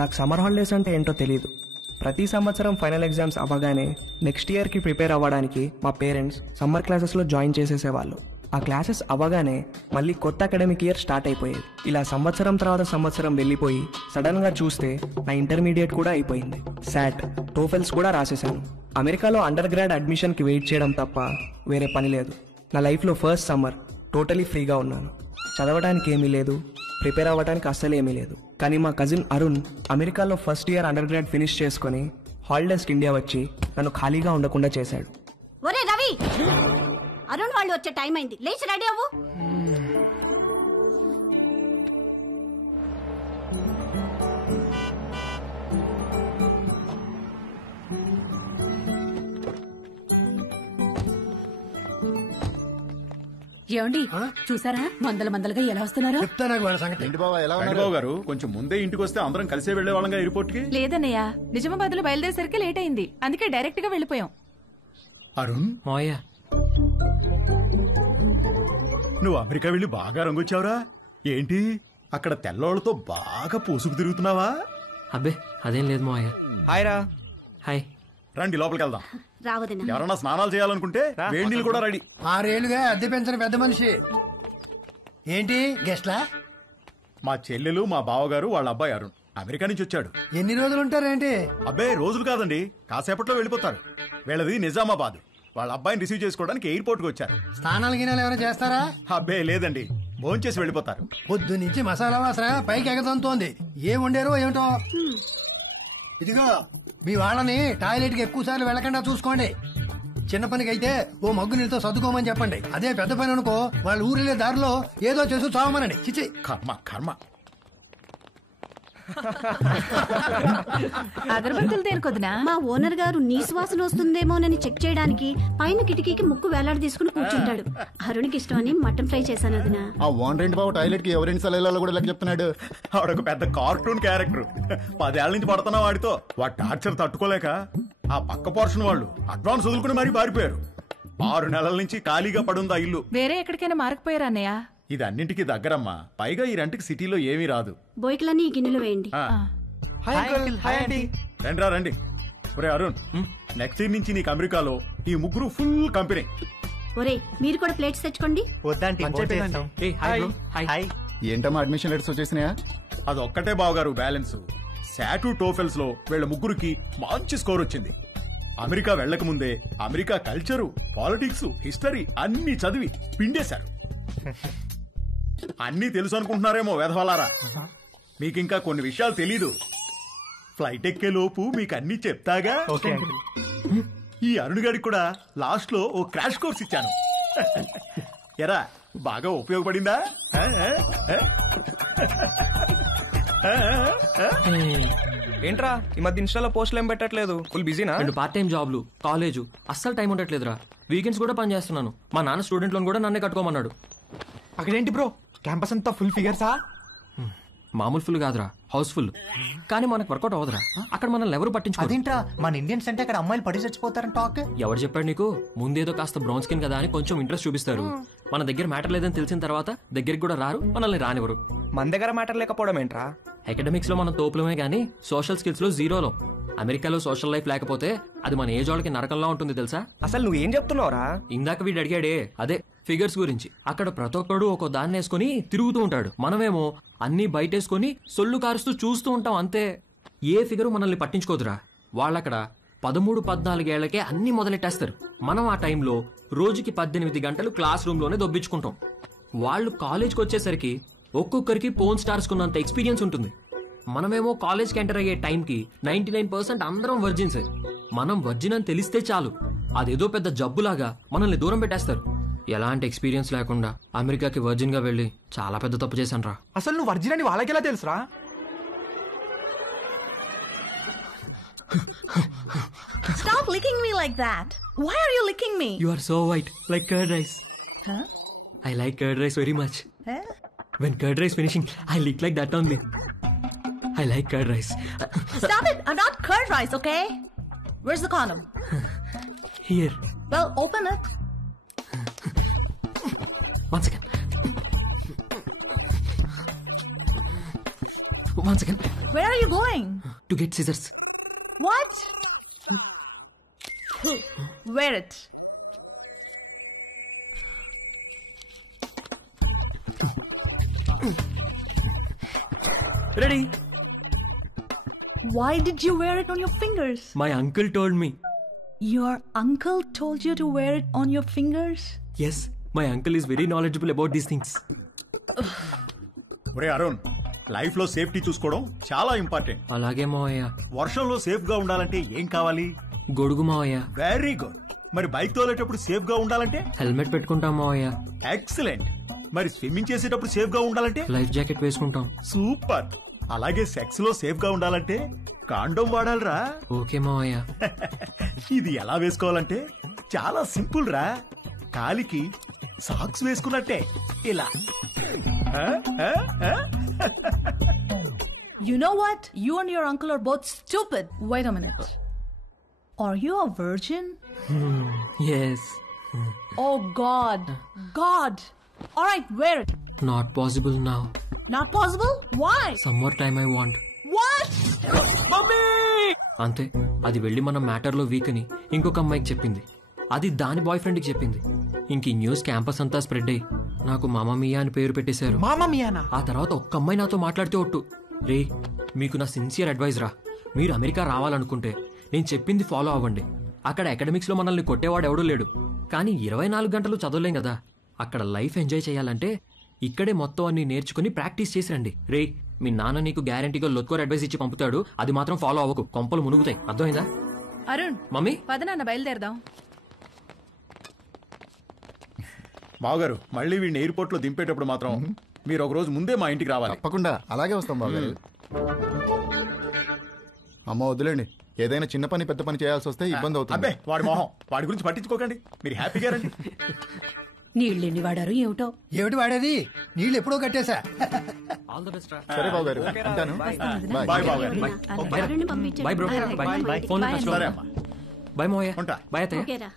నాకు summer holidays అంటే ఏంటో తెలియదు. ప్రతి సంవత్సరం ఫైనల్ ఎగ్జామ్స్ అవ్వగానే నెక్స్ట్ ఇయర్కి ప్రిపేర్ అవ్వడానికి మా పేరెంట్స్ సమ్మర్ క్లాసెస్లో జాయిన్ చేసేసేవాళ్ళు. ఆ క్లాసెస్ అవ్వగానే మళ్ళీ కొత్త అకాడమిక్ ఇయర్ స్టార్ట్ అయిపోయేది. ఇలా సంవత్సరం తర్వాత సంవత్సరం వెళ్ళిపోయి సడన్గా చూస్తే నా ఇంటర్మీడియట్ కూడా అయిపోయింది. శాట్, టోఫెల్స్ కూడా రాసేసాను. అమెరికాలో అండర్ గ్రాడ్ అడ్మిషన్కి వెయిట్ చేయడం తప్ప వేరే పని లేదు. నా లైఫ్లో ఫస్ట్ సమ్మర్ టోటలీ ఫ్రీగా ఉన్నాను. చదవడానికి ఏమీ లేదు, ప్రిపేర్ అవ్వడానికి అస్సలు ఏమీ లేదు. కానీ మా కజిన్ అరుణ్ అమెరికాలో first year under grad finish చేసుకుని హాలిడేస్కి ఇండియా వచ్చి నన్ను ఖాళీగా ఉండకుండా చేశాడు. ఒరే రవి, అరుణ్ వాళ్ళు వచ్చే టైం అయింది, లేచి రెడీ అవ్వు. ఏమండి చూసారా మందలుగా ఎలా వస్తున్నారో? బాబు గారు కొంచెం ముందే ఇంటికి వస్తే అందరం కలిసే వెళ్లే వాళ్ళంగా ఎయిర్పోర్ట్ కి. లేదన్నయ్య, నిజామాబాద్ లో బయలుదేరేసరికి లేట్ అయింది, అందుకే డైరెక్ట్ గా వెళ్ళిపోయాం. అరుణ్, మావయ్య నువ్వు అమెరికా వెళ్ళి బాగా రంగొచ్చావురా. ఏంటి అక్కడ తెల్లోళ్ళతో బాగా పూసుకు తిరుగుతున్నావా? అబ్బే అదేం లేదు మావయ్య. హాయ్ రా. హాయ్. రండి లోపలికి వెళ్దాం. రావదిన ఎవరన్నా స్నానాలు చేయాలనుకుంటే వేడి నీళ్ళు కూడా రెడీ. 6 ఏళ్లుగా అద్దె పెంచిన పెద్ద మనిషి. ఏంటి గెస్ట్లా? మా చెల్లెలు, మా బావగారు, వాళ్ళ అబ్బాయి అరుణ్ అమెరికా నుంచి వచ్చాడు. ఎన్ని రోజులు ఉంటారేంటి? అబ్బాయి రోజులు కాదండి, కాసేపట్లో వెళ్ళిపోతారు. వీళ్ళది నిజామాబాద్. వాళ్ళ అబ్బాయిని రిసీవ్ చేసుకోవడానికి ఎయిర్పోర్ట్ కి వచ్చారు. స్నానాలు గినాలు ఏమైనా చేస్తారా? అబ్బాయి లేదండి, భోంచేసి వెళ్ళిపోతారు. పొద్దు నుంచి మసాలా వాసన పైకి ఎగతంతోంది. ఏం వండారో ఏమిటో. ఇదిగో మీ వాళ్ళని టాయిలెట్ కి ఎక్కువ సార్లు వెళ్లకుండా చూసుకోండి. చిన్న పనికి అయితే ఓ మగ్గు నీళ్ళతో సర్దుకోమని చెప్పండి. అదే పెద్ద పని అనుకో, వాళ్ళ ఊరిలే దారిలో ఏదో చేసి చావమనండి. చిచి కర్మ కర్మ. అగరబత్తులు దేనికొద్దునా? మా ఓనర్ గారు నీసు వాసన వస్తుందేమోనని చెక్ చేయడానికి పైన కిటికీకి ముక్కు వేలాడి తీసుకుని కూర్చుంటాడు. అరుణ్కి ఇష్టమని మటన్ ఫ్రై చేశాను వదిన. ఆ ఓనర్ బాబు టాయిలెట్ కి ఎవరైనా సలహాలు కూడా ఇలా చెప్తున్నాడు. ఆవిడొక పెద్ద కార్టూన్ క్యారెక్టర్. 10 ఏళ్ల నుంచి పడుతున్నా వాడితో. వాడి టార్చర్ తట్టుకోలేక ఆ పక్క పోర్షన్ వాళ్ళు అడ్వాన్స్ వదులుకుని మరీ పారిపోయారు. 6 నెలల నుంచి ఖాళీగా పడుంది ఆ ఇల్లు. వేరే ఎక్కడికైనా మారకపోయారా అన్నయ్య? ఇది అన్నింటికి దగ్గరమ్మా. పైగా ఈ రెంట్కి సిటీలో ఏమీ రాదు. బోయికలన్నీ ఈ గిన్నెలు వేయండి. రండిరా రండి. ఒరే అరుణ్, నెక్స్ట్ ఇయర్ నుంచి నీకు అమెరికాలో ఈ ముగ్గురు ఫుల్ కంపెనీ. ఒరే మీరు కూడా ప్లేట్స్ తెచ్చుకోండి. ఏంటమ్మా అడ్మిషన్ లెటర్స్ వచ్చేసినాయా? అదొక్కటే బావగారు బ్యాలెన్స్. శాటు, టోఫెల్స్ లో వీళ్ళ ముగ్గురికి మంచి స్కోర్ వచ్చింది. అమెరికా వెళ్లక ముందే అమెరికా కల్చరు, పాలిటిక్స్, హిస్టరీ అన్ని చదివి పిండేశారు. అన్నీ తెలుసు అనుకుంటున్నారేమో వెధవలారా. మీకింకా కొన్ని విషయాలు తెలీదు. ఫ్లైట్ ఎక్కే లోపు మీకు అన్ని చెప్తాగా. ఈ అరుణ్ గారికి కూడా లాస్ట్ లో ఓ క్రాష్ కోర్స్ ఇచ్చాను. ఎరా బాగా ఉపయోగపడిందా? ఏంట్రా ఈ మధ్య ఇన్స్టాలో పోస్టులు ఏం పెట్టట్లేదు? ఫుల్ బిజీనా? 2 పార్ట్ టైం జాబ్లు, కాలేజు, అస్సలు టైం ఉండట్లేదురా. వీకెండ్స్ కూడా పని చేస్తున్నాను. మా నాన్న స్టూడెంట్ లోన్ కూడా నన్నే కట్టుకోమన్నాడు. అక్కడేంటి బ్రో, క్యాంపస్ అంతా ఫుల్ ఫిగర్సా? మామూలు ఫుల్ కాదురా, హౌస్ఫుల్. కానీ మనకు వర్కౌట్ అవ్వదురా. అక్కడ మనల్ని ఎవరు పట్టించుకో. అదేంట్రా, మన ఇండియన్స్ అంటే అక్కడ అమ్మాయిలు పడి చచ్చిపోతారని టాక్. ఎవరు చెప్పాడు నీకు? ముందేదో కాస్త బ్రౌన్ స్కిన్ కదా అని కొంచెం ఇంట్రెస్ట్ చూపిస్తారు. మన దగ్గర మ్యాటర్ లేదని తెలిసిన తర్వాత దగ్గరికి కూడా రారు, మనల్ని రానివ్వరు. మన దగ్గర మ్యాటర్ లేకపోవడం ఏంట్రా? అకాడమిక్స్ లో మనం తోపులమే గానీ సోషల్ స్కిల్స్ లో జీరోలో. అమెరికాలో సోషల్ లైఫ్ లేకపోతే అది మన ఏజ్ వాళ్ళకి నరకంలా ఉంటుంది తెలుసా? అసలు నువ్వేం చెప్తున్నావురా? ఇందాక వీడు అడిగాడే అదే ఫిగర్స్ గురించి. అక్కడ ప్రతి ఒక్కడు ఒక దాన్ని వేసుకుని తిరుగుతూ ఉంటాడు. మనమేమో అన్ని బయటేసుకుని సొల్లు కారుస్తూ చూస్తూ ఉంటాం అంతే. ఏ ఫిగరు మనల్ని పట్టించుకోదురా. వాళ్ళక్కడ 13-14 ఏళ్లకే అన్ని మొదలెట్టేస్తారు. మనం ఆ టైంలో రోజుకి 18 గంటలు క్లాస్ రూమ్ లోనే దొబ్బించుకుంటాం. వాళ్ళు కాలేజ్కి వచ్చేసరికి ఒక్కొక్కరికి పోన్ స్టార్స్ కున్నంత ఎక్స్పీరియన్స్ ఉంటుంది. మనమేమో కాలేజ్కి ఎంటర్ అయ్యే టైంకి 99% అందరం వర్జిన్స్. మనం వర్జిన్ అని తెలిస్తే చాలు, అదేదో పెద్ద జబ్బులాగా మనల్ని దూరం పెట్టేస్తారు. ఎలాంటి ఎక్స్పీరియన్స్ లేకుండా అమెరికాకి వర్జిన్ గా వెళ్ళి చాలా పెద్ద తప్పు చేశాను రా. అసలు నువ్వు వర్జిన్ అని వాళ్ళకెలా తెలుసురా? Stop licking me like that. Why are you licking me? You are so white, like curd rice. Huh? I like curd rice very much. Huh? When curd rice finishing, I lick like that only. I like curd rice. Stop it! I'm not curd rice, okay? Where's the condom? Here. Well, open it. One second. One second. Where are you going? To get scissors. What? Wear it. Ready. Why did you wear it on your fingers? My uncle told me. Your uncle told you to wear it on your fingers? Yes, my uncle is very knowledgeable about these things. ఒరే Arun, life లో safety చూసుకోవడం చాలా important. అలాగే మావయ్య. వర్షంలో safe గా ఉండాలంటే ఏం కావాలి? గొడుగు మావయ్య. Very good. మరి బైక్ తోలేటప్పుడు సేఫ్ గా ఉండాలంటే? హెల్మెట్ పెట్టుకుంటాం మావయ్య. ఎక్సలెంట్. మరి స్విమ్మింగ్ చేసేటప్పుడు సేఫ్ గా ఉండాలంటే? లైఫ్ జాకెట్ వేసుకుంటాం. సూపర్. అలాగే సెక్స్ లో సేఫ్ గా ఉండాలంటే కాండోమ్ వాడాలిరా. ఓకే మావయ్య. ఇది ఎలా వేసుకోవాలంటే చాలా సింపుల్ రా. కాలికి సాక్స్ వేసుకున్నట్టే ఇలా. You know what? You and your uncle are both stupid. Wait a minute. Are you a virgin? Yes. Oh God. God. All right, wear it. Not possible now. Not possible? Why? Some more time I want. What? అంతే. అది వెళ్ళి మన మ్యాటర్లో week అని ఇంకొక అమ్మాయికి చెప్పింది. అది దాని బాయ్ ఫ్రెండ్కి చెప్పింది. ఇంక ఈ న్యూస్ క్యాంపస్ అంతా స్ప్రెడ్ అయ్యి నాకు మామా మియా అని పేరు పెట్టేశారు. మామా మియానా? ఆ తర్వాత ఒక్క అమ్మాయి నాతో మాట్లాడితే ఒట్టు, రే మీకు నా సిన్సియర్ అడ్వైజ్ రా, మీరు అమెరికా రావాలనుకుంటే నేను చెప్పింది ఫాలో అవ్వండి. అక్కడ అకాడమిక్స్ లో మనల్ని కొట్టేవాడు ఎవడూ లేడు, కానీ 24 గంటలు చదవలేం కదా. అక్కడ లైఫ్ ఎంజాయ్ చేయాలంటే ఇక్కడే మొత్తం అన్ని నేర్చుకుని ప్రాక్టీస్ చేసి రండి. రే మీ నాన్న నీకు గ్యారంటీగా లొత్కోర్ అడ్వైస్ ఇచ్చి పంపుతాడు, అది మాత్రం ఫాలో అవ్వకు, కొంపలు మునుగుతాయి. అర్థమైందా? అరుణ్, మమ్మీ పద నాన్న బయలుదేరదాం. బావగారు, మళ్ళీ వీడిని ఎయిర్పోర్ట్ లో దింపేటప్పుడు మాత్రం మీరు ఒక రోజు ముందే మా ఇంటికి రావాలి. తప్పకుండా అలాగే వస్తాం బావగారు. అమ్మ వద్దులేండి, ఏదైనా చిన్న పని పెద్ద పని చేయాల్సి వస్తే ఇబ్బంది అవుతుంది. అబ్బే వాడి మొహం, వాడి గురించి పట్టించుకోకండి, మీరు హ్యాపీగా రండి. నీళ్ళు ఎన్ని వాడారు ఏమిటో. ఏమిటి వాడేది? నీళ్ళు ఎప్పుడో కట్టేశా. ఆల్ ద బెస్ట్ రా. సరే బావగారు, ఉంటాను. బాయ్ బావగారు. Bye bro. Bye. Phone touch లో. సరే అమ్మా. బాయ్ మోయా. ఉంటా. బాయ్ అత్తయ్య. ఓకేరా.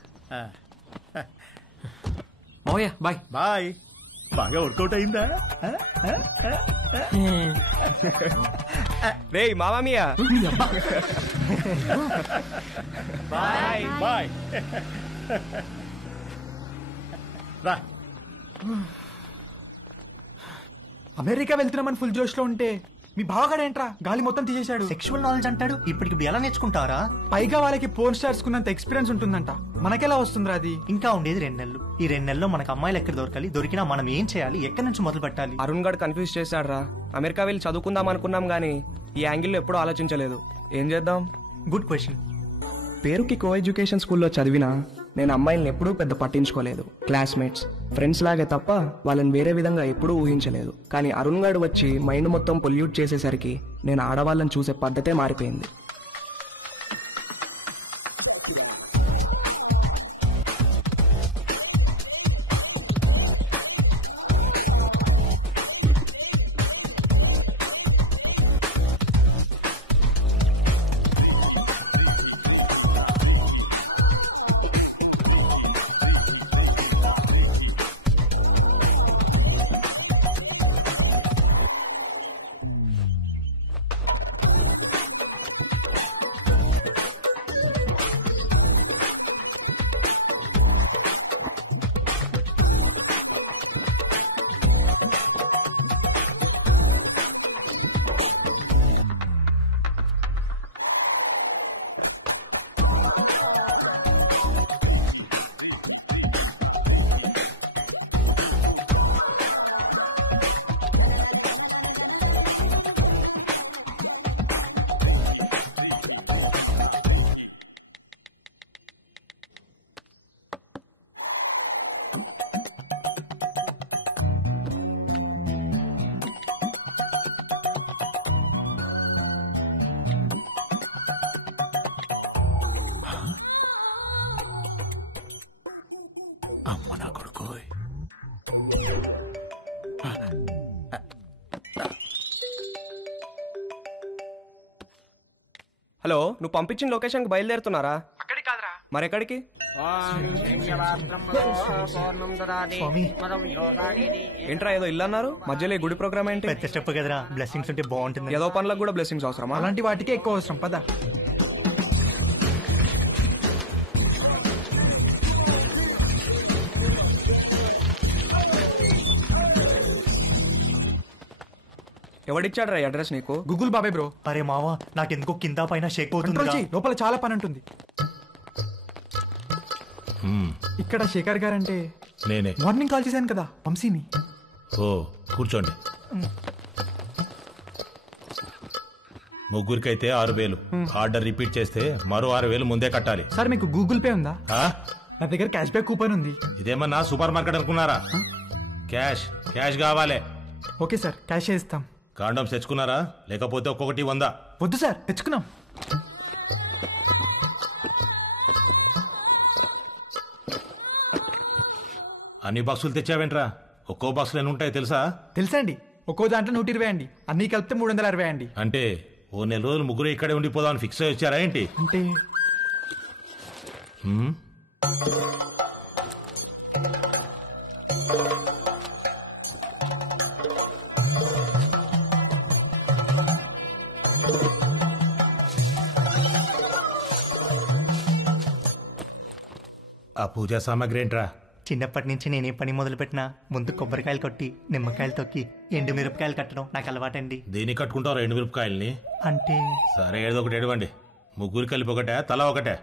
మోయా బాయ్. బాయ్. బాగా వర్కౌట్ అయిందా? రే మామా మియా. Bye bye. రా. అమెరికా వెళ్తున్నామని ఫుల్ జోష్ లో ఉంటే మీ బావగాడేంట్రా గాలి మొత్తం తీసేశాడు. సెక్షువల్ నాలెడ్జ్ అంటాడు. ఇప్పటికి ఎలా నేర్చుకుంటారా? పైగా వాళ్ళకి పోర్న్ స్టార్స్ కున్నంత ఎక్స్పీరియన్స్ ఉంటుందంట. మనకెలా వస్తుందిరా అది? ఇంకా ఉండేది 2 నెలలు. ఈ 2 నెలల్లో మనకు అమ్మాయిలు ఎక్కడ దొరకాలి, దొరికినా మనం ఏం చేయాలి, ఎక్కడి నుంచి మొదలు పెట్టాలి? అరుణ్ గడ్ కన్ఫ్యూజ్ చేశాడు రా. అమెరికా వెళ్ళి చదువుకుందాం అనుకున్నాం గానీ ఈ యాంగిల్లో ఎప్పుడూ ఆలోచించలేదు. ఏం చేద్దాం? Good question. పేరుకి కో ఎడ్యుకేషన్ స్కూల్లో చదివినా నేను అమ్మాయిల్ని ఎప్పుడూ పెద్ద పట్టించుకోలేదు. క్లాస్మేట్స్, ఫ్రెండ్స్ లాగే తప్ప వాళ్ళని వేరే విధంగా ఎప్పుడూ ఊహించలేదు. కానీ అరుణ్ గారు వచ్చి మైండ్ మొత్తం పొల్యూట్ చేసేసరికి నేను ఆడవాళ్ళని చూసే పద్ధతే మారిపోయింది. అమ్మ నా కొడుకు. హలో, నువ్వు పంపించిన లొకేషన్కి బయలుదేరుతున్నారా? అక్కడికి కాదురా. మరెక్కడికి? ఏంట్రా ఏదో ఇల్లు అన్నారు మధ్యలో ఈ గుడి ప్రోగ్రామ్ ఏంటి? పెద్ద స్టెప్ కదరా, బ్లెస్సింగ్స్ ఉంటే బాగుంటుంది. ఏదో పనులకు కూడా బ్లెస్సింగ్స్ అవసరమా? అలాంటి వాటికే ఎక్కువ అవసరం. పద. ఎవడిచ్చాడు రా అడ్రస్ నీకు? గూగుల్ బాబాయ్ బ్రో. అరే మావా, నాకెందుకో కింద పైన షేక్ అవుతుంది. లోపల చాలా పని ఉంటుంది. ఇక్కడ శేఖర్ గారు అంటే నేనే. మార్నింగ్ కాల్ చేశాను కదా వంశీని. ఓ కూర్చోండి. ముగ్గురికైతే 6,000. ఆర్డర్ రిపీట్ చేస్తే మరో 6,000 ముందే కట్టాలి. సార్ మీకు గూగుల్ పే ఉందా? నా దగ్గర క్యాష్ బ్యాక్ కూపన్ ఉంది. ఇదేమన్నా సూపర్ మార్కెట్ అనుకున్నారా? క్యాష్ క్యాష్ కావాలి. ఓకే సార్, క్యాష్ ఇస్తాం. కాండమ్స్ తెచ్చుకున్నారా? లేకపోతే ఒక్కొక్కటి 100? వద్దు సార్, తెచ్చుకున్నాం. అన్ని బాక్సులు తెచ్చావేంట్రా? ఒక్కో బాక్సులు ఎన్ని ఉంటాయి తెలుసా? తెలుసా అండి, ఒక్కో దాంట్లో 120 అండి, అన్ని కలిపితే 360 అండి. అంటే ఓ నెల రోజులు ముగ్గురు ఇక్కడే ఉండిపోదామని ఫిక్స్ అయ్యి వచ్చారా ఏంటి? అంటే ఆ పూజా సామాగ్రి ఏంట్రా? చిన్నప్పటి నుంచి నేనే పని మొదలు పెట్టినా ముందు కొబ్బరికాయలు కొట్టి నిమ్మకాయలు తొక్కి ఎండు మిరపకాయలు కట్టడం నాకు అలవాటండి. దేనికి కట్టుకుంటావు 2 మిరపకాయల్ని? అంటే సరే ఏదో ఒకటి ఎడవండి. ముగ్గురు కలిపి ఒకటే, తల ఒకటే?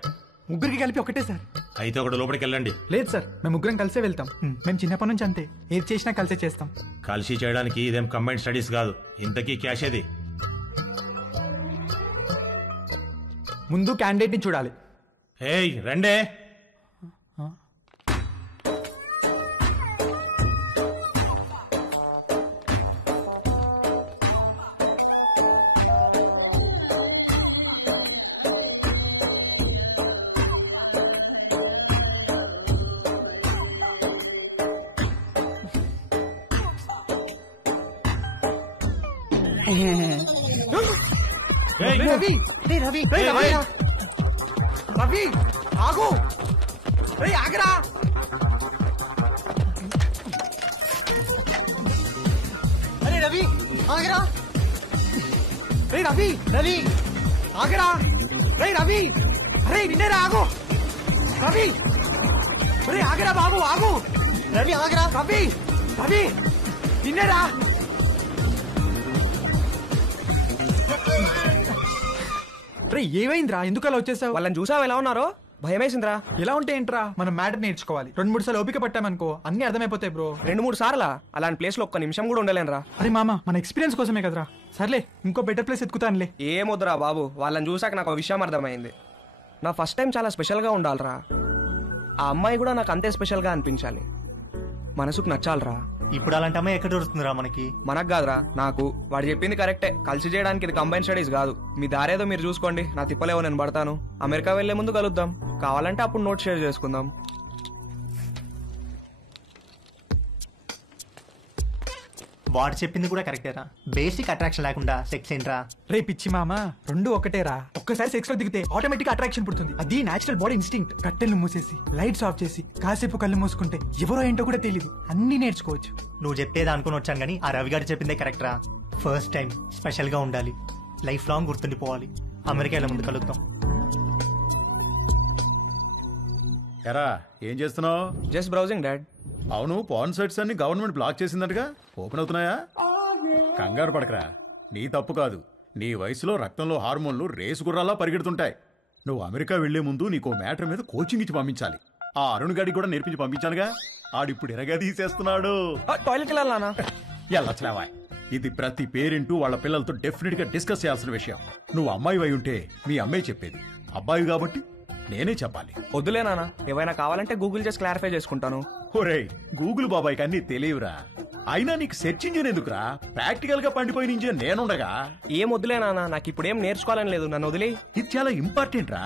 ముగ్గురికి కలిపి ఒకటే సార్. అయితే ఒకటి లోపలికి వెళ్ళండి. లేదు సార్, మేము ముగ్గురం కలిసే వెళ్తాం. మేము చిన్నప్పటి నుంచి అంతే, ఏది చేసినా కలిసే చేస్తాం. కలిసి చేయడానికి ఇదేం కంబైన్డ్ స్టడీస్ కాదు. ఇంతకీ క్యాష్ ఏది? ముందు క్యాండిడేట్ ని చూడాలి. ఏయ్ రండే. రవి రవి ఆగు, ఆగరా. అరే రవి ఆగరా. రవి రవి ఆగరా. రవి అరే నిన్నేరా, ఆగు. రవి ఆగరా బాబు, ఆగు. రవి ఆగరా. రవి రవి నిన్నేరా. ఏమైందిరా, ఎందుకు అలా వచ్చేసావు? వాళ్ళని చూసావు ఎలా ఉన్నారో? భయమేసిందిరా. ఎలా ఉంటే ఏంట్రా, మనం మ్యాటర్ నేర్చుకోవాలి. 2-3 సార్లు ఓపిక పట్టామనుకో అన్ని అర్థమైపోతాయి బ్రో. 2-3 సార్లా? అలాంటి ప్లేస్ లో ఒక్క నిమిషం కూడా ఉండలేనురా. అరే మామ, మన ఎక్స్పీరియన్స్ కోసమే కదరా. సర్లే, ఇంకో బెటర్ ప్లేస్ ఎత్తుకుతానులే. ఏమొద్దురా బాబు, వాళ్ళని చూసాక నాకు ఒక విషయం అర్థమైంది. నా ఫస్ట్ టైం చాలా స్పెషల్గా ఉండాలిరా. ఆ అమ్మాయి కూడా నాకు అంతే స్పెషల్గా అనిపించాలి. మనసుకు నచ్చాలిరా. ఇప్పుడు అలాంటి అమ్మాయి ఎక్కడ దొరుకుతుందిరా మనకి? మనకు కాదురా, నాకు. వాడు చెప్పింది కరెక్టే, కలిసి చేయడానికి ఇది కంబైన్ స్టడీస్ కాదు. మీ దారేదో మీరు చూసుకోండి, నా తిప్పలేవో నేను పడతాను. అమెరికా వెళ్లే ముందు కలుద్దాం, కావాలంటే అప్పుడు నోట్ షేర్ చేసుకుందాం. వాడు చెప్పింది కూడా కరెక్టేరా. బేసిక్ అట్రాక్షన్ లేకుండా సెక్స్ ఏంట్రా? రే పిచ్చి మామ, 2 ఒకటేరా. ఒక్కసారి సెక్స్ లో దిగితే ఆటోమేటిక్ అట్రాక్షన్ పుడుతుంది. అది నేచురల్ బాడీ ఇన్స్టింక్ట్. కట్టెలు మూసేసి లైట్స్ ఆఫ్ చేసి కాసేపు కళ్ళు మూసుకుంటే ఎవరో ఏంటో కూడా తెలియదు, అన్ని నేర్చుకోవచ్చు. నువ్వు చెప్పేది అనుకుని వచ్చాను కానీ ఆ రవి గారు చెప్పిందే కరెక్ట్ రా. ఫస్ట్ టైం స్పెషల్ గా ఉండాలి, లైఫ్ లాంగ్ గుర్తుండిపోవాలి. అమెరికా వెళ్ళే ముందు కలుద్దాం. ఎరా ఏం చేస్తున్నావు? Just browsing dad. అవును, పాన్ సైట్స్ అన్ని గవర్నమెంట్ బ్లాక్ చేసిందటగా, ఓపెన్ అవుతున్నాయా? కంగారు పడకరా, నీ తప్పు కాదు. నీ వయసులో రక్తంలో హార్మోన్లు రేసు గుర్రాలా పరిగెడుతుంటాయి. నువ్వు అమెరికా వెళ్లే ముందు నీకు మ్యాటర్ మీద కోచింగ్ ఇచ్చి పంపించాలి. ఆ అరుణ్ గడికి కూడా నేర్పించి పంపించానుగా, ఆడిప్పుడు ఎరగా తీసేస్తున్నాడు. టాయిలెట్కి వెళ్ళాలనా? వెళ్ళచ్చులేవా. ఇది ప్రతి పేరెంట్ వాళ్ళ పిల్లలతో డెఫినెట్ గా డిస్కస్ చేయాల్సిన విషయం. నువ్వు అమ్మాయి అయి ఉంటే మీ అమ్మాయి చెప్పేది, అబ్బాయి కాబట్టి నేనే చెప్పాలి. వద్దులే నాన్న, ఏవైనా కావాలంటే గూగుల్ చేసి క్లారిఫై చేసుకుంటాను. ఒరేయ్, గూగుల్ బాబాయ్కి అన్ని తెలియవురా. అయినా నీకు సెర్చ్ ఇంజిన్ ఎందుకురా? ప్రాక్టికల్ గా పండిపోయిన ఇంజిన్ నేనుండగా. ఏం వద్దులే నాన్న, నాకు ఇప్పుడేం నేర్చుకోవాలని లేదు, నన్ను వదిలే. ఇది చాలా ఇంపార్టెంట్ రా.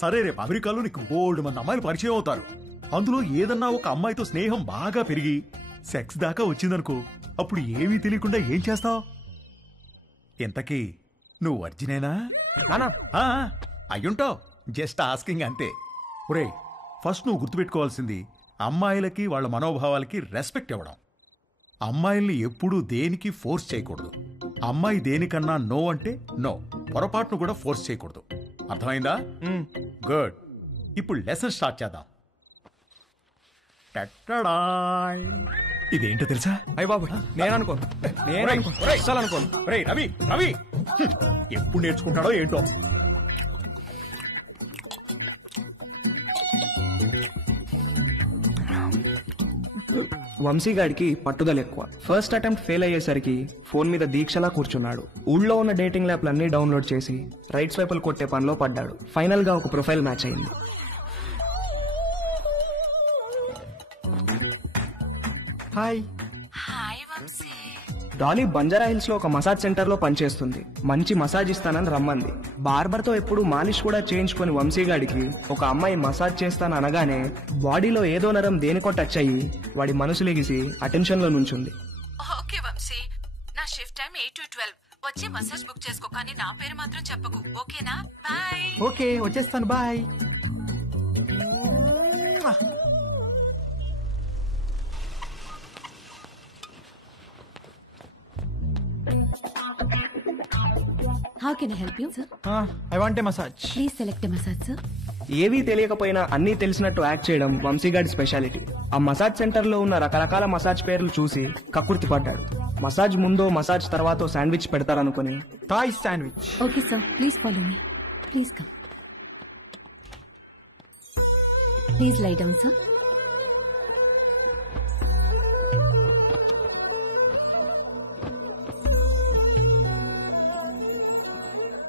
సరే, రేపు అమెరికాలో నీకు బోల్డ్ మంది అమ్మాయిలు పరిచయం అవుతారు. అందులో ఏదన్నా ఒక అమ్మాయితో స్నేహం బాగా పెరిగి సెక్స్ దాకా వచ్చిందనుకో, అప్పుడు ఏమీ తెలియకుండా ఏం చేస్తావు? ఇంతకీ నువ్వు వర్జినేనా? నానా అయ్యుంటావు, జస్ట్ ఆస్కింగ్ అంతే. ఒరే, ఫస్ట్ నువ్వు గుర్తుపెట్టుకోవాల్సింది అమ్మాయిలకి వాళ్ళ మనోభావాలకి రెస్పెక్ట్ ఇవ్వడం. అమ్మాయిల్ని ఎప్పుడూ దేనికి ఫోర్స్ చేయకూడదు. అమ్మాయి దేనికన్నా నో అంటే నో, పొరపాటును కూడా ఫోర్స్ చేయకూడదు. అర్థమైందా? గుడ్. ఇప్పుడు లెసన్ స్టార్ట్ చేద్దాం. ఇదేంటో తెలుసా? అయ్య బాబు, నేను అనుకోను. అసలు అనుకోను. రవి రవి ఎప్పుడు నేర్చుకుంటాడో ఏంటో. వంశీగాడికి పట్టుదల ఎక్కువ. ఫస్ట్ అటెంప్ట్ ఫెయిల్ అయ్యేసరికి ఫోన్ మీద దీక్షలా కూర్చున్నాడు. ఊళ్ళో ఉన్న డేటింగ్ యాప్లన్నీ డౌన్లోడ్ చేసి రైట్ స్వైపులు కొట్టే పనిలో పడ్డాడు. ఫైనల్ గా ఒక ప్రొఫైల్ మ్యాచ్ అయింది. హాయ్. డాలీ బంజారా హిల్స్ లో ఒక మసాజ్ సెంటర్ లో పనిచేస్తుంది. మంచి మసాజ్ ఇస్తానని రమ్మంది. బార్బర్ తో ఎప్పుడు మాలిష్ కూడా చేయించుకుని వంశీగాడికి ఒక అమ్మాయి మసాజ్ చేస్తాను అనగానే బాడీలో ఏదో నరం దేనికో టచ్ అయ్యి వాడి మనసు లెగిసి అటెన్షన్ లో నుంచుంది. ఓకే వంశీ, నా షిఫ్ట్ టైం 8 to 12. వచ్చి మసాజ్ బుక్ చేసుకో, కానీ నా పేరు మాత్రం చెప్పకు, ఓకేనా? బాయ్. ఓకే, వచ్చేస్తాను. Bye. How can I help you, sir? I want a massage. Please select a massage, sir. ఏవీ తెలియకపోయినా అన్నీ తెలిసినట్టు యాక్ట్ చేయడం వంశీగాడి స్పెషాలిటీ. ఆ మసాజ్ సెంటర్ లో ఉన్న రకరకాల మసాజ్ పేర్లు చూసి కక్కుర్తి పడ్డాడు. మసాజ్ ముందో మసాజ్ తర్వాతో శాండ్విచ్ పెడతారనుకుని Thai sandwich. Okay, sir. Please follow me. Please come. Please lie down, sir.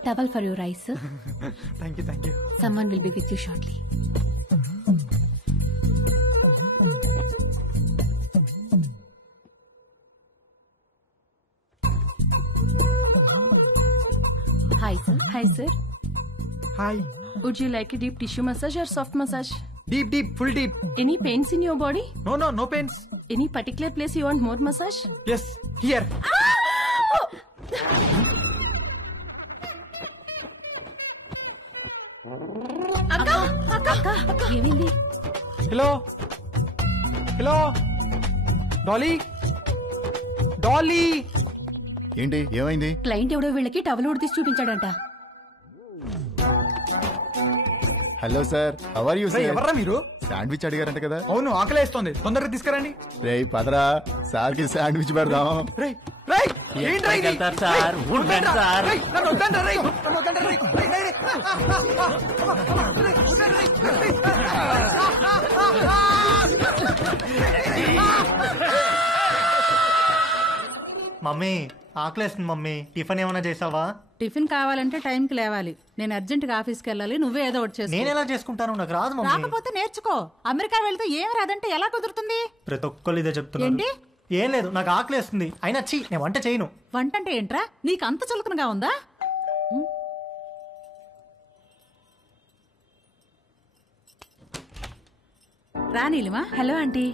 Towel for your eyes, sir. Thank you. Someone will be with you shortly. Hi, sir. Hi sir, Hi. would you like a deep tissue massage or soft massage? Deep, full deep. Any pains in your body? No pains. Any particular place you want more massage? Yes, here. అక్క ఏమైంది? Hello. Dolly. ఏంటి ఏమైంది? Client ఎవడో వీళ్ళకి towel ఉడి తీసి చూపించాడంట. Hello sir, how are you sir? ఎవర్రా మీరు? శాండ్విచ్ అడిగారంట కదా? అవును, ఆకలేస్తోంది. తొందరగా తీసుకురండి. రేయ్ పదరా, సార్ కి శాండ్విచ్ పెడదాం. రేయ్ ఏంట్రా ఇది? సార్ రేయ్, నన్ను వద్దండ్రా, రేయ్. నన్ను వద్దండ్రా, రేయ్. రేయ్. మమ్మీ ఆకలేస్తుంది మమ్మీ, టిఫిన్ ఏమైనా చేసావా? టిఫిన్ కావాలంటే టైంకి లేవాలి. నేను అర్జెంట్ గా ఆఫీస్కి వెళ్ళాలి. నువ్వే ఏదో ఒకటి చేసుకో. నేను ఎలా చేసుకుంటాను? నాకు రాదు మమ్మీ. రాకపోతే నేర్చుకో. అమెరికా వెళ్తే ఏం రాదంటే ఎలా కుదురుతుంది? ప్రతి ఒక్కళ్ళు ఇదే చెప్తున్నారు. ఏంటి? ఏం లేదు, నాకు ఆకలేస్తుంది. అయినా నేను వంట చేయను. వంట అంటే ఏంట్రా? నీకు అంత చులకనగా ఉందా? రా Neelima. Hello aunty,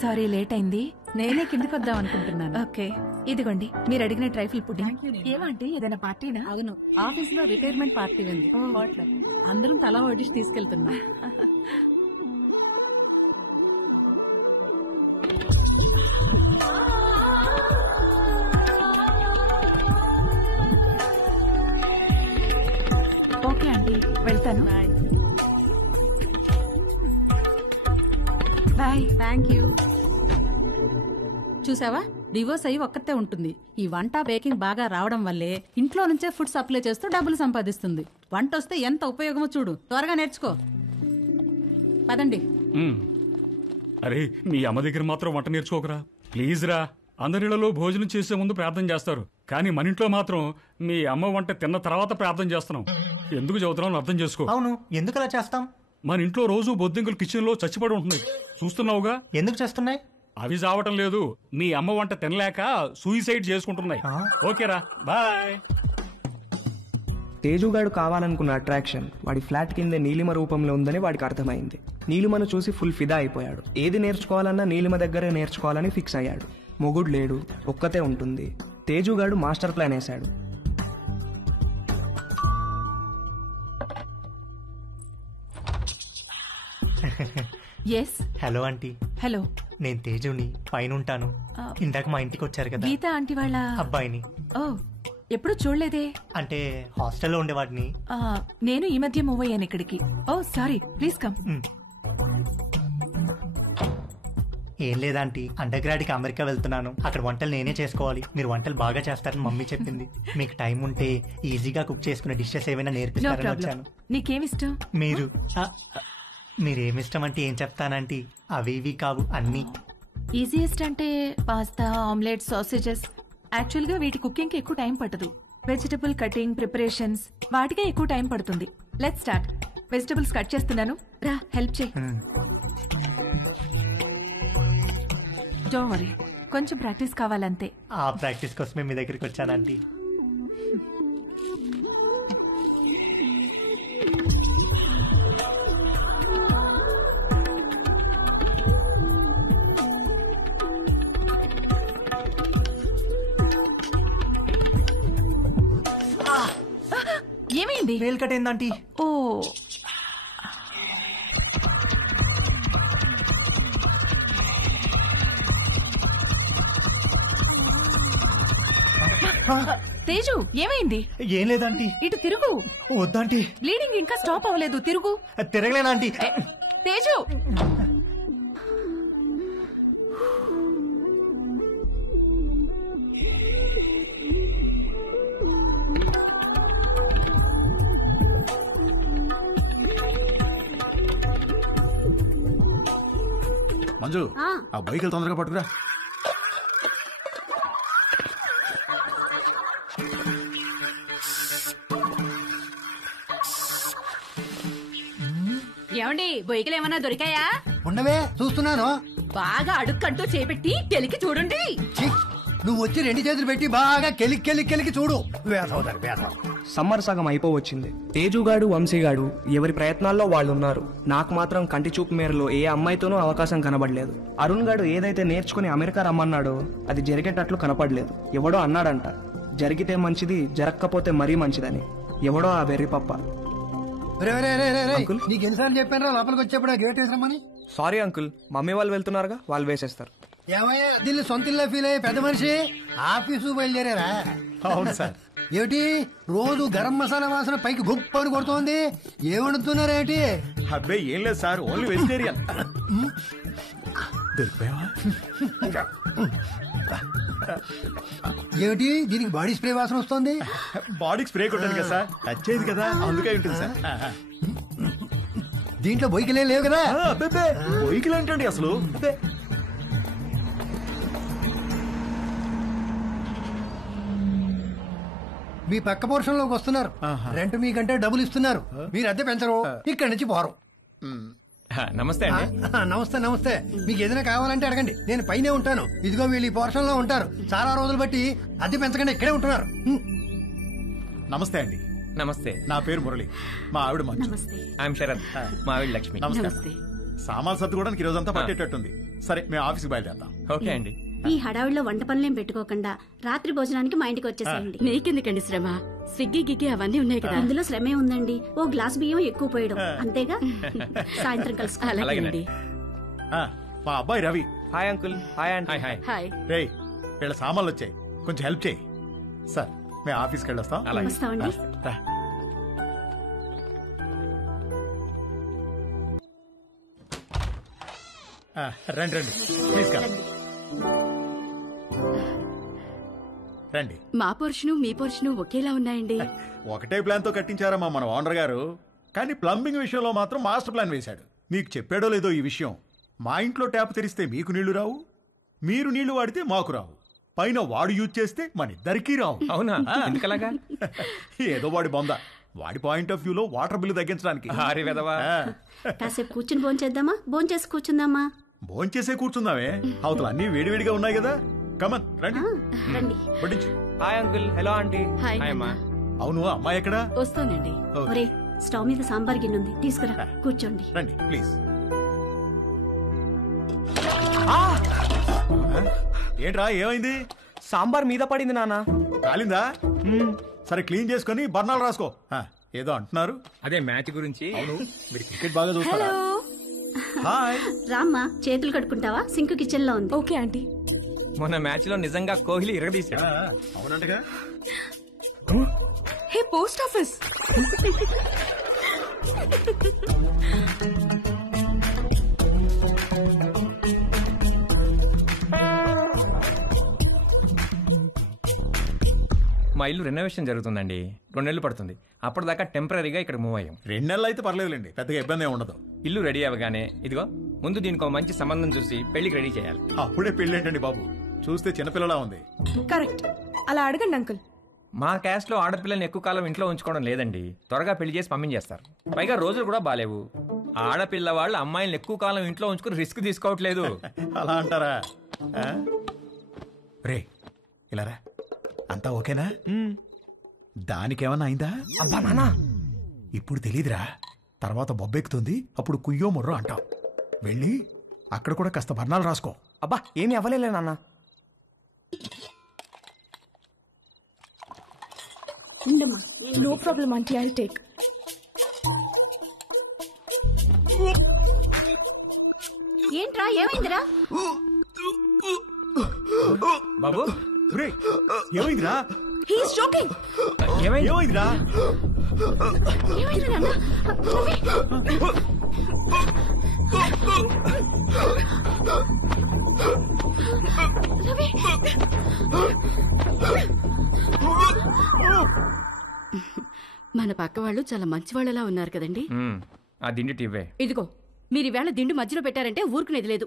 sorry late అయింది. నేనే కిందికి వద్దాం అనుకుంటున్నాను. ఓకే, ఇదిగోండి మీరు అడిగిన ట్రైఫుల్ పుడ్డింగ్. ఏమంటే ఏదైనా పార్టీనా? అవును, ఆఫీస్ లో రిటైర్మెంట్ పార్టీ ఉంది. అందరం తల వడ్డిసి తీసుకెళ్తున్నాం. ఓకే ఆంటీ, వెళ్తాను. బాయ్. Thank you. చూసావా, డివోర్స్ అయ్యి ఒక్కతే ఉంటుంది. ఈ వంట బేకింగ్ బాగా రావడం వల్లే ఇంట్లో నుంచే ఫుడ్ సప్లై చేస్తూ డబ్బులు సంపాదిస్తుంది. వంట వస్తే ఎంత ఉపయోగమో చూడు. త్వరగా నేర్చుకో. పదండి. అరే, మీ అమ్మ దగ్గర మాత్రం వంట నేర్చుకోకరా ప్లీజ్ రా. అందరిలో భోజనం చేసే ముందు ప్రార్థన చేస్తారు, కానీ మన ఇంట్లో మాత్రం మీ అమ్మ వంట తిన్న తర్వాత ప్రార్థన చేస్తున్నాం. ఎందుకు చదువుతున్నాం అర్థం చేసుకో. అవును, ఎందుకు అలా చేస్తాం? మన ఇంట్లో రోజు బొద్దింకలు కిచెన్ లో చచ్చిపడి ఉంటున్నాయి, చూస్తున్నావుగా. ఎందుకు చేస్తున్నాయి? అవి చావటం లేదు, మీ అమ్మ వంట తినలేక సూయిసైడ్ చేసుకుంటున్నాయి. ఓకేరా, బాయ్. తేజుగాడు కావాలనుకున్న అట్రాక్షన్ వాడి ఫ్లాట్ కిందే నీలిమ రూపంలో ఉందని వాడికి అర్థమైంది. నీలిమను చూసి ఫుల్ ఫిదా అయిపోయాడు. ఏది నేర్చుకోవాలన్నా నీలిమ దగ్గరే నేర్చుకోవాలని ఫిక్స్ అయ్యాడు. మొగుడు లేడు, ఒక్కతే ఉంటుంది. తేజుగాడు మాస్టర్ ప్లాన్ వేశాడు. Yes hello aunty. హలో, నేను తేజుని, పైన ఉంటాను. ఇందాక మా ఇంటికి వచ్చారు కదా గీత ఆంటీ వాళ్ళ అబ్బాయిని. ఓ, ఎప్పుడు చూడలేదే. అంటే హాస్టల్లో ఉండేవాడిని. నేను ఈ మధ్య మూవ్ అయ్యాను ఇక్కడికి. ఓ సారీ, ప్లీజ్ కమ్. ఏం లేదాంటీ, అండర్ గ్రాడ్ కి అమెరికా వెళ్తున్నాను. అక్కడ వంటలు నేనే చేసుకోవాలి. మీరు వంటలు బాగా చేస్తారని మమ్మీ చెప్పింది. మీకు టైం ఉంటే ఈజీగా కుక్ చేసుకునే డిషెస్ ఏమైనా నేర్పిస్తారని వచ్చాను. నీకేమిష్టం? మీరేమిష్టం అంటే ఏం చెప్తానంటీ, అవి ఇవి కావు అన్నీ. ఈజియెస్ట్ అంటే పాస్తా, ఆమ్లెట్, సాసేజెస్. యాక్చువల్ గా వీటి కుకింగ్ కి ఎక్కువ టైం పట్టదు. వెజిటబుల్ కటింగ్, ప్రిపరేషన్స్ వాటికే ఎక్కువ టైం పడుతుంది. Let's start. వెజిటబుల్స్ కట్ చేస్తున్నాను, రా హెల్ప్ చేయి. డోంట్ వరీ, కొంచెం ప్రాక్టీస్ కావాలంతే. ఆ ప్రాక్టీస్ కోసమే మీ దగ్గరికి వచ్చానంటీ. ఏమైంది? వేలు కట్టేందంటీ. ఓ, తేజు ఏమైంది? ఏం లేదంటీ. ఇటు తిరుగు. వద్దంటీ, బ్లీడింగ్ ఇంకా స్టాప్ అవ్వలేదు, తిరుగు. తిరగలేనంటీ. తేజు, మంజు, ఆ బైక్ తొందరగా పట్టుకురా. ఏమండి, బొయ్యకలు ఏమన్నా దొరికాయా? ఉండవే, చూస్తున్నాను. బాగా అడుక్కంటూ చేపెట్టి కెలికి చూడండి. నువ్వు వచ్చి 2 చేతులు పెట్టి బాగా కెలికి చూడు. వేసవుతారు. సమ్మర్ సగం అయిపోవచ్చింది. తేజుగాడు, వంశీగాడు ఎవరి ప్రయత్నాల్లో వాళ్ళు ఉన్నారు. నాకు మాత్రం కంటి చూపు మేరలో ఏ అమ్మాయితోనూ అవకాశం కనబడలేదు. అరుణ్ గాడు ఏదైతే నేర్చుకుని అమెరికా రమ్మన్నాడో అది జరిగేటట్లు కనపడలేదు. ఎవడో అన్నాడంట, జరిగితే మంచిది, జరగకపోతే మరీ మంచిదని. ఎవడో ఆ వెర్రి పప్ప. నీకు ఎన్నిసార్లు చెప్పాను రా లోపలికి వచ్చేప్పుడు గేట్ వేసామని. సారీ అంకుల్, మమ్మీ వాళ్ళు వెళ్తున్నారుగా, వాళ్ళు వేసేస్తారు. ఏమయ్యా, దీన్ని సొంత ఇల్లు ఫీల్ అయ్యే పెద్ద మనిషి ఆఫీసు బయలుదేరారా? అవును సార్. ఏమిటి రోజు గరం మసాలా వాసన పైకి గొప్పని కొడుతోంది? ఏమడుతున్నారేంటి? అబ్బే ఏం లేదు సార్, ఓన్లీ వెజిటేరియన్. ఏమిటి దీనికి బాడీ స్ప్రే వాసన వస్తుంది? బాడీకి స్ప్రే కొట్టాను కదా సార్, టచ్ అయింది కదా, అందుకే ఉంటుంది సార్. దీంట్లో బొయ్యికలే లేవు కదా? బొయ్యికలు ఏంటండి అసలు? మీ పక్క పోర్షన్ లోకి వస్తున్నారు. రెంట్ మీకంటే డబ్బులు ఇస్తున్నారు. మీరు అద్దె పెంచరు, ఇక్కడి నుంచి పోరు. నమస్తే అండి. నమస్తే. మీకు ఏదైనా కావాలంటే అడగండి, నేను పైనే ఉంటాను. ఇదిగో వీళ్ళు ఈ పోర్షన్ లో ఉంటారు. చాలా రోజులు బట్టి అద్దె పెంచకుండా ఇక్కడే ఉంటున్నారు. నమస్తే అండి. నమస్తే, నా పేరు మురళి, మా ఆవిడ మంజు. ఐఎమ్ శరత్, మా ఆవిడ లక్ష్మి. నమస్తే. సామాన్ సర్దుకోవడానికి రోజంతా పట్టేటట్టుంది. సరే, మేము ఆఫీస్కి బయలుదేరుతాం. ఓకే అండి. ఈ హడావిడిలో వంట పనులేం పెట్టుకోకుండా రాత్రి భోజనానికి మా ఇంటికి వచ్చేసేయండి. నీకెందుకండి శ్రమ? స్విగ్గీ గిగ్గి అవన్నీ ఉన్నాయి కదా. అందులో శ్రమే ఉందండి. ఓ గ్లాస్ బియ్యం ఎక్కువ పోయడం అంతేగా. సాయంత్రం కలుసుకో. అలాగేనండి. మా అబ్బాయి Ravi. Hi uncle. Hi aunty. Hi. రే, వీళ్ళ సామాన్లు వచ్చాయి, కొంచెం హెల్ప్ చేయి. సార్, మేము ఆఫీస్కి వెళ్ళొస్తాం. వస్తామండి. రండి రండి, ప్లీజ్ కమ్. రండి. మా పోర్షను మీ పోర్షను ఒకేలా ఉన్నాయండి. ఒకటే ప్లాన్ తో కట్టించారమ్మా మన ఓనర్ గారు, కానీ ప్లంబింగ్ విషయంలో మాత్రం మాస్టర్ ప్లాన్ వేశాడు. మీకు చెప్పాడో లేదో ఈ విషయం, మా ఇంట్లో ట్యాప్ తెరిస్తే మీకు నీళ్లు రావు, మీరు నీళ్లు వాడితే మాకు రావు, పైన వాడు యూజ్ చేస్తే మన ఇద్దరికీ రావు. అవునా? ఎందుకలాగా? ఏదో వాడి బొంద. వాడి పాయింట్ ఆఫ్ వ్యూలో వాటర్ బిల్లు తగ్గించడానికి. కాసేపు కూర్చుని భోంచేద్దామా? భోంచేసి కూర్చుందామా? భోంచేసే కూర్చుందామే, అవతల అన్ని వేడివేడిగా ఉన్నాయి కదా. కమన్ రండి. Hi uncle. Hello aunty. Hi అమ్మా. అవును, అమ్మాయి ఎక్కడా? వస్తానండి. ఒరే, స్టవ్ మీద సాంబార్ గిన్నె ఉంది, తీసుకురా. కూర్చోండి. రండి ప్లీజ్. ఏంట్రా, ఏమైంది? సాంబార్ మీద పడింది నాన్న. కాలిందా? సరే, క్లీన్ చేసుకుని బర్ణాలు రాసుకో. ఏదో అంటున్నారు. అదే మ్యాచ్ గురించి. అవును, మీరు క్రికెట్ బాగా చూస్తారా? రామ్మా, చేతులు కడుక్కుంటావా? సింక్ కిచెన్ లో ఉంది. Okay aunty. మొన్న మ్యాచ్ లో నిజంగా కోహ్లీ ఇరగదీశాడు. అవునంటగా. Hey post office. మా ఇల్లు రెనోవేషన్ జరుగుతుందండి. 2 నెలలు పడుతుంది. అప్పటిదాకా టెంపరీగా ఇక్కడ మూవ్ అయ్యాం. 2 నెలలు అయితే పర్లేదులేండి, పెద్దగా ఇబ్బంది ఏమి ఉండదు. ఇల్లు రెడీ అవ్వగానే ఇదిగో ముందు దీనికి ఒక మంచి సంబంధం చూసి పెళ్లికి రెడీ చేయాలి. అప్పుడే పెళ్లి ఏంటండి బాబు, చూస్తే చిన్నపిల్లలా ఉంది. కరెక్ట్, అలా అడగండి అంకుల్. మా క్యాస్ట్ లో ఆడపిల్లల్ని ఎక్కువ కాలం ఇంట్లో ఉంచుకోవడం లేదండి. త్వరగా పెళ్లి చేసి పంపించేస్తారు. పైగా రోజులు కూడా బాలేవు. ఆడపిల్ల వాళ్ళు అమ్మాయిలను ఎక్కువ కాలం ఇంట్లో ఉంచుకుని రిస్క్ తీసుకోవట్లేదు. అలా అంటారా? రే ఇలా రా, అంతా ఓకేనా? దానికేమన్నా అయిందా? అబ్బా నానా, ఇప్పుడు తెలీదురా, తర్వాత బొబ్బెక్కుతుంది, అప్పుడు కుయ్యో ముర్రో అంటావు. వెళ్ళి అక్కడ కూడా కాస్త బర్ణాలు రాసుకో. అబ్బా ఏమీ అవ్వలేలే నాన్న. No problem aunty, I take. ఏంట్రా, ఏమైందిరా? బాబు ఏమైందిరా? He's joking. ఏమైందిరా? ఏమైంది నాన్న? మన పక్క వాళ్ళు చాలా మంచి వాళ్ళలా ఉన్నారు కదండి. ఆ దిండి టివ్వే. ఇదిగో, మీరు ఈవేళ దిండు మధ్యలో పెట్టారంటే ఊరుకునేది లేదు.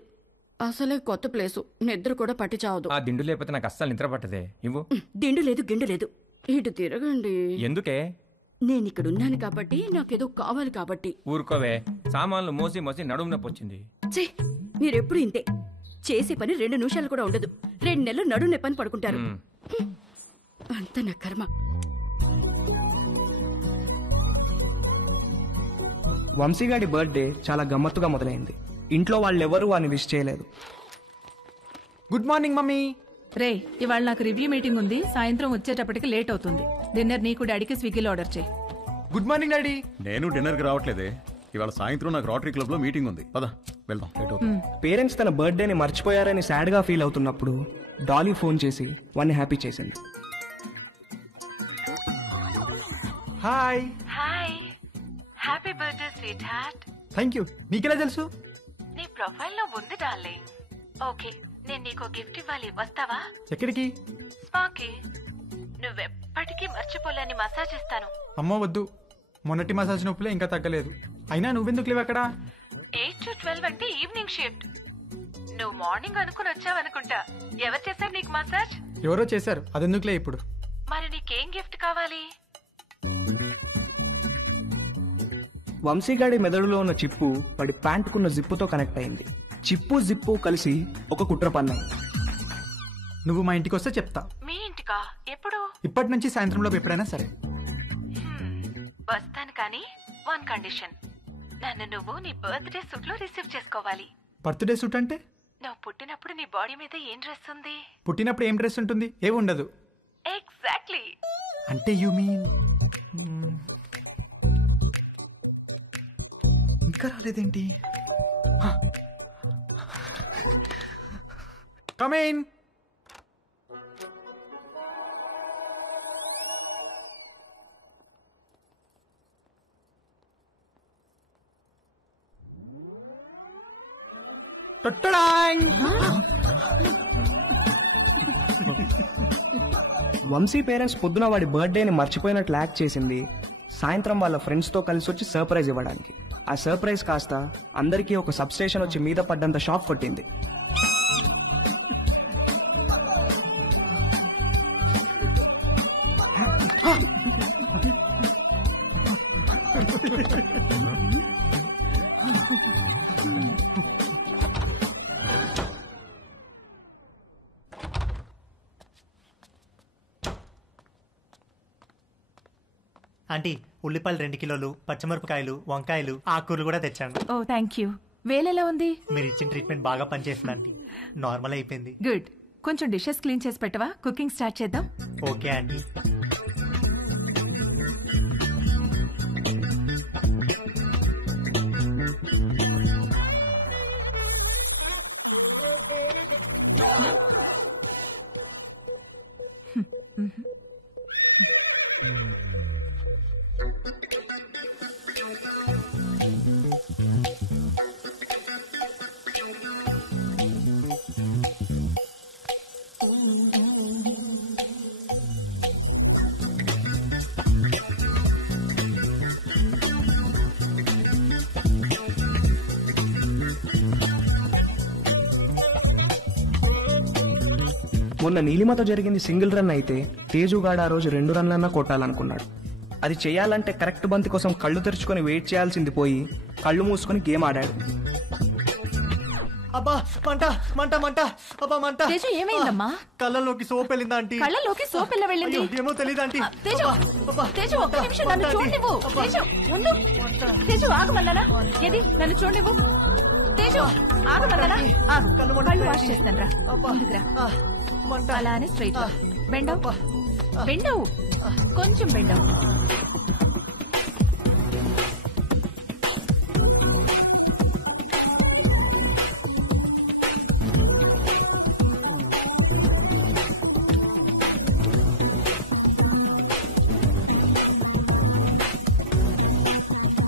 అసలే కొత్త ప్లేసు, నిద్ర కూడా పట్టి చావదు. ఆ దిండు లేకపోతే నాకు అస్సలు నిద్ర పట్టదే. ఇవ్వు. దిండు లేదు, గిండు లేదు. ఇటు తిరగండి. ఎందుకే? నేను ఇక్కడ ఉన్నాను కాబట్టి, నాకేదో కావాలి కాబట్టి. ఊరుకోవే, సామాన్లు మోసి మోసి నడుము నొప్పి వచ్చింది. ఛీ, మీరెప్పుడు ఇంతే. చేసే పని 2 నిమిషాలు కూడా ఉండదు. 2 నెలలు నడుము నొప్పని పడుకుంటారు. అంత నా కర్మ. వంశీగాడి బర్త్డే చాలా గమ్మత్తుగా మొదలైంది. ఇంట్లో వాళ్ళెవరూ వాడిని విష్ చేయలేదు. Good morning mummy. రే, ఇవాళ నాకు రివ్యూ మీటింగ్ ఉంది. సాయంత్రం వచ్చేటప్పటికి లేట్ అవుతుంది. డిన్నర్ నీకు డాడీకి స్విగ్గీలో ఆర్డర్ చేయి. Good morning daddy. నేను డిన్నర్కి రావట్లేదే, ఇవాళ సాయంత్రం నాకు రోటరీ క్లబ్ లో మీటింగ్ ఉంది. పద వెళ్దాం, లేట్ అవుతుంది. పేరెంట్స్ తన బర్త్డేని మర్చిపోయారని సాడ్ గా ఫీల్ అవుతున్నప్పుడు డాలీ ఫోన్ చేసి వాడిని హ్యాపీ చేసింది. Hi. Hi, happy birthday sweet heart. Thank you. నీకెలా తెలుసు? నీ ప్రొఫైల్ లో ఉంది డార్లింగ్. ఓకే, నేను నీకు గిఫ్ట్ ఇవ్వాలి, వస్తావా? ఎక్కడికి? స్పాకి. నువ్వెప్పటికీ మర్చిపోలేని మసాజ్ ఇస్తాను. అమ్మో వద్దు, మొన్నటి మసాజ్ నొప్పులే ఇంకా తగ్గలేదు. అయినా నువ్వెందుకు లేవు అక్కడ? 8 to 12 అంటే ఈవినింగ్ షిఫ్ట్. నువ్వు మార్నింగ్ అనుకుని వచ్చావనుకుంటా. ఎవరు చేశారు నీకు మసాజ్? ఎవరో చేశారు, అదెందుకులే ఇప్పుడు. మరి నీకేం గిఫ్ట్ కావాలి? వంశీగాడి మెదడులో ఉన్న చిప్పు వాడి ప్యాంటుకున్న జిప్పుతో కనెక్ట్ అయింది. చిప్పు జిప్పు కలిసి ఒక కుట్ర పన్నాయి. నువ్వు మా ఇంటికి వస్తే చెప్తా. మీ ఇంటికా? ఎప్పుడు? ఇప్పటి నుంచి సాయంత్రంలో ఎప్పుడైనా సరే. వస్తాను, కానీ 1 కండిషన్. నన్ను నువ్వు నీ బర్త్డే సూట్ లో రిసీవ్ చేసుకోవాలి. బర్త్డే సూట్ అంటే? నువ్వు పుట్టినప్పుడు నీ బాడీ మీద ఏం డ్రెస్ ఉంది? పుట్టినప్పుడు ఏం డ్రెస్ ఉంటుంది? ఏమి ఉండదు. ఎగ్జాక్ట్లీ. అంటే యు మీన్ ఇంకా రాలేదేంటి? Come in. వంశీ పేరెంట్స్ పొద్దున వాడి బర్త్డేని మర్చిపోయినట్లు యాక్ట్ చేసింది సాయంత్రం వాళ్ళ ఫ్రెండ్స్తో కలిసి వచ్చి సర్ప్రైజ్ ఇవ్వడానికి. ఆ సర్ప్రైజ్ కాస్త అందరికీ ఒక సబ్ స్టేషన్ వచ్చి మీద పడ్డంత షాక్ కొట్టింది. ఆంటీ, ఉల్లిపాయలు 2 కిలోలు, పచ్చిమిరపకాయలు, వంకాయలు, ఆకుకూరలు కూడా తెచ్చాను. ఓ థ్యాంక్ యూ. వేలెలా ఉంది? మీరు ఇచ్చిన ట్రీట్మెంట్ బాగా పనిచేసింది ఆంటీ. నార్మల్ అయిపోయింది. గుడ్. కొంచెం డిషెస్ క్లీన్ చేసి పెట్టవా? కుకింగ్ స్టార్ట్ చేద్దాం. Okay aunty. మొన్న నీలిమతో జరిగింది సింగిల్ రన్ అయితే తేజుగాడు ఆ రోజు 2 రన్లన్నా కొట్టాలనుకున్నాడు. అది చేయాలంటే కరెక్ట్ బంతి కోసం కళ్ళు తెరుచుకొని వెయిట్ చేయాల్సింది పోయి కళ్ళు మూసుకొని గేమ్ ఆడాడు. అబ్బా మంట మంట మంట అబ్బా మంట. తేజు ఏమైందమ్మా? కళ్ళలోకి సోప్ వెళ్ళిందా ఆంటీ? కళ్ళలోకి సోప్ ఎలా వెళ్ళింది? ఏమో తెలీదు ఆంటీ. తేజు తేజు ఒక్క నిమిషం నన్ను చూడనివ్వు. తేజు ఉండు. తేజు ఆగమన్నానా? ఏది నన్ను చూడనివ్వు. తేజు ఆగమన్నానా? ఆగు. కళ్ళు వాష్ చేస్తాను రా. అలానే స్ట్రైట్ బెండవు బెండవు కొంచెం బెండవు.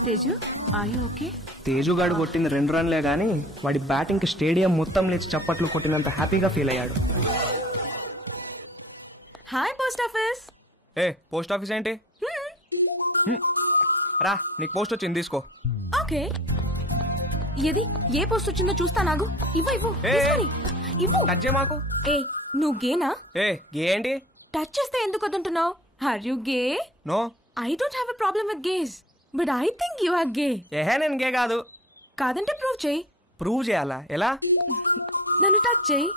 Teju are you okay? తేజుగాడు కొట్టింది 2 రన్లే గానీ వాడి బ్యాటింగ్ కి స్టేడియం మొత్తం లేచి చప్పట్లు కొట్టినంత హ్యాపీగా ఫీల్ అయ్యాడు. Hi post office. ఏ పోస్ట్ ఆఫీస్ ఏంటి? రా నీకు పోస్ట్ వచ్చింది తీసుకో. ఓకే ఏది ఏ పోస్ట్ వచ్చిందో చూస్తా. నాగు ఇవ్వు ఇవ్వు తీసుకొని ఇవ్వు. టచ్ చేయ మాకు. ఏ నువ్వు గేనా? ఏ గే ఏంటి? టచ్ చేస్తే ఎందుకు వద్దంటున్నావు? Are you gay? No I don't have a problem with gays but I think you are gay. ఏహే నేను గే కాదు. కాదంటే ప్రూవ్ చేయి. ప్రూవ్ చేయాలా? ఎలా? నన్ను టచ్ చేయి.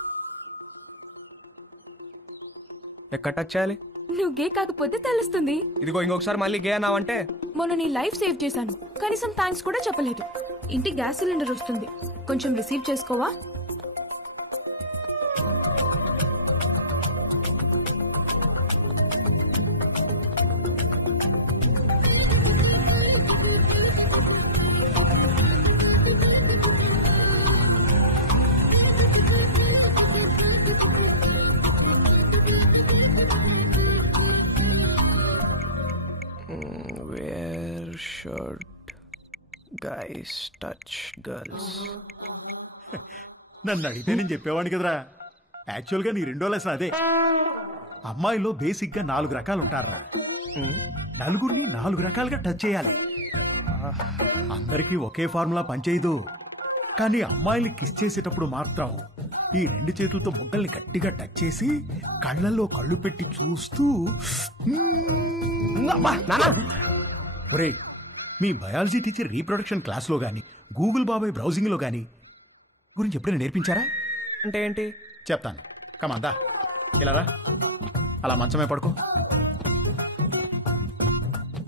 ఎక్కడ టచ్ చేయాలి? నువ్వు గే కాకపోతే తెలుస్తుంది. ఇదిగో ఇంకొకసారి మళ్ళీ గే అన్నావంటే. మొన్న నీ లైఫ్ సేవ్ చేశాను, కనీసం థ్యాంక్స్ కూడా చెప్పలేదు. ఇంటి గ్యాస్ సిలిండర్ వస్తుంది, కొంచెం రిసీవ్ చేసుకోవా? Guys touch girls. నన్ను అడిగితే నేను చెప్పేవాడిని కదరా. యాక్చువల్గా నీ 2వ లెసన్ అదే. అమ్మాయిలో బేసిక్ గా 4 రకాలు ఉంటారా. నలుగురిని 4 రకాలుగా టచ్ చేయాలి. అందరికీ ఒకే ఫార్ములా పనిచేయదు. కానీ అమ్మాయిని కిస్ చేసేటప్పుడు మాత్రం ఈ 2 చేతులతో బొగ్గల్ని గట్టిగా టచ్ చేసి కళ్ళల్లో కళ్ళు పెట్టి చూస్తూ ఒరే మీ బయాలజీ టీచర్ రీప్రొడక్షన్ క్లాస్లో గానీ గూగుల్ బాబాయ్ బ్రౌజింగ్ లో గానీ గురించి ఎప్పుడైనా నేర్పించారా? అంటే ఏంటి చెప్తాను. కమాందా ఇలా రా. అలా మంచమే పడుకో.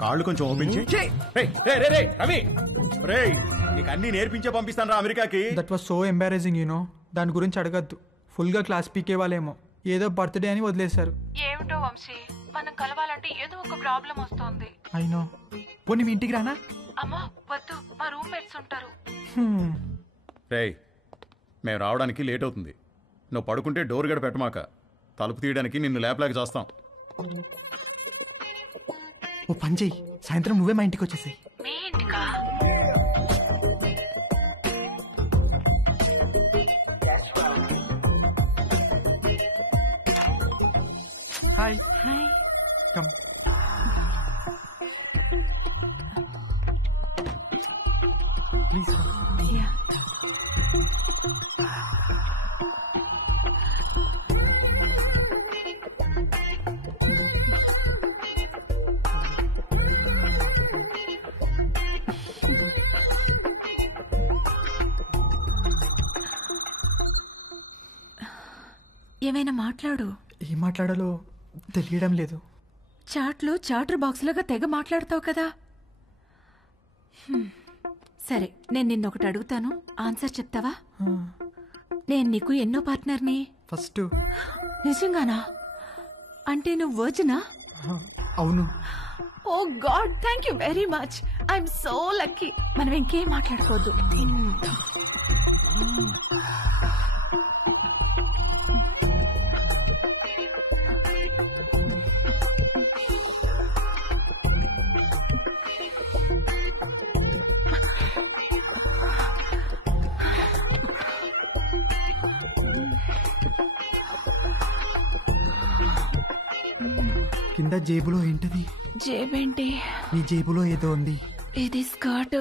కాళ్ళు కొంచెం ఓపెన్ చేయి. రవి రేయ్ నీకు అన్ని నేర్పించే పంపిస్తాను రా అమెరికాకి. That was so embarrassing you know. దాని గురించి అడగద్దు. ఫుల్ గా క్లాస్ పీకే వాళ్ళేమో ఏదో బర్త్డే అని వదిలేశారు. ఏమిటో వంశీ, మనం కలవాలంటే ఏదో ఒక ప్రాబ్లం వస్తోంది. అయినో. పోనీ మీ ఇంటికి రానా? అమ్మో వద్దు, మా రూమ్మేట్స్ ఉంటారు. రేయ్ మేము రావడానికి లేట్ అవుతుంది. నువ్వు పడుకుంటే డోర్ గడ పెట్టమాక. తలుపు తీయడానికి నిన్ను లేపలేక చేస్తాం. ఓ పని చెయ్యి, సాయంత్రం నువ్వే మా ఇంటికి వచ్చేసాయి. మీ ఇంటికా? Hi hi. Come. Please. Yeah. ఏమైనా మాట్లాడు. ఏం మాట్లాడాలో తెలియడం లేదు. చాట్లో చాటర్ బాక్స్ లాగా తెగ మాట్లాడతావు కదా. సరే నేను నిన్నొకటి అడుగుతాను, ఆన్సర్ చెప్తావా? నేను నీకు ఎన్నో పార్ట్నర్ని? ఫస్ట్. నిజంగానా? అంటే నువ్వు వర్జినా? అవును. Oh God, thank you very much. I'm so lucky. మనం ఇంకేం మాట్లాడుకోవద్దు. కింద జేబులో ఏంటది? జేబేంటి? నీ జేబులో ఏదో ఉంది. ఇది స్కర్ట్,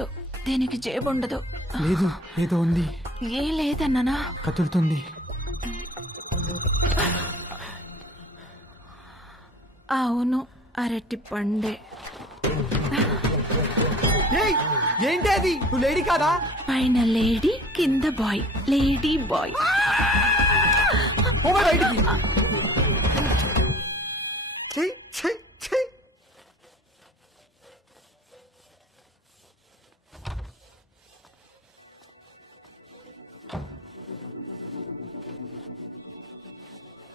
దీనికి జేబు ఉండదు. లేదు, ఏదో ఉంది. ఏం లేదన్నానా? కదులుతుంది. అవును, అరటి పండే. ఏంటి అది? నువ్వు లేడీ కాదా? పైన లేడీ, కింద బాయ్, లేడీ బాయ్.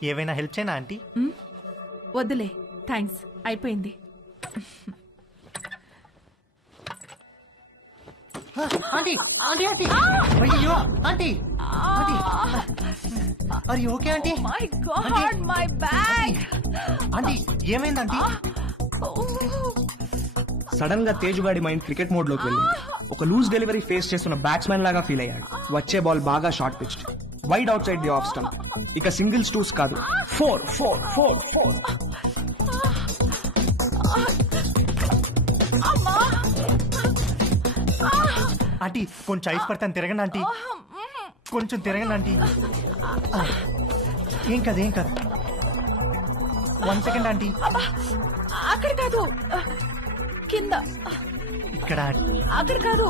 ఏవైనా హెల్ప్ చేయనా ఆంటీ? వద్దులే, థ్యాంక్స్, అయిపోయింది. ఆంటీ ఆంటీ ఆంటీ అయ్యో ఆంటీ ఆంటీ అరే okay aunty? My God, my bag. Aunty ఏమైందంటీ? సడన్ గా తేజుగాడి మైండ్ క్రికెట్ మోడ్ లోకి వెళ్ళింది. ఒక లూజ్ డెలివరీ ఫేస్ చేస్తున్న బ్యాట్స్మెన్ లాగా ఫీల్ అయ్యాడు. వచ్చే బాల్ బాగా short pitched, wide outside the off stump. ఇక సింగిల్స్ టూస్ కాదు, 4 4 4 4. ఆంటీ కొంచెం ఐస్ పడతాను, తిరగండి ఆంటీ, కొంచెం తిరగండి ఆంటీ. ఏం కాదు ఏం కాదు. 1 సెకండ్ ఆంటీ. అక్కడ కాదు, కింద. ఇక్కడ అక్కడ కాదు,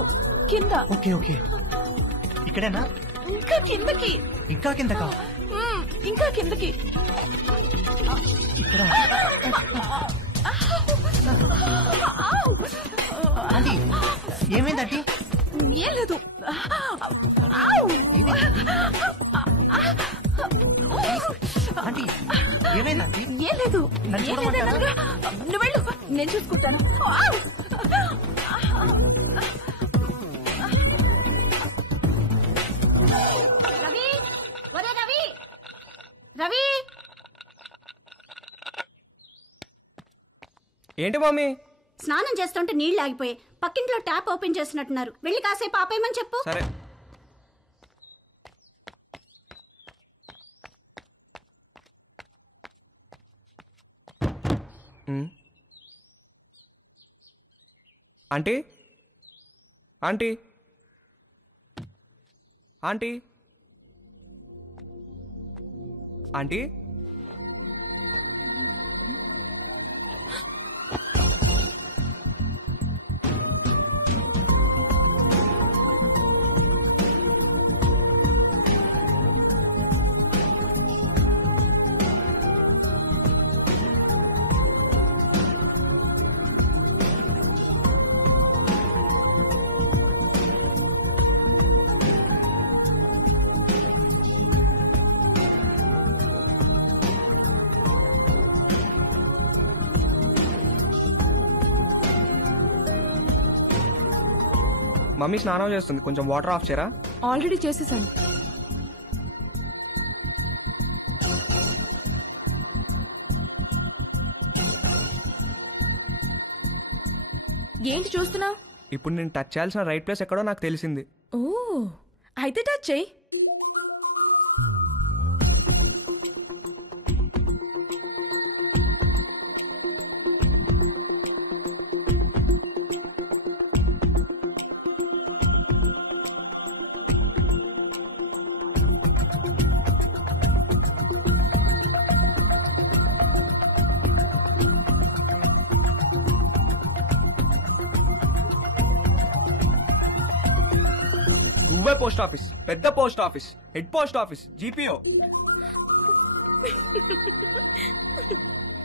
కింద. ఓకే ఓకే, ఇక్కడేనా? ఇంకా కిందకి. ఇంకా కిందకా? ఇంకా కిందకి. ఇక్కడ ఆంటీ ఏమైందంటీ? ఏం లేదు. ఆంటీ ఏమైందంటీ? ఏం లేదు. నన్ను ఏం లేదు చూడమంటారా? అన్నగా. నువ్వు వెళ్ళు, నేను చూసుకుంటాను. రవి, ఒరే రవి, రవి. ఏంటి మమ్మీ? స్నానం చేస్తుంటే నీళ్లు ఆగిపోయాయి. పక్కింట్లో ట్యాప్ ఓపెన్ చేసినట్టున్నారు. వెళ్ళి కాసేపు ఆపేయమని చెప్పు. సరే. Aunty aunty aunty aunty mummy స్నానం చేస్తుంది, కొంచెం వాటర్ ఆఫ్ చేయరా? ఆల్రెడీ చేసేసాను. ఏంటి చూస్తున్నావు? ఇప్పుడు నేను టచ్ చేయాల్సిన రైట్ ప్లేస్ ఎక్కడో నాకు తెలిసింది. ఓ, అయితే టచ్ చెయ్యి. నువ్వే పోస్ట్ ఆఫీస్, పెద్ద post office, head post office, GPO.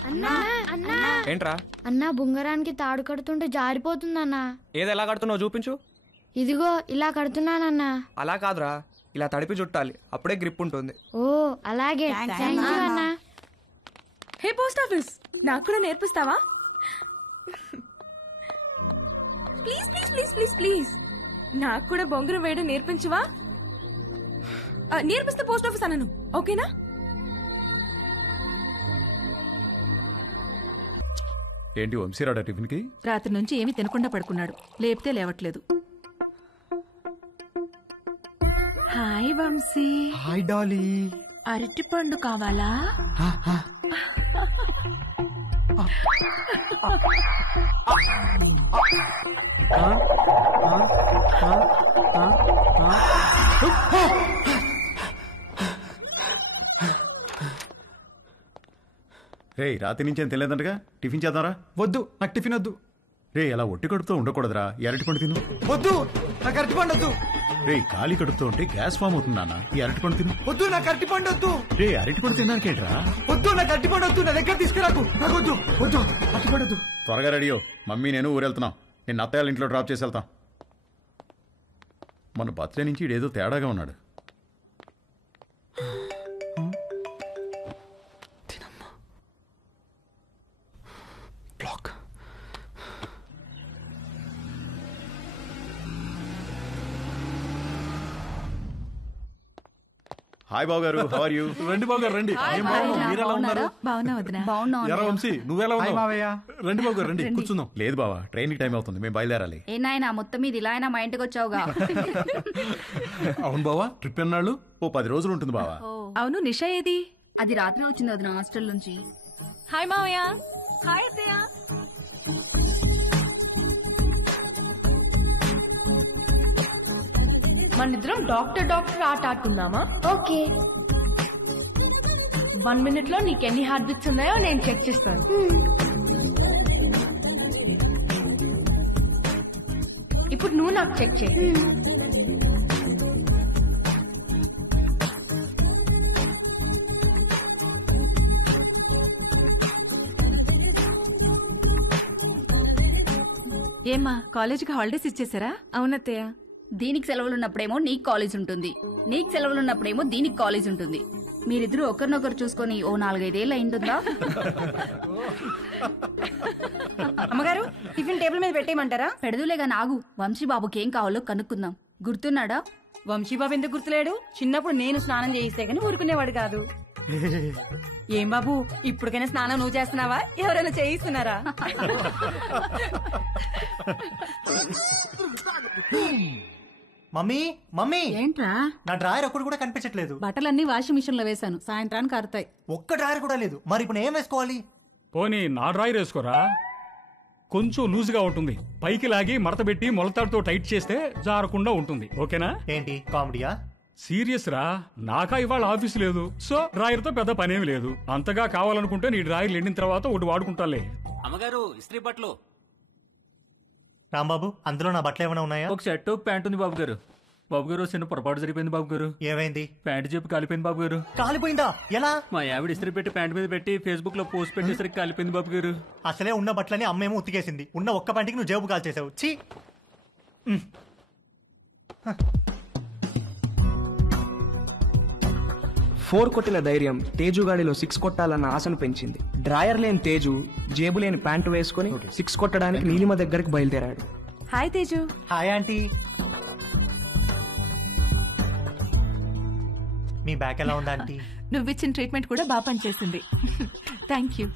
అన్నా అన్నా ఏంట్రా? అన్నా బుంగరానికి తాడు కడుతుంటే జారిపోతుందన్నా. ఏది ఎలా కడుతున్నావు చూపించు. ఇదిగో ఇలా కడుతున్నానన్నా. అలా కాదురా, ఇలా తడిపి చుట్టాలి, అప్పుడే గ్రిప్ ఉంటుంది. ఓ అలాగే, థ్యాంక్ యూ అన్నా. హే పోస్ట్ ఆఫీస్, నాకు కూడా నేర్పిస్తావా? Please please please please please, నాకు కూడా బొంగరం వేయడం నేర్పించవా? నేర్పిస్తే పోస్ట్ ఆఫీస్ అన్నాను, ఓకేనా? ఏంటి వంశీరాడా టిఫిన్ కి? రాత్రి నుంచి ఏమీ తినకుండా పడుకున్నాడు, లేపితే లేవట్లేదు. హాయ్ వంశీ. Hi Dolly. అరటి పండు కావాలా? రే రాత్రి నుంచి ఏం తెలియదంటగా, టిఫిన్ చేద్దారా? వద్దు, నాకు టిఫిన్ వద్దు. రే అలా ఒట్టి కడుపుతో ఉండకూడదురా, ఈ అరటిపండు తిను. వద్దు, నాకు అరటిపండు వద్దు. రే ఖాళీ కడుపుతో ఉంటే గ్యాస్ ఫామ్ అవుతుంది నాన్న, ఈ అరటిపండు తిను. వద్దు, నాకు అరటిపండు వద్దు. రే అరటిపండు తిన్నాకేంట్రా? వద్దు, నాకు అరటిపండు వద్దు, నా దగ్గర తీసుకురాకు. నాకు వద్దు, వద్దు, అరటిపండు వద్దు. త్వరగా రెడీ మమ్మీ నేను ఊరెళ్తున్నాం. నేను అత్తయ్య ఇంట్లో డ్రాప్ చేసి వెళ్తాం. మన బర్త్డే నుంచి ఇడేదో తేడాగా ఉన్నాడు. హాయ్ బాబు గారు, హౌ ఆర్ యు? రండి బాబు గారు రండి. ఏం బాబు మీరు ఎలా ఉన్నారు? బాగున్నా వదినా. ఎరా వంశీ నువ్వెలా హాయ్ ఉన్నావు? మావయ్య. రండి బాబు గారు రండి, కూర్చుందాం. లేదు బావా, ట్రైన్ కి టైం అవుతుంది, మేము బయలుదేరాలి. ఏ నాయనా మొత్తం మీద ఇలా అయినా మా ఇంటికి వచ్చావుగా? అవును బావా, ట్రిప్ ఎన్నాళ్ళు? ఓ 10 రోజులు ఉంటుంది బావా. అవును, నిషా ఏది? అది రాత్రి వచ్చింది వదిన హాస్టల్ నుంచి. హాయ్ మావయ్య. హాయ్ అత్తయ్య. మనిద్దరం డాక్టర్ ఆట ఆడుకుందామా? ఓకే. 1 minute లో నీకు ఎన్ని హార్ట్ బీట్స్ ఉన్నాయో నేను చెక్ చేస్తాను. ఇప్పుడు నువ్వు నాకు చెక్ చేయి. ఏమ్మా, కాలేజీకి హాలిడేస్ ఇచ్చేసారా? అవునత్తయ్య. దీనికి సెలవులు ఉన్నప్పుడేమో నీకు కాలేజ్ ఉంటుంది, నీకు సెలవులు ఉన్నప్పుడేమో దీనికి కాలేజ్ ఉంటుంది. మీరిద్దరూ ఒకరినొకరు చూసుకొని ఓ 4-5 ఏళ్ళు అయింటుందా? అమ్మగారు, టిఫిన్ టేబుల్ మీద పెట్టేయమంటారా? పెడదులేగా నాగు. వంశీబాబుకి ఏం కావాలో కనుక్కుందాం. గుర్తున్నాడా? వంశీబాబు ఎందుకు గుర్తులేడు? చిన్నప్పుడు నేను స్నానం చేయిస్తే గానీ ఊరుకునేవాడు కాదు. ఏం బాబు, ఇప్పటికైనా స్నానం నువ్వు చేస్తున్నావా, ఎవరైనా చేయిస్తున్నారా? మమ్మీ మమ్మీ, ఏంట్రా? నా డ్రాయర్ ఒక్కడు కూడా కనిపించట్లేదు. బట్టలన్నీ వాషింగ్ మిషన్ లో వేశాను, సాయంత్రానికి ఆరుతాయి. ఒక్క డ్రాయర్ కూడా లేదు. మరి ఇప్పుడు ఏం వేసుకోవాలి? పోనీ నా డ్రాయర్ వేసుకోరా, కొంచెం లూజ్గా ఉంటుంది. పైకి లాగి మడత పెట్టి మొలతాడుతో టైట్ చేస్తే జారకుండా ఉంటుంది. ఓకేనా? ఏంటి కామెడీయా? సీరియస్ రా, నాకా ఇవాళ ఆఫీస్ లేదు, సో డ్రాయర్ తో పెద్ద పనేమి లేదు. అంతగా కావాలనుకుంటే నీ డ్రాయర్ ఎండిన తర్వాత ఒకటి వాడుకుంటాలే. అమ్మగారు, ఇస్త్రీ బట్టలు. రాంబాబు, అందులో నా బట్టలు ఏమైనా ఉన్నాయా? ఒక షర్ట్ ప్యాంట్ ఉంది బాబు గారు. బాబు గారు, చిన్న పొరపాటు జరిగిపోయింది బాబు గారు. ఏమైంది? ప్యాంట్ చెప్పి కాలిపోయింది బాబు గారు. కాలిపోయిందా? ఎలా? మా ఆవిడ ఇస్త్రీ పెట్టి ప్యాంట్ మీద పెట్టి ఫేస్బుక్ లో పోస్ట్ పెట్టేసరికి కాలిపోయింది బాబు గారు. అసలే ఉన్న బట్టలని అమ్మేమో ఉతికేసింది. ఉన్న ఒక్క పంటికి నువ్వు జేబు కాల్చేసావు. ఛీ! 4 కొట్టిన ధైర్యం తేజుగాడిలో 6 కొట్టాలన్న ఆశను పెంచింది. డ్రాయర్ లేని తేజు జేబు లేని ప్యాంటు వేసుకుని 6 కొట్టడానికి నీలిమ దగ్గరికి బయలుదేరాడు. హాయ్ తేజు. Hi aunty. మీ బ్యాక్ ఎలా ఉందా ఆంటీ? నువ్విచ్చిన ట్రీట్మెంట్ కూడా బాగా పనిచేసింది. Thank you.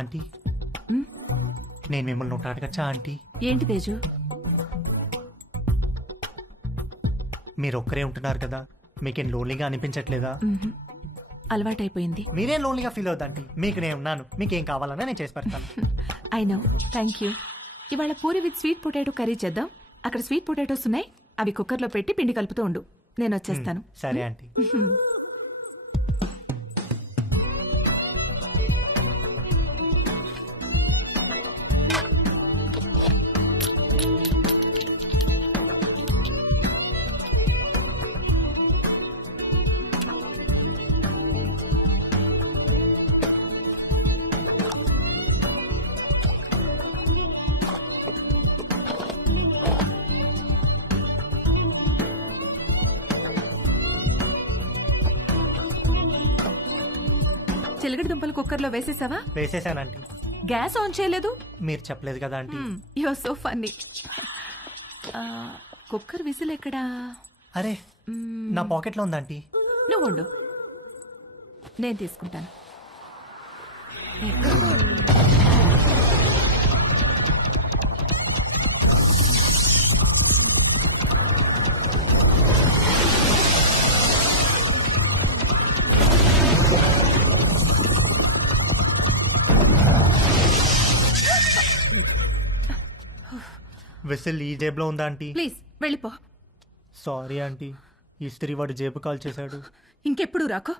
ఆంటీ, నేను మిమ్మల్ని ఒకటి అడగచ్చా ఆంటీ? ఏంటి తేజు? మీరు ఒక్కరే ఉంటున్నారు కదా, మీకేం లోన్లీగా అనిపించట్లేదా? అలవాటైపోయింది. మీరేం లోన్లీగా ఫీల్ అవుతాంటీ, మీకు నేను ఉన్నాను. మీకేం కావాలన్నా నేను చేసి పెడతాను. I know, thank you. ఇవాళ puri with sweet potato curry చేద్దాం. అక్కడ స్వీట్ పొటాటోస్ ఉన్నాయి, అవి కుక్కర్లో పెట్టి పిండి కలుపుతూ ఉండు, నేను వచ్చేస్తాను. సరే ఆంటీ. చిలకడ దుంపలు కుక్కర్లో వేసేసావా? వేసేసానంటీ. గ్యాస్ ఆన్ చేయలేదు? మీరు చెప్పలేదు కదా aunty. You are so funny. Cooker whistle ఎక్కడా? అరే, నా పాకెట్లో ఉందంటీ. నువ్వు ఉండు, నేను తీసుకుంటాను. విసిల్ ఈ జేబులో ఉందా ఆంటీ? ప్లీజ్ వెళ్ళిపో. సారీ ఆంటీ, ఇస్త్రీ వాడు జేబు కాల్ చేశాడు. ఇంకెప్పుడు రాకో.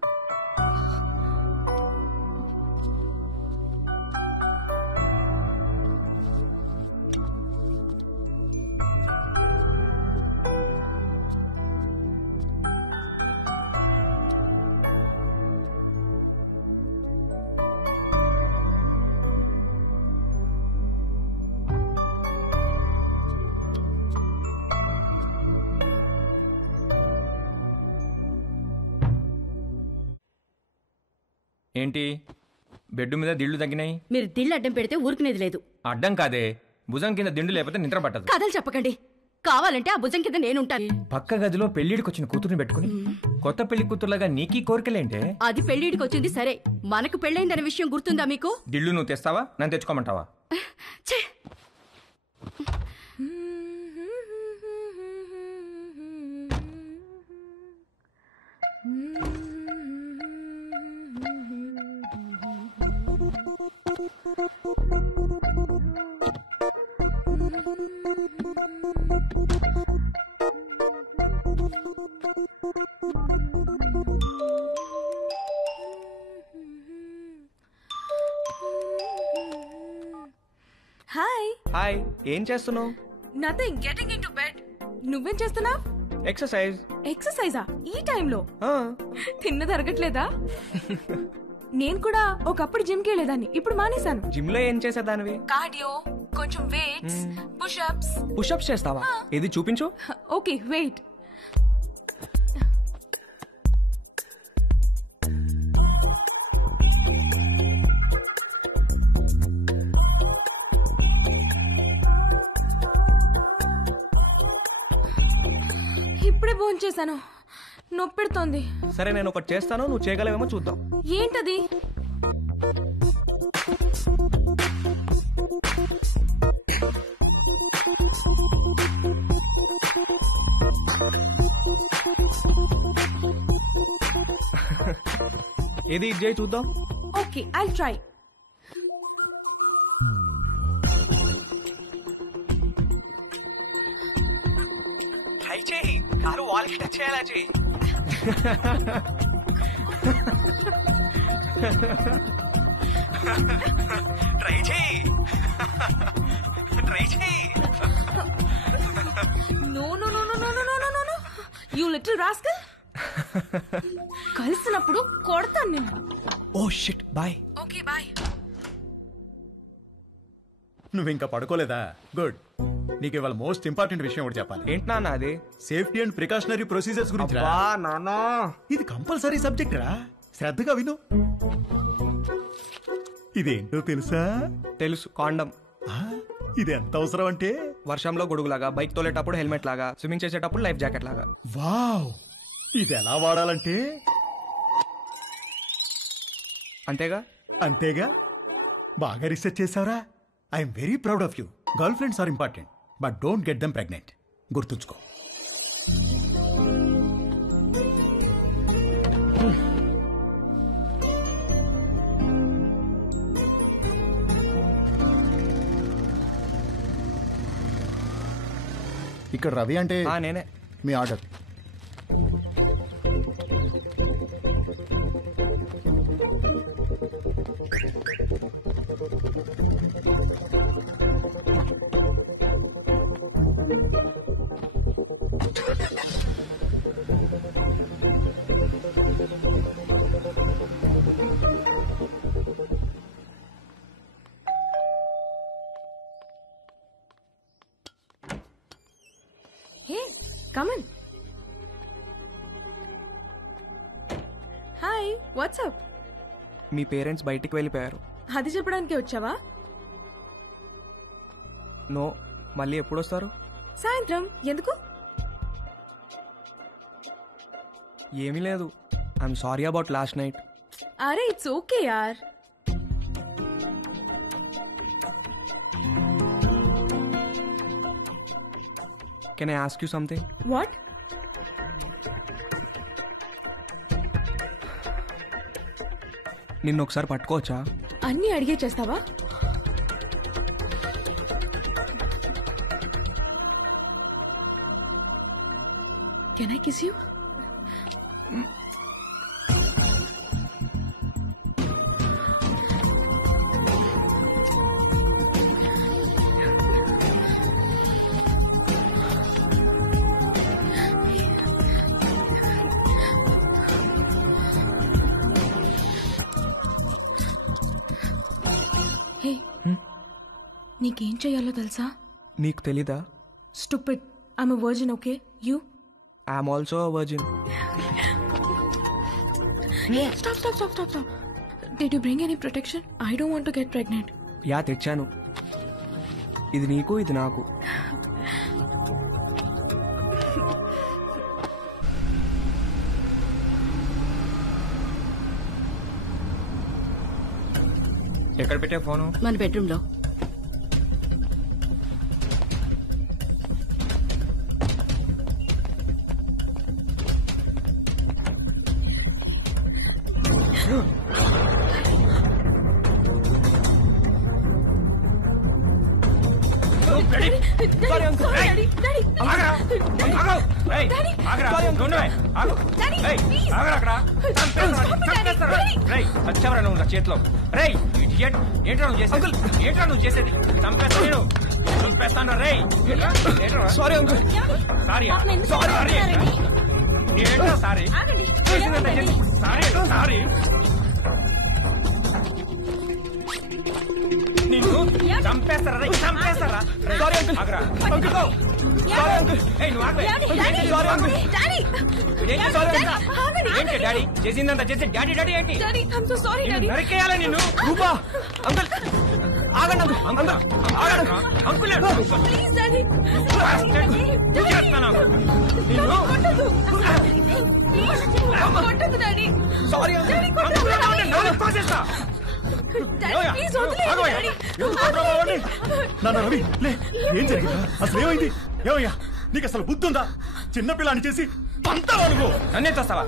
ఏంటి బెడ్ మీద దిళ్ళు తగ్గినాయి? మీరు దిళ్ళు అడ్డం పెడితే ఊరుకునేది లేదు. అడ్డం కాదే, భుజం కింద దిండు లేకపోతే నిద్ర పట్టదు. కథలు చెప్పకండి. కావాలంటే ఆ భుజం కింద నేనుంటాను. పక్క గదిలో పెళ్లిడికి వచ్చిన కూతురుని పెట్టుకుని కొత్త పెళ్లి కూతురులాగా నీకీ కోరికలేంటే? అది పెళ్లిడికి వచ్చింది సరే, మనకు పెళ్ళైందనే విషయం గుర్తుందా మీకు? దిళ్ళు నువ్వు తెస్తావా, నన్ను తెచ్చుకోమంటావా? హాయ్. హాయ్, ఏం చేస్తున్నావు? Nothing, getting in to bed. నువ్వేం చేస్తున్నావు? ఎక్సర్సైజ్. ఎక్సర్సైజా ఈ టైంలో? తిన్నది అరగట్లేదా? నేను కూడా ఒకప్పుడు జిమ్ కి వెళ్ళేదాన్ని, ఇప్పుడు మానేశాను. జిమ్ లో ఏం చేసేదానివి? కార్డియో, కొంచెం వెయిట్స్, పుషప్స్. పుషప్స్ చేస్తావా? ఏది చూపించు. Okay wait. ఇప్పుడే భోంచేశాను, నొప్పెడుతోంది. సరే నేను ఒకటి చేస్తాను, నువ్వు చేయగలవేమో చూద్దాం. ఏంటది? ఏది ఇది చేయి చూద్దాం. Okay I'll try. ట్రై చేయి, కారు వాల్కి టచ్ చేయాలా చేయి. ట్రై చేయి, ట్రై చేయి. No no no no no no no no, you little rascal. కలిసినప్పుడు కొడతాను నేను. Oh shit, bye. Okay bye. నువ్వు ఇంకా పడుకోలేదా? గుడ్. నీకు ఇవాళ మోస్ట్ ఇంపార్టెంట్ విషయం ఒకటి చెప్పాలి. ఏంటి నాన్న అది? సేఫ్టీ అండ్ ప్రికాషనరీ ప్రొసీజర్స్ గురించి రా. నాన్న, ఇది కంపల్సరీ సబ్జెక్ట్ రా, శ్రద్ధగా విను. ఇదేంటో తెలుసా? తెలుసు, కాండం. ఇది ఎంత అవసరం అంటే, వర్షంలో గొడుగులాగా, బైక్ తోలేటప్పుడు హెల్మెట్ లాగా, స్విమ్మింగ్ చేసేటప్పుడు లైఫ్ జాకెట్ లాగా. వావ్, ఇది ఎలా వాడాలంటే అంతేగా. అంతేగా, బాగా రీసెర్చ్ చేసావురా. I'm very proud of you. Girlfriends are important, but don't get them pregnant. గుర్తుంచుకో. ఇక్కడ రవి అంటే నేనే. మీ order. Hey, come in. Hi, what's up? మీ పేరెంట్స్ బయటికి వెళ్ళిపోయారు. అది చెప్పడానికే వచ్చావా? నో, మళ్ళీ ఎప్పుడు వస్తారు? సాయంత్రం. ఎందుకు? ఏమీ లేదు. I'm sorry about last night. అరే ఇట్స్ ఓకే యార్. Can I ask you something? What? నిన్ను ఒకసారి పట్టుకోవచ్చా? అన్నీ అడిగే చేస్తావా? Can I kiss you? నీకేం చెయ్యాలో తెలుసా? నీకు తెలీదా? Stupid. I'm a virgin, okay? You? I'm also a virgin. Stop. Did you bring any protection? I don't want to get pregnant. Yeah, తెచ్చాను. ఇది నీకు, ఇది నాకు. ఎక్కడ పెట్టే ఫోను? మన బెడ్రూమ్ లో. చేతిలో ఏంట్రా నువ్వు చేసేది? చంపేస్తాను రే. Sorry uncle. సారీ ఏంట్రా సారీ? సారీ నిన్ను చంపేస్తారా? చంపేస్తారా? Sorry uncle. ఆగరా. Uncle sorry uncle. నువ్వు ఆగవే. Sorry uncle. ఏంటి డాడీ చేసిందంతా చేసి డాడీ ఏంటి? నరికేయాలా నిన్ను? రూపా అంకుల్ ఆగండి అంకుల్. అంకుల్ సారీ కోసేస్తా. నాన్న రవి లే, ఏం జరిగిందా? అసలు ఏమైంది? ఏమయ్యా నీకు అసలు బుద్ధి ఉందా? చిన్నపిల్లని చేసి పంతావు అనుకో. నన్నే తోస్తావా?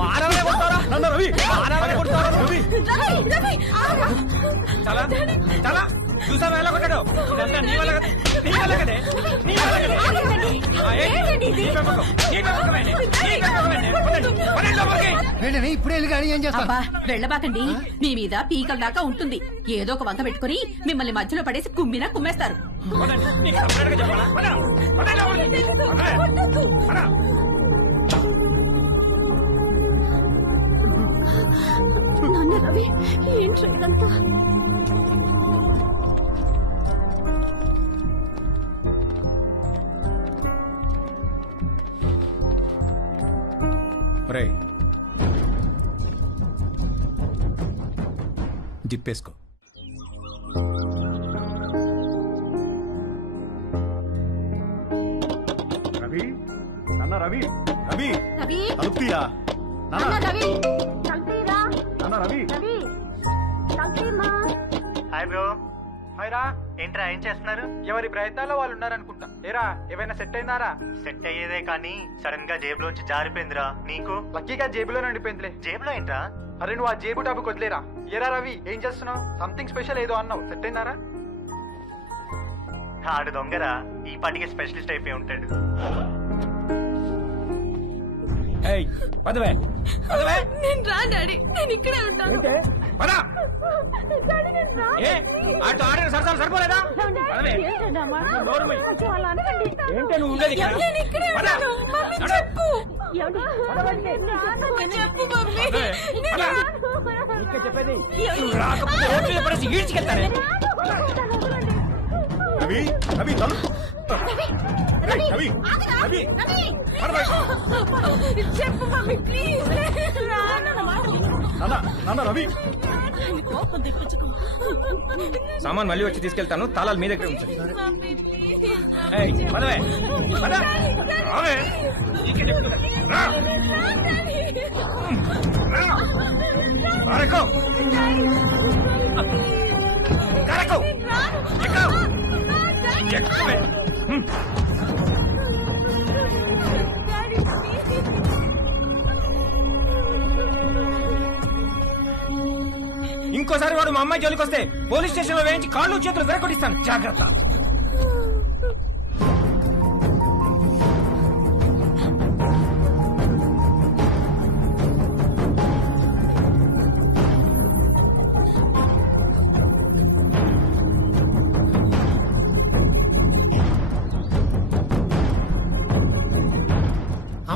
మానవే కొడతారా? నాన్న రవి మానవే కొడతారా? రవి చాలా చూసావా ఎలా కొట్టాడు? ఇదంతా నీ వల్ల కదే. ఇప్పుడే వెళ్ళి గాడి ఏం చేస్తా? వెళ్ళబాకండి, మీ మీద పీకల దాకా ఉంటుంది. ఏదో ఒక వంక పెట్టుకుని మిమ్మల్ని మధ్యలో పడేసి కుమ్మినా కుమ్మేస్తారు. నాన్న రవి ఏంట్రా ఇదంతా? జిప్పేసుకో. రవి నాన్న రవి రవి రవి తలుపుతీరా? నాన్న రవి తలుపుతీరా? నాన్న రవి హాయ్ బ్రో. హాయ్ రా. ఏంట్రా ఏం చేస్తున్నారు? ఎవరి ప్రయత్నాల్లో వాళ్ళు ఉన్నారనుకుంటా. ఏరా ఏమైనా సెట్ అయినారా? సెట్ అయ్యేదే కానీ సడన్ గా జేబులోంచి జారిపోయిందిరా. నీకు? లక్కీగా జేబులో నడిపోయిందిలే. జేబులో ఏంట్రా? అరే నువ్వు ఆ జేబు టాపిక్ వదిలేరా. ఏరా రవి ఏం చేస్తున్నావు? సంథింగ్ స్పెషల్ ఏదో అన్నావు, సెట్ అయినారా? ఆడు దొంగరా, ఈ పాటికి స్పెషలిస్ట్ అయిపోయి ఉంటాడు. నేను రా డాడీ, నేను ఇక్కడే ఉంటాను. సరిపోలేదా? ఏంటే నువ్వు ఉండేది? చెప్పేది రాకపోతే ఈడ్చికెళ్తానే. రవి రవి తలుపు. రవి రవి చెప్పు మమ్మీ ప్లీజ్. నాన్న రవి సామాన్ మళ్ళీ వచ్చి తీసుకెళ్తాను. తాళాలు మీ దగ్గర ఉంచండి. ఇంకోసారి వాడు మా అమ్మాయి జోలికి వస్తే పోలీస్ స్టేషన్ లో వేయించి కాళ్ళు చేతులు విరగొట్టిస్తాను. జాగ్రత్త.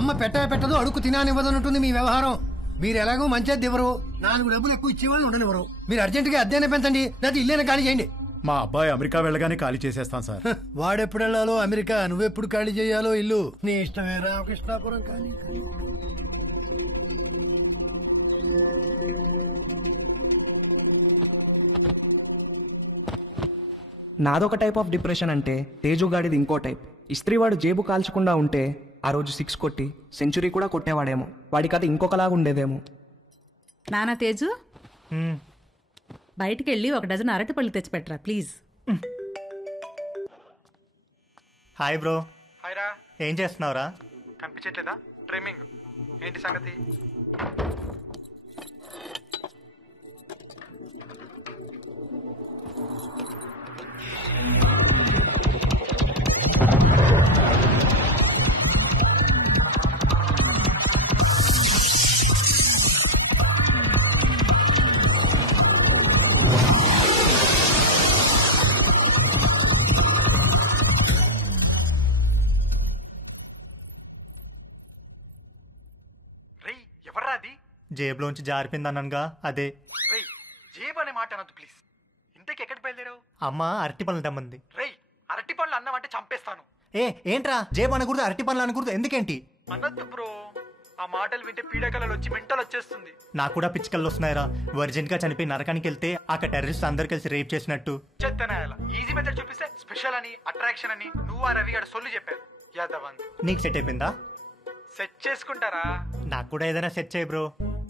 అమ్మ పెట్టదు అడుగు తినానివ్వదన్నట్టుంది మీ వ్యవహారం. మీరు ఎలాగో మంచిది ఇవ్వరు, 4 డబ్బులు ఎక్కువ ఇచ్చేవాళ్ళు ఉండనివ్వరు. మీరు అర్జెంటుగా అద్దెనే పెంచండి, లేకపోతే ఇల్లేనా ఖాళీ చేయండి. మా అబ్బాయి అమెరికా వెళ్ళగానే ఖాళీ చేసేస్తాం సార్. వాడెప్పుడు వెళ్ళాలో అమెరికా, నువ్వెప్పుడు ఖాళీ చేయాలో ఇల్లు నీ ఇష్టమే. రామకృష్ణాపురం ఖాళీ. నాదొక టైప్ ఆఫ్ డిప్రెషన్ అంటే తేజుగాడిది ఇంకో టైప్. ఇస్త్రీవాడు జేబు కాల్చకుండా ఉంటే ఆ రోజు 6 కొట్టి సెంచరీ కూడా కొట్టేవాడేమో. వాడి కథ ఇంకొకలాగా ఉండేదేమో. నానా తేజు, బయటికి వెళ్ళి 1 డజన్ అరటిపళ్ళు తెచ్చిపెట్టరా ప్లీజ్. Hi bro. హాయ్ రా. ఏం చేస్తున్నావురా? కనిపించట్లేదా? ట్రిమ్మింగ్. ఏంటి సంగతి? జేబులోంచి జారిపోయిందన్నానుగా అదే. రేయ్, జేబు అనే మాట అనొద్దు ప్లీజ్. ఇంతకి ఎక్కడికి బయలుదేరావు? అమ్మ అరటి పనులు తెమ్మంది. రేయ్, అరటి పనులు అన్నావంటే చంపేస్తాను. ఏంట్రా జేబు అనకూడదు, అరటి పనులు అనకూడదు, ఎందుకేంటి? అనొద్దు బ్రో, ఆ మాటలు వింటే పీడకలలు వచ్చి మెంటల్ వచ్చేస్తుంది. నాకు కూడా పిచ్చికల్లో వస్తున్నాయిరా. వర్జిన్ గా చనిపోయి నరకానికి వెళ్తే అక్కడ టెర్రరిస్ట్ అందరు కలిసి రేప్ చేసినట్టు. చెత్తనాయాల ఈజీ మెథడ్ చూపిస్తే స్పెషల్ అని, అట్రాక్షన్ అని నువ్వు ఆ రవి గారు సొల్లు చెప్పారు. యాదవ్ నీకు సెట్ అయిపోయిందా? సెట్ చేసుకుంటారా? నాకు కూడా ఏదైనా సెట్ చేయి బ్రో.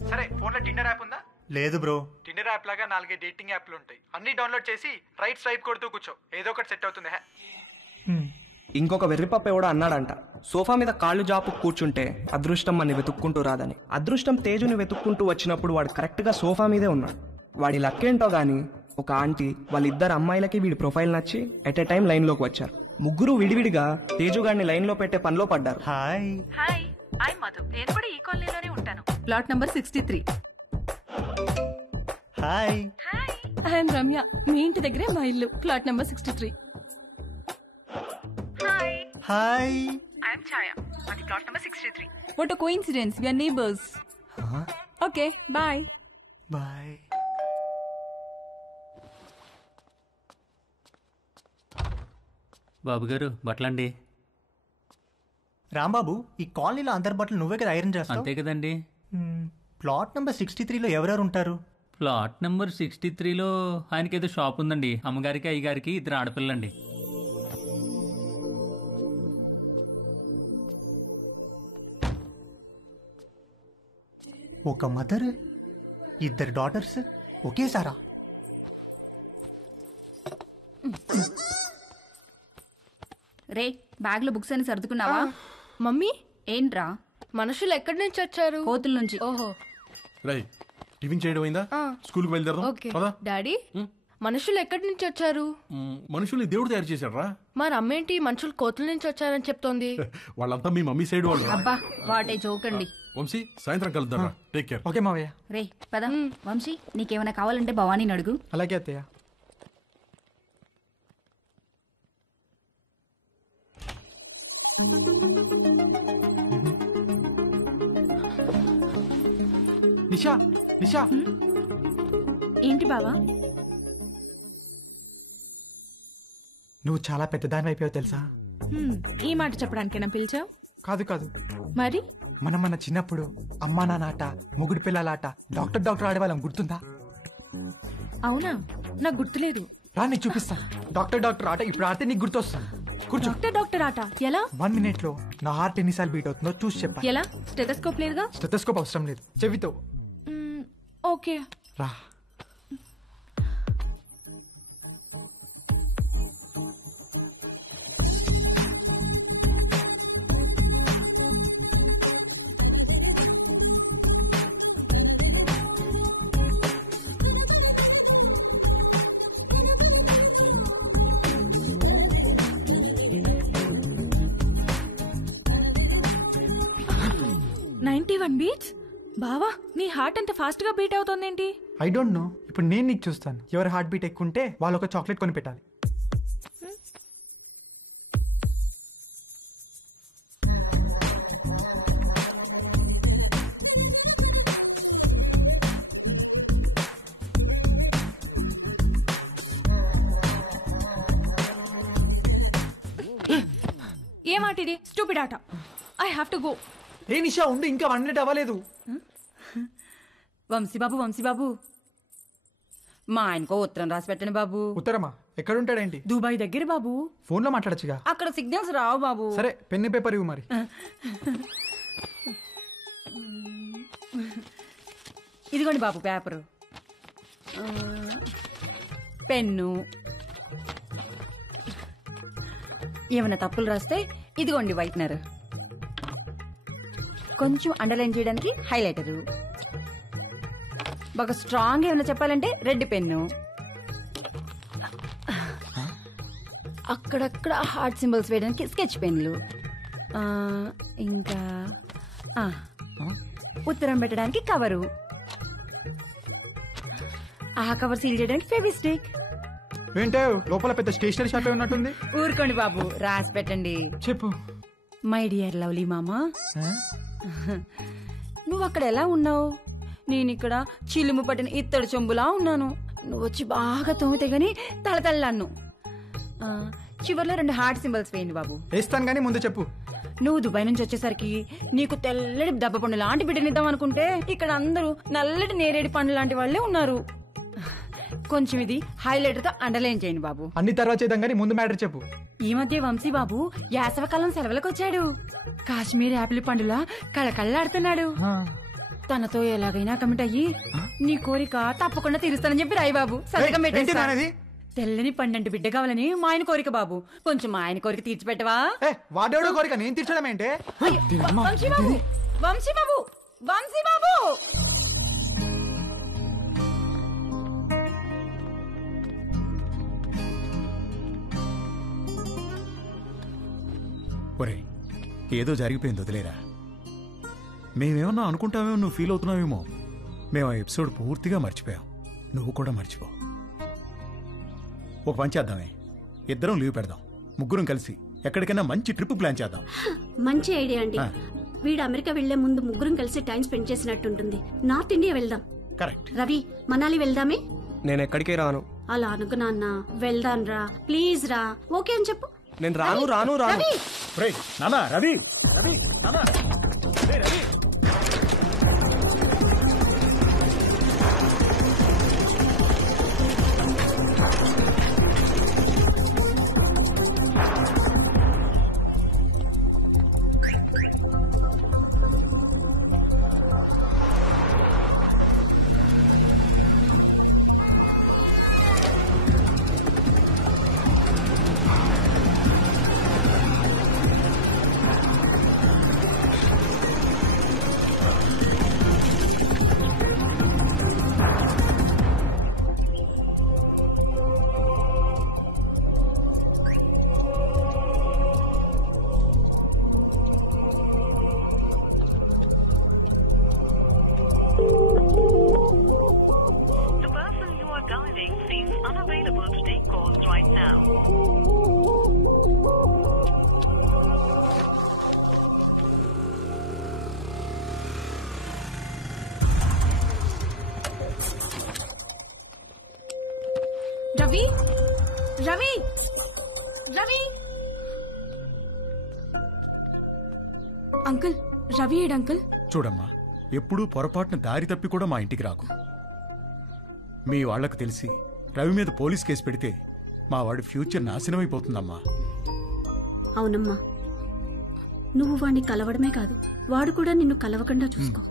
సరే, ఫోన్ లో టిండర్ యాప్ ఉందా? లేదు బ్రో. టిండర్ యాప్ లాగా 4 డేటింగ్ యాప్లు ఉంటాయి. అన్ని డౌన్లోడ్ చేసి రైట్ స్వైప్ కొడుతూ కూర్చో, ఏదో ఒకటి సెట్ అవుతుంది. ఇంకొక వెర్రిపప్ప ఎవడో అన్నాడంట, సోఫా మీద కాళ్ళు జాపు కూర్చుంటే అదృష్టం అని వెతుక్కుంటూ రాదని. అదృష్టం తేజుని వెతుక్కుంటూ వచ్చినప్పుడు వాడు కరెక్ట్గా సోఫా మీదే ఉన్నాడు. వాడి లక్కేంటో గానీ ఒక ఆంటీ వాళ్ళిద్దరు అమ్మాయిలకి వీడి ప్రొఫైల్ నచ్చి ఎట్ ఎ టైం లైన్లోకి వచ్చారు. ముగ్గురు విడివిడిగా తేజుగాడిని లైన్లో పెట్టే పనిలో పడ్డారు. Hi hi, I Madhu. నేను కూడా ఈ కాలనీలోనే ఉంటాను. Plot number 63. Hi I'm Ramya. మీ ఇంటి దగ్గరే మా ఇల్లు, plot number 63. Hi hi I'm Chhaya. అది plot number 63. What a coincidence, we are neighbours. Okay, bye bye. బాబు గారు బట్టలండి. రాంబాబు, ఈ కాలనీలో అందరి బట్టలు నువ్వే కదా ఐరన్ చేస్తావు? అంతే కదండి. ప్లాట్ నెంబర్ 63లో ఎవరెవరు ఉంటారు? ప్లాట్ నెంబర్ 63లో ఆయనకి ఏదో షాప్ ఉందండి. అమ్మగారికి అయ్యగారికి 2 ఆడపిల్లండి. ఒక మదర్, 2 డాటర్స్ ఒకేసారా? రే, బ్యాగ్ లో బుక్స్ అని సర్దుకున్నావా? మమ్మీ, ఏంట్రా? మనుషులు ఎక్కడి నుంచి వచ్చారు? కోతుల నుంచి. ఓహో, రై టిఫిన్ చేయడం అయిందా? స్కూల్కి బయలుదేరదాం. ఓకే. పదా. డాడీ, మనుషులు ఎక్కడి నుంచి వచ్చారు? మనుషుల్ని దేవుడు తయారు చేశాడు రా. మరి అమ్మేంటి మనుషులు కోతుల నుంచి వచ్చారని చెప్తోంది? వాళ్ళంతా మీ మమ్మీ సైడ్ వాళ్ళు. అబ్బా, వాటే జోకండి. వంశీ, సాయంత్రం కలుద్దాం. Take care. ఓకే మావయ్య. రే పద. వంశీ, నీకేమైనా కావాలంటే భవానీని అడుగు. అలాగే అత్తయ్య. నిషా, నిషా. ఏంటి బావా? నువ్వు చాలా పెద్దదాని అయిపోయావు తెలుసా? ఈ మాట చెప్పడానికేనా పిలిచావు? కాదు కాదు, మరి మనం మన చిన్నప్పుడు అమ్మా నాన్న, మొగుడు పిల్లలాట, డాక్టర్ ఆడేవాళ్ళం, గుర్తుందా? అవునా, నాకు గుర్తులేదు. రా నీకు చూపిస్తా. డాక్టర్ ఆట ఇప్పుడు ఆడితే నీకు గుర్తొస్తా. కూర్చో. డాక్టర్ ఆట ఎలా? 1 minute లో నా హార్ట్ ఎన్నిసార్లు బీట్ అవుతుందో చూసి చెప్పా. ఎలా? స్టెథోస్కోప్ లేదుగా? స్టెథోస్కోప్ అవసరం లేదు, చెవితో. ఓకే రా. beats? బావా, నీ హార్ట్ అంత ఫాస్ట్ గా బీట్ అవుతోందేంటి? I don't know. ఇప్పుడు నేను నీకు చూస్తాను. ఎవరి హార్ట్ బీట్ ఎక్కువ ఉంటే వాళ్ళు ఒక చాక్లెట్ కొని పెట్టాలి. ఏమాటిది స్టూపిడ్ ఆట. I have to go. ఏ నిషా ఉండు, ఇంకా 1 minute అవ్వలేదు. వంశీబాబు మా ఆయనకో ఉత్తరం రాసి పెట్టండి బాబు. ఉత్తరమా? ఎక్కడుంటాడేంటి? దుబాయ్ దగ్గర బాబు. ఫోన్ లో మాట్లాడచ్చుగా. అక్కడ సిగ్నల్స్ రావు బాబు. సరే పెన్ను పేపర్ ఇవ్వు మరి. ఇదిగోండి బాబు పేపరు, పెన్ను. ఏమైనా తప్పులు రాస్తే ఇదిగోండి వైట్నర్, కొంచెం అండర్లైన్ చేయడానికి హైలైటరు, బాగా స్ట్రాంగ్ ఏమైనా చెప్పాలంటే రెడ్ పెన్ను, అక్కడక్కడ హార్ట్ సింబల్స్ వేయడానికి స్కెచ్ పెన్లు, ఇంకా ఉత్తరం పెట్టడానికి కవరు, ఆ కవర్ సీల్ చేయడానికి ఫెవిస్టిక్. ఏంటో లోపల పెద్ద స్టేషనరీ షాప్ ఉన్నట్టుంది. ఊరుకోండి బాబు, రాసి పెట్టండి. చెప్పు. మై డియర్ లవ్లీ మామా, నువ్వు అక్కడ ఎలా ఉన్నావు? నేను ఇక్కడ చిలుము పట్టిన ఇత్తడి చెంబులా ఉన్నాను. నువ్వు వచ్చి బాగా తోమితే గాని తలతల్లాను. చివర్లో 2 హార్ట్ సింబల్స్ వేయండి బాబు. వేస్తాను గానీ ముందు చెప్పు. నువ్వు దుబాయ్ నుంచి వచ్చేసరికి నీకు తెల్లటి దెబ్బ పండు లాంటి బిడ్డనిద్దాం అనుకుంటే ఇక్కడ అందరూ నల్లటి నేరేడు పండు లాంటి వాళ్ళే ఉన్నారు. కొంచెం ఇది హైలైటర్ తో అండర్లైన్ చేయండి బాబు. అన్ని తర్వాత చేద్దాం కానీ ముందు మ్యాటర్ చెప్పు. ఈ మధ్య వంశీ బాబు వేసవకాలం సెలవులకు వచ్చాడు. కాశ్మీర్ యాపిల్ పండులా కళకళ్ళాడుతున్నాడు. తనతో ఎలాగైనా కమిట్ అయ్యి నీ కోరిక తప్పకుండా తీరుస్తానని చెప్పి రాయి బాబు. సంతకం పెట్టేసి. తెల్లని పండంటి బిడ్డ కావాలని మా ఆయన కోరిక బాబు. కొంచెం మా ఆయన కోరిక తీర్చిపెట్టవా? వాడేవాడో కోరిక నేను తీర్చడం ఏంటే? వంశీ బాబు, వంశీ బాబు, వంశీ బాబు. ఒరే, ఏదో జరిగిపోయింది, వదిలేరా. మేమేమన్నా అనుకుంటామేమో, నువ్వు ఫీల్ అవుతున్నావేమో. మేము ఆ ఎపిసోడ్ పూర్తిగా మర్చిపోయాం. నువ్వు కూడా మర్చిపో. ఒక పని చేద్దామే, ఇద్దరం లీవ్ పెడదాం, ముగ్గురం కలిసి ఎక్కడికైనా మంచి ట్రిప్ ప్లాన్ చేద్దాం. మంచి ఐడియా అండి. వీడు అమెరికా వెళ్లే ముందు ముగ్గురం కలిసి టైం స్పెండ్ చేసినట్టుంటుంది. నార్త్ ఇండియా వెళ్దాం. కరెక్ట్. రవి, మనాలి వెళ్దామే. నేను ఎక్కడికి రాను. అలా అనుకు నాన్న. వెళ్దాం రా, ప్లీజ్ రా. ఓకే అని చెప్పు. నేను రాను రాను రాను. నానా రవి, రవి, నానా, రవి. రవి, రవి, రవి. అంకుల్, రవి ఏడు అంకుల్? చూడమ్మా, ఎప్పుడూ పొరపాటున దారి తప్పి కూడా మా ఇంటికి రాకు. మీ వాళ్లకు తెలిసి రవి మీద పోలీస్ కేసు పెడితే మా వాడి ఫ్యూచర్ నాశనమైపోతుందమ్మా. అవునమ్మా, నువ్వు వాడిని కలవడమే కాదు, వాడు కూడా నిన్ను కలవకుండా చూసుకో.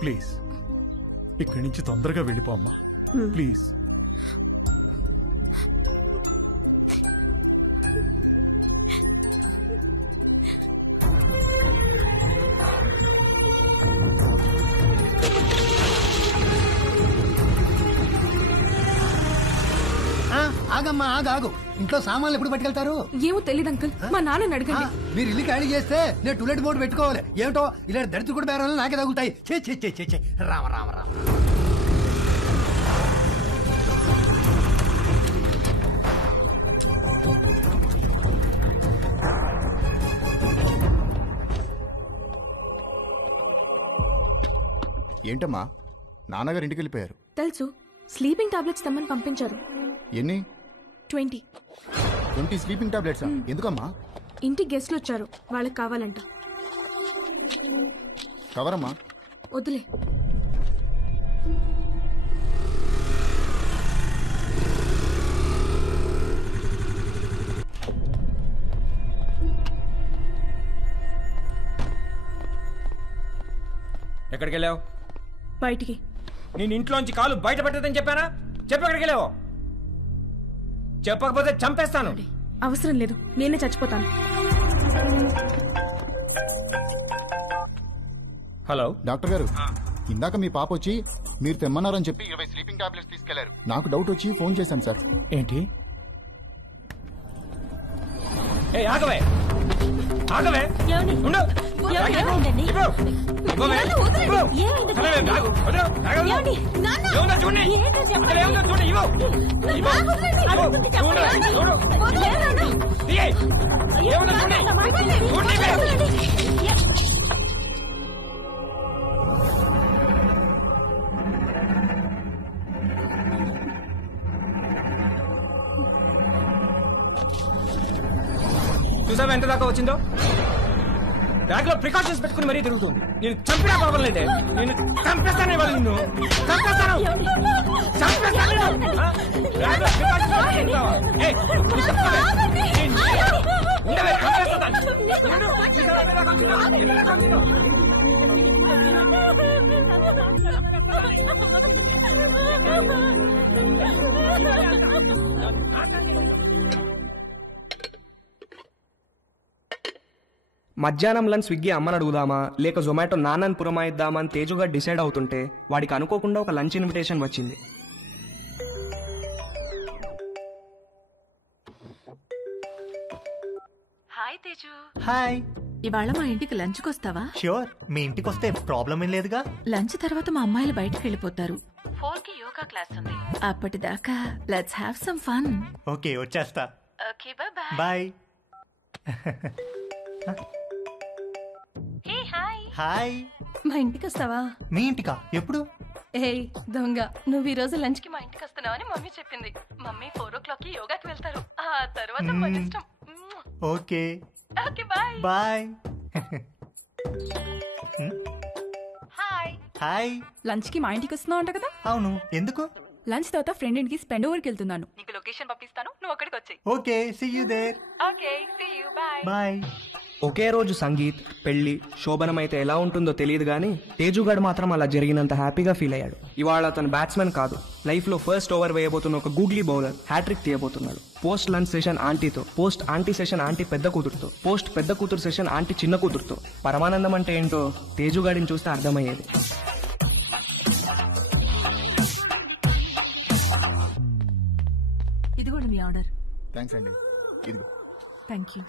ప్లీజ్ ఇక్కడి నుంచి తొందరగా వెళ్ళిపో అమ్మా, ప్లీజ్. ఆగమ్మా, ఆగు. ఇంట్లో సామాన్లు ఎప్పుడు పట్టుకెళ్తారు? ఏమో తెలియదు అంకుల్, మా నాన్నని అడగండి. మీరు ఇల్లు ఖాళీ చేస్తే నేను టూలెట్ బోర్డు పెట్టుకోవాలి. ఏమిటో ఇలా దరిద్ర కూడా బేరాలు నాకే తగులుతాయి. చే రామ రామ రామ. ఏంటమ్మా నాన్నగారు ఇంటికి వెళ్ళిపోయారు. తెలుసు, స్లీపింగ్ టాబ్లెట్స్ తెమ్మని పంపించారు. ఎన్ని? 20 స్లీపింగ్ టాబ్లెట్సా? ఎందుకమ్మా? ఇంటికి గెస్ట్లు వచ్చారు, వాళ్ళకి కావాలంట. కవరమ్మా. వద్దులే. ఎక్కడికి వెళ్ళావు? బయటికి. నేను ఇంట్లోంచి కాలు బయట పెట్టదని చెప్పానా? చెప్పు ఎక్కడికి వెళ్ళావు? చెప్పకపోతే చంపేస్తాను. అవసరం లేదు, నేనే చచ్చిపోతాను. హలో డాక్టర్ గారు, ఇందాక మీ పాప వచ్చి మీరు తెమ్మన్నారని చెప్పి 20 స్లీపింగ్ టాబ్లెట్స్ తీసుకెళ్లారు. నాకు డౌట్ వచ్చి ఫోన్ చేశాను సార్. ఏంటి? ఆగవే ఆగవే ఉండు. చూసావా ఎంత దాకా వచ్చిందో? బ్యాగ్ లో ప్రికాషన్స్ పెట్టుకుని మరీ తిరుగుతుంది. నేను చంపినా ప్రాబ్లం లేదే. నేను చంపేస్తానే వాళ్ళు. నిన్ను చంపేస్తాను. మధ్యాహ్నం లంచ్ స్విగ్గీ అమ్మని అడుగుదామా లేక జొమాటో నాన్నని పురమాయిద్దామా అని తేజుగా డిసైడ్ అవుతుంటే వాడికి అనుకోకుండా ఒక లంచ్ ఇన్విటేషన్ వచ్చింది. హాయ్ తేజు. హాయ్. ఇవాళ మా ఇంటికి లంచ్కి వస్తావా? ష్యూర్. మీ ఇంటికి వస్తే ప్రాబ్లం ఏం లేదుగా. లంచ్ తర్వాత మా అమ్మాయిలు బయటకు వెళ్ళిపోతారు. 4కి యోగా క్లాస్ ఉంది. అప్పటిదాకా let's have some fun. Okay, వచ్చేస్తా. Okay, bye bye. Hey hi. Hi. మా ఇంటికి వస్తావా? మీ ఇంటికా? ఎప్పుడు? ఏయ్ దొంగ, నువ్వు ఈ రోజు లంచ్ కి మా ఇంటికి వస్తున్నావని మమ్మీ చెప్పింది. మమ్మీ 4 o'clock కి యోగాకి వెళ్తారు. ఆ తర్వాత మన ఇష్టం. Okay. Okay, bye. Bye. Hi. Hi. Lunch కి మా ఇంటికి వస్తున్నావు అంట కదా? అవును, ఎందుకు? లంచ్ తర్వాత ఫ్రెండ్ ఇంటికి స్పెండ్ ఓవర్కి వెళ్తున్నాను. నీకు లొకేషన్ పంపిస్తాను, నువ్వు అక్కడికి వచ్చేయ్. Okay, see you there. Okay, see you, bye. Bye. ఒకే రోజు సంగీత్, పెళ్లి, శోభనం అయితే ఎలా ఉంటుందో తెలియదు కానీ తేజుగాడు మాత్రం అలా జరిగినంత హ్యాపీగా ఫీల్ అయ్యాడు. ఇవాళ అతను బ్యాట్స్మెన్ కాదు, లైఫ్లో ఫస్ట్ ఓవర్ వేయబోతున్న ఒక గూగ్లీ బౌలర్ హ్యాట్రిక్ తీయబోతున్నాడు. పోస్ట్ లంచ్ సెషన్ ఆంటీతో, పోస్ట్ ఆంటీ సెషన్ ఆంటీ పెద్ద కూతురుతో, పోస్ట్ పెద్ద కూతురు సెషన్ ఆంటీ చిన్న కూతురుతో. పరమానందం అంటే ఏంటో తేజుగాడిని చూస్తే అర్థమయ్యేది. ఇదిగోండి మీ ఆర్డర్. థ్యాంక్స్ అండి. ఇదిగో. Thank you.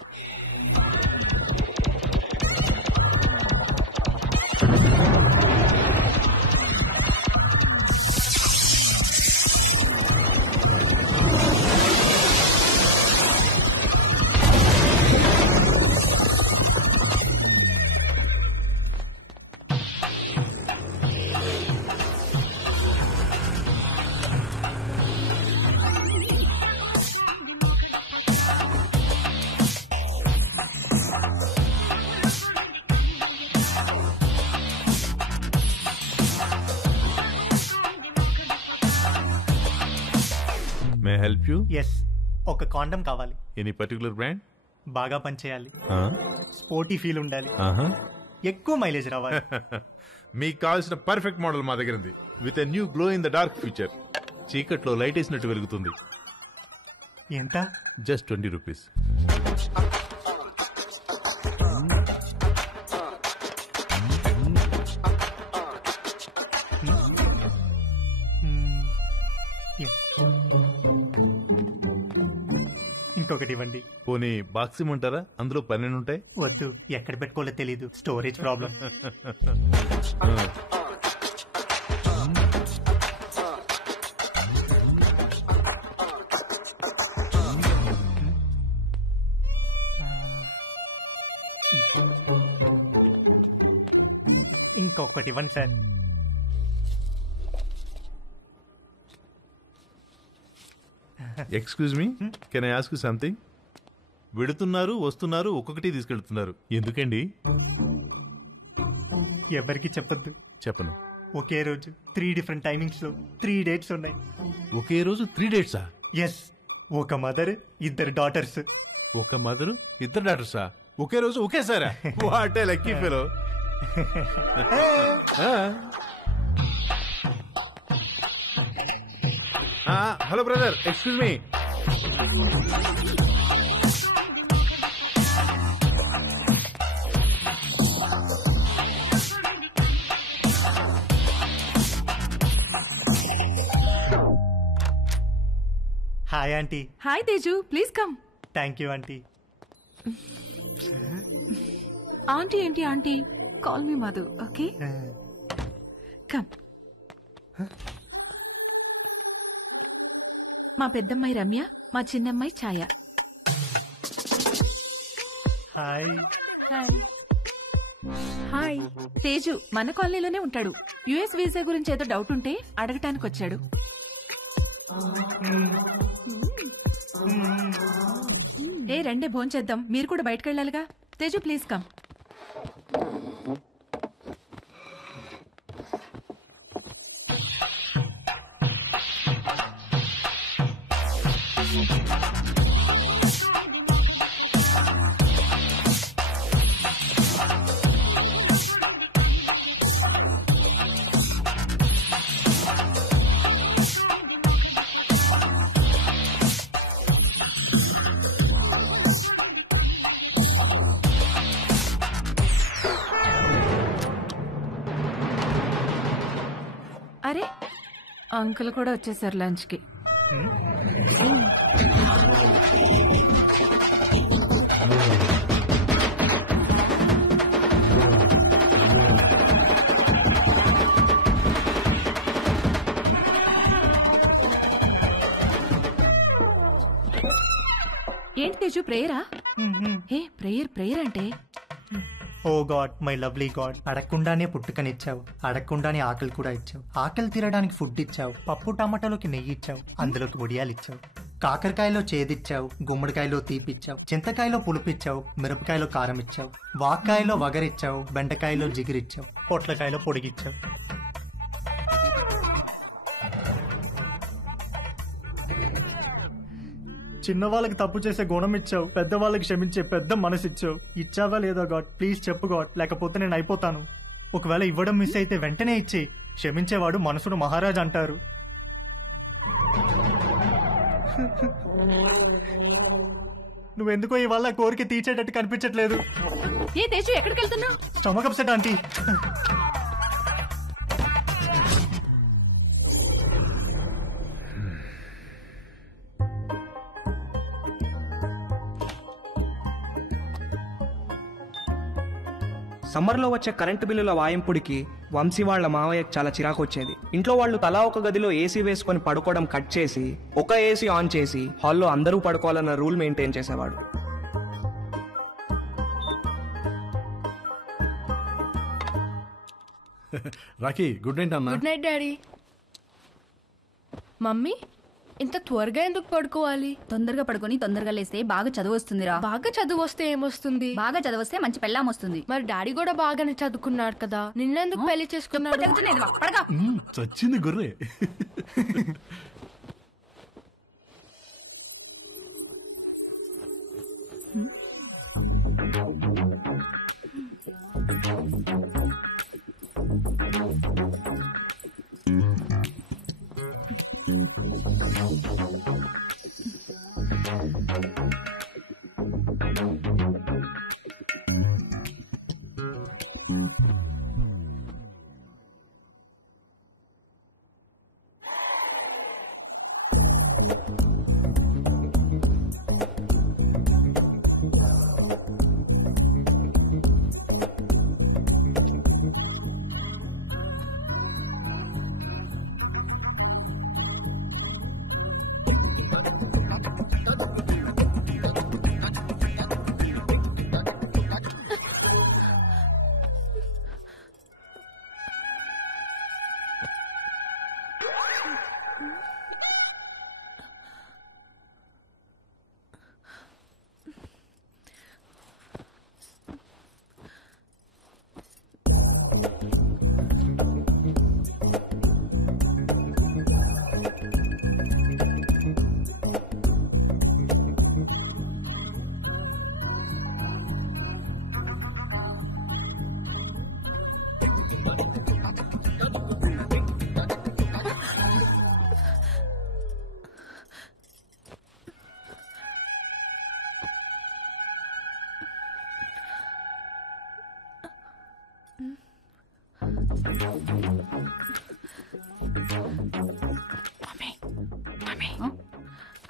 May help you? Yes, ఒక కాండమ్ కావాలి. Any particular brand? బాగా పనిచేయాలి, స్పోర్టీ ఫీల్ ఉండాలి, ఎక్కువ మైలేజ్ రావాలి. మీకు కావాల్సిన పర్ఫెక్ట్ మోడల్ మా దగ్గర ఉంది. With a new glow in the dark feature. చీకట్లో లైట్ వేసినట్టు వెలుగుతుంది. ఎంత? Just 20 rupees. ఇంకొకటి ఇవ్వండి. పోనీ బాక్స్ ఇమ్మంటారా? అందులో 12 ఉంటాయి. వద్దు, ఎక్కడ పెట్టుకోవాలో తెలీదు, స్టోరేజ్ ప్రాబ్లం. ఇంకొకటి ఇవ్వండి sir. Excuse me, can I ask something? వెడుతున్నారు, వస్తున్నారు, ఒక్కొక్కటి తీసుకెళ్తున్నారు, ఎందుకండి? ఎవరికి చెప్పొద్దు. చెప్పను. ఒకే రోజు 3 డిఫరెంట్ టైమింగ్స్ లో 3 డేట్స్ ఉన్నాయి. ఒకే రోజు 3 డేట్సా? ఎస్. ఒక మదర్, 2 డాటర్స్. ఒక మదరు, 2 డాటర్సా? ఒకే రోజు ఒకేసారా? What a lucky fellow. Hello brother, excuse me. Hi aunty. Hi Teju, please come. Thank you aunty. Aunty ఏంటి aunty? Call me Madhu, okay? Come. మా పెద్దమ్మాయి రమ్య, మా చిన్నమ్మాయి Chhaya. Hi. Hi. Hi. Teju మన కాలనీలోనే ఉంటాడు. యుఎస్ వీసా గురించి ఏదో డౌట్ ఉంటే అడగటానికి వచ్చాడు. ఏ రండే భోంచేద్దాం, మీరు కూడా బయటకు వెళ్ళాలిగా. Teju please come. అరే అంకుల్ కూడా వచ్చేసారు లంచ్ కి. ఏంటి తేజు ప్రేయరా? ఏ ప్రేయర్ అంటే? ఓ గాడ్, మై లవ్లీ గాడ్, అడగకుండానే పుట్టుకనిచ్చావు, అడగకుండానే ఆకలి కూడా ఇచ్చావు, ఆకలి తీరడానికి ఫుడ్ ఇచ్చావు, పప్పు టమాటాలోకి నెయ్యి ఇచ్చావు, అందులోకి వడియాలు ఇచ్చావు, కాకరకాయలో చేదిచ్చావు, గుమ్మడికాయలో తీపిచ్చావు, చింతకాయలో పులుపిచ్చావు, మిరపకాయలో కారం ఇచ్చావు, వాక్కాయలో వగరిచ్చావు, బెండకాయలో జిగిరిచ్చావు, పొట్లకాయలో పొడిగిచ్చావు. చిన్నవాళ్ళకి తప్పు చేసే గుణం ఇచ్చావు, పెద్దవాళ్ళకి క్షమించే పెద్ద మనసు ఇచ్చావు. ఇచ్చావా లేదా గాడ్? ప్లీజ్ చెప్పు గాడ్, లేకపోతే నేను అయిపోతాను. ఒకవేళ ఇవ్వడం మిస్ అయితే వెంటనే ఇచ్చి, క్షమించేవాడు మనసును మహారాజ్ అంటారు. నువ్వెందుకో ఇవాళ కోరిక తీర్చేటట్టు కనిపించట్లేదు. ఏ తేజు ఎక్కడికి వెళ్తున్నావు? Stomach upset aunty. సమ్మర్లో వచ్చే కరెంటు బిల్లుల వాయింపుడికి వంశీ వాళ్ళ మావయ్యకు చాలా చిరాకు వచ్చేది. ఇంట్లో వాళ్ళు తలా ఒక గదిలో ఏసీ వేసుకొని పడుకోవడం కట్ చేసి ఒక ఏసీ ఆన్ చేసి హాల్లో అందరూ పడుకోవాలన్న రూల్ మెయింటైన్ చేసేవాడు. రాకీ, గుడ్ నైట్ అన్న. Good night daddy. మమ్మీ ఇంత త్వరగా ఎందుకు పడుకోవాలి? తొందరగా పడుకొని తొందరగా లేస్తే బాగా చదువు వస్తుందిరా. బాగా చదువు వస్తే ఏమొస్తుంది? బాగా చదివస్తే మంచి పెళ్ళాం వస్తుంది. మరి డాడీ కూడా బాగానే చదువుకున్నాడు కదా, నిన్నెందుకు పెళ్లి చేసుకున్నాడు? చచ్చింది గుర్రే.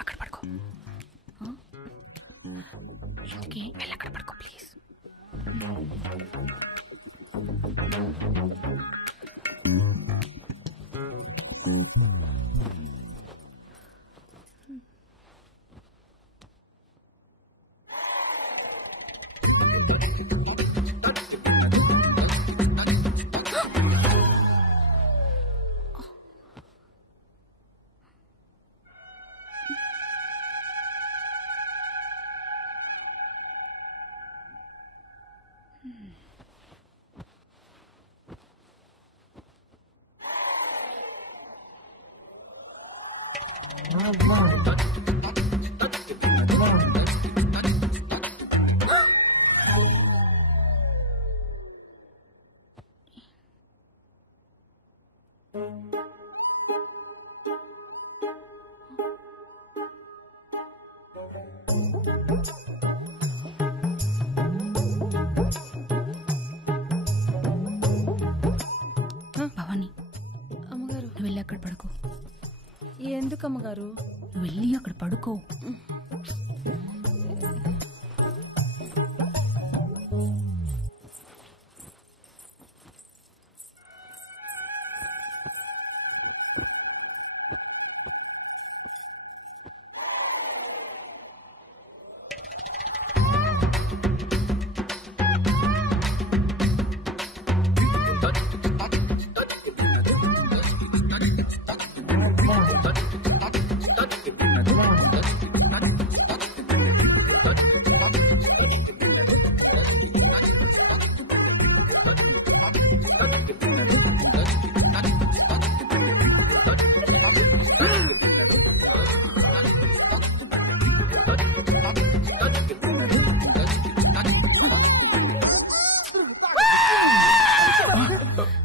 అక్కడ పడుకో. ఇంటికి వెళ్ళి అక్కడ పడుకో ప్లీజ్. భవాని, అమ్మగారు నువ్వు వెళ్ళి అక్కడ పడుకో. ఎందుకు అమ్మగారు? నువ్వు వెళ్ళి అక్కడ పడుకో.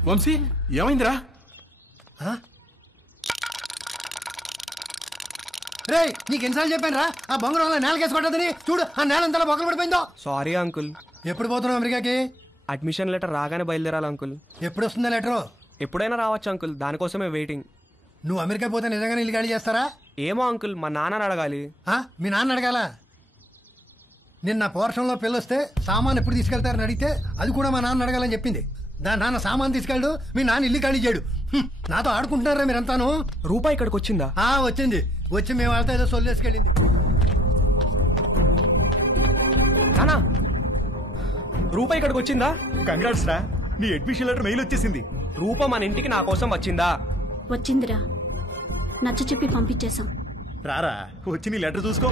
వంశీ ఏమైందిరా? రే నీకు ఎన్నిసార్లు చెప్పాను రా ఆ బొంగరం నేలకేసి కొట్టదని. చూడు ఆ నేల ఎంతలా బొక్కలు పడిపోయిందో. Sorry uncle. ఎప్పుడు పోతున్నావు అమెరికాకి? అడ్మిషన్ లెటర్ రాగానే బయలుదేరాలి అంకుల్. ఎప్పుడు వస్తుందా లెటరు? ఎప్పుడైనా రావచ్చు అంకుల్, దానికోసమే వెయిటింగ్. నువ్వు అమెరికా పోతే నిజంగానే ఇల్లు ఖాళీ చేస్తారా? ఏమో అంకుల్, మా నాన్నని అడగాలి. మీ నాన్న అడగాల? నిన్న పోర్షన్లో పిల్లొస్తే సామాన్ ఎప్పుడు తీసుకెళ్తారని అడిగితే అది కూడా మా నాన్న అడగాలని చెప్పింది. దాని నాన్న సామాన్ తీసుకెళ్ళడు, మీ నాన్న ఇల్లు ఖాళీ చేయడు. నాతో ఆడుకుంటున్నారా మీరంతాను? రూపాయి ఇక్కడికి వచ్చిందా? వచ్చింది. వచ్చి మేము వాళ్ళతో ఏదో సొల్లేసుకెళ్ళింది. రూపాయి ఇక్కడికి వచ్చిందా? కంగ్రాట్స్ రా, నీ అడ్మిషన్ లెటర్ మెయిల్ వచ్చేసింది. రూప మన ఇంటికి నా కోసం వచ్చిందా? వచ్చిందిరా, నచ్చ చెప్పి పంపించేశాం. రారా వచ్చి నీ లెటర్ చూసుకో.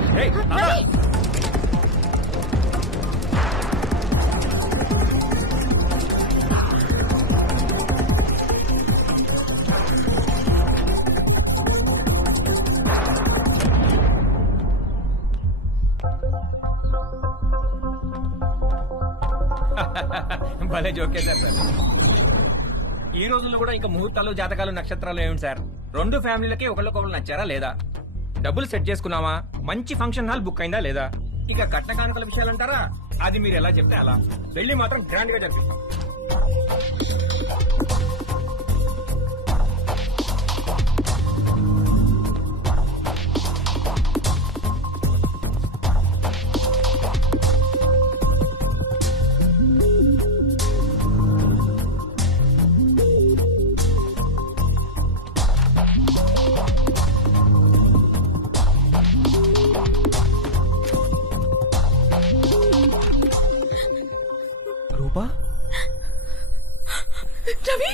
భలే జోకేశారు సార్. ఈ రోజుల్లో కూడా ఇంకా ముహూర్తాలు, జాతకాలు, నక్షత్రాలు ఏమిటి సార్? రెండు ఫ్యామిలీలకి ఒకళ్ళకొకళ్ళు నచ్చారా లేదా? డబ్బులు సెట్ చేసుకున్నావా? మంచి ఫంక్షన్ హాల్ బుక్ అయిందా లేదా? ఇక కట్న కానుకల విషయాలు అంటారా? అది మీరు ఎలా చెప్తే అలా. పెళ్లి మాత్రం గ్రాండ్ గా జరిపి. Ravi!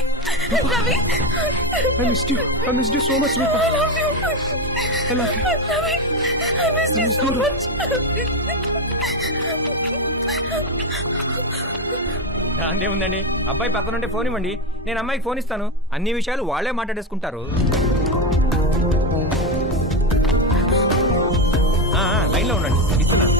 Ravi! I missed you so much, Rupa. I love you. I love you. Ravi, I missed you so much. దాందే ఉందండి. అబ్బాయి పక్కనుంటే ఫోన్ ఇవ్వండి, నేను అమ్మాయికి ఫోన్ ఇస్తాను. అన్ని విషయాలు వాళ్లే మాట్లాడేసుకుంటారు. లైన్ లో ఉండండి, ఇస్తున్నాను.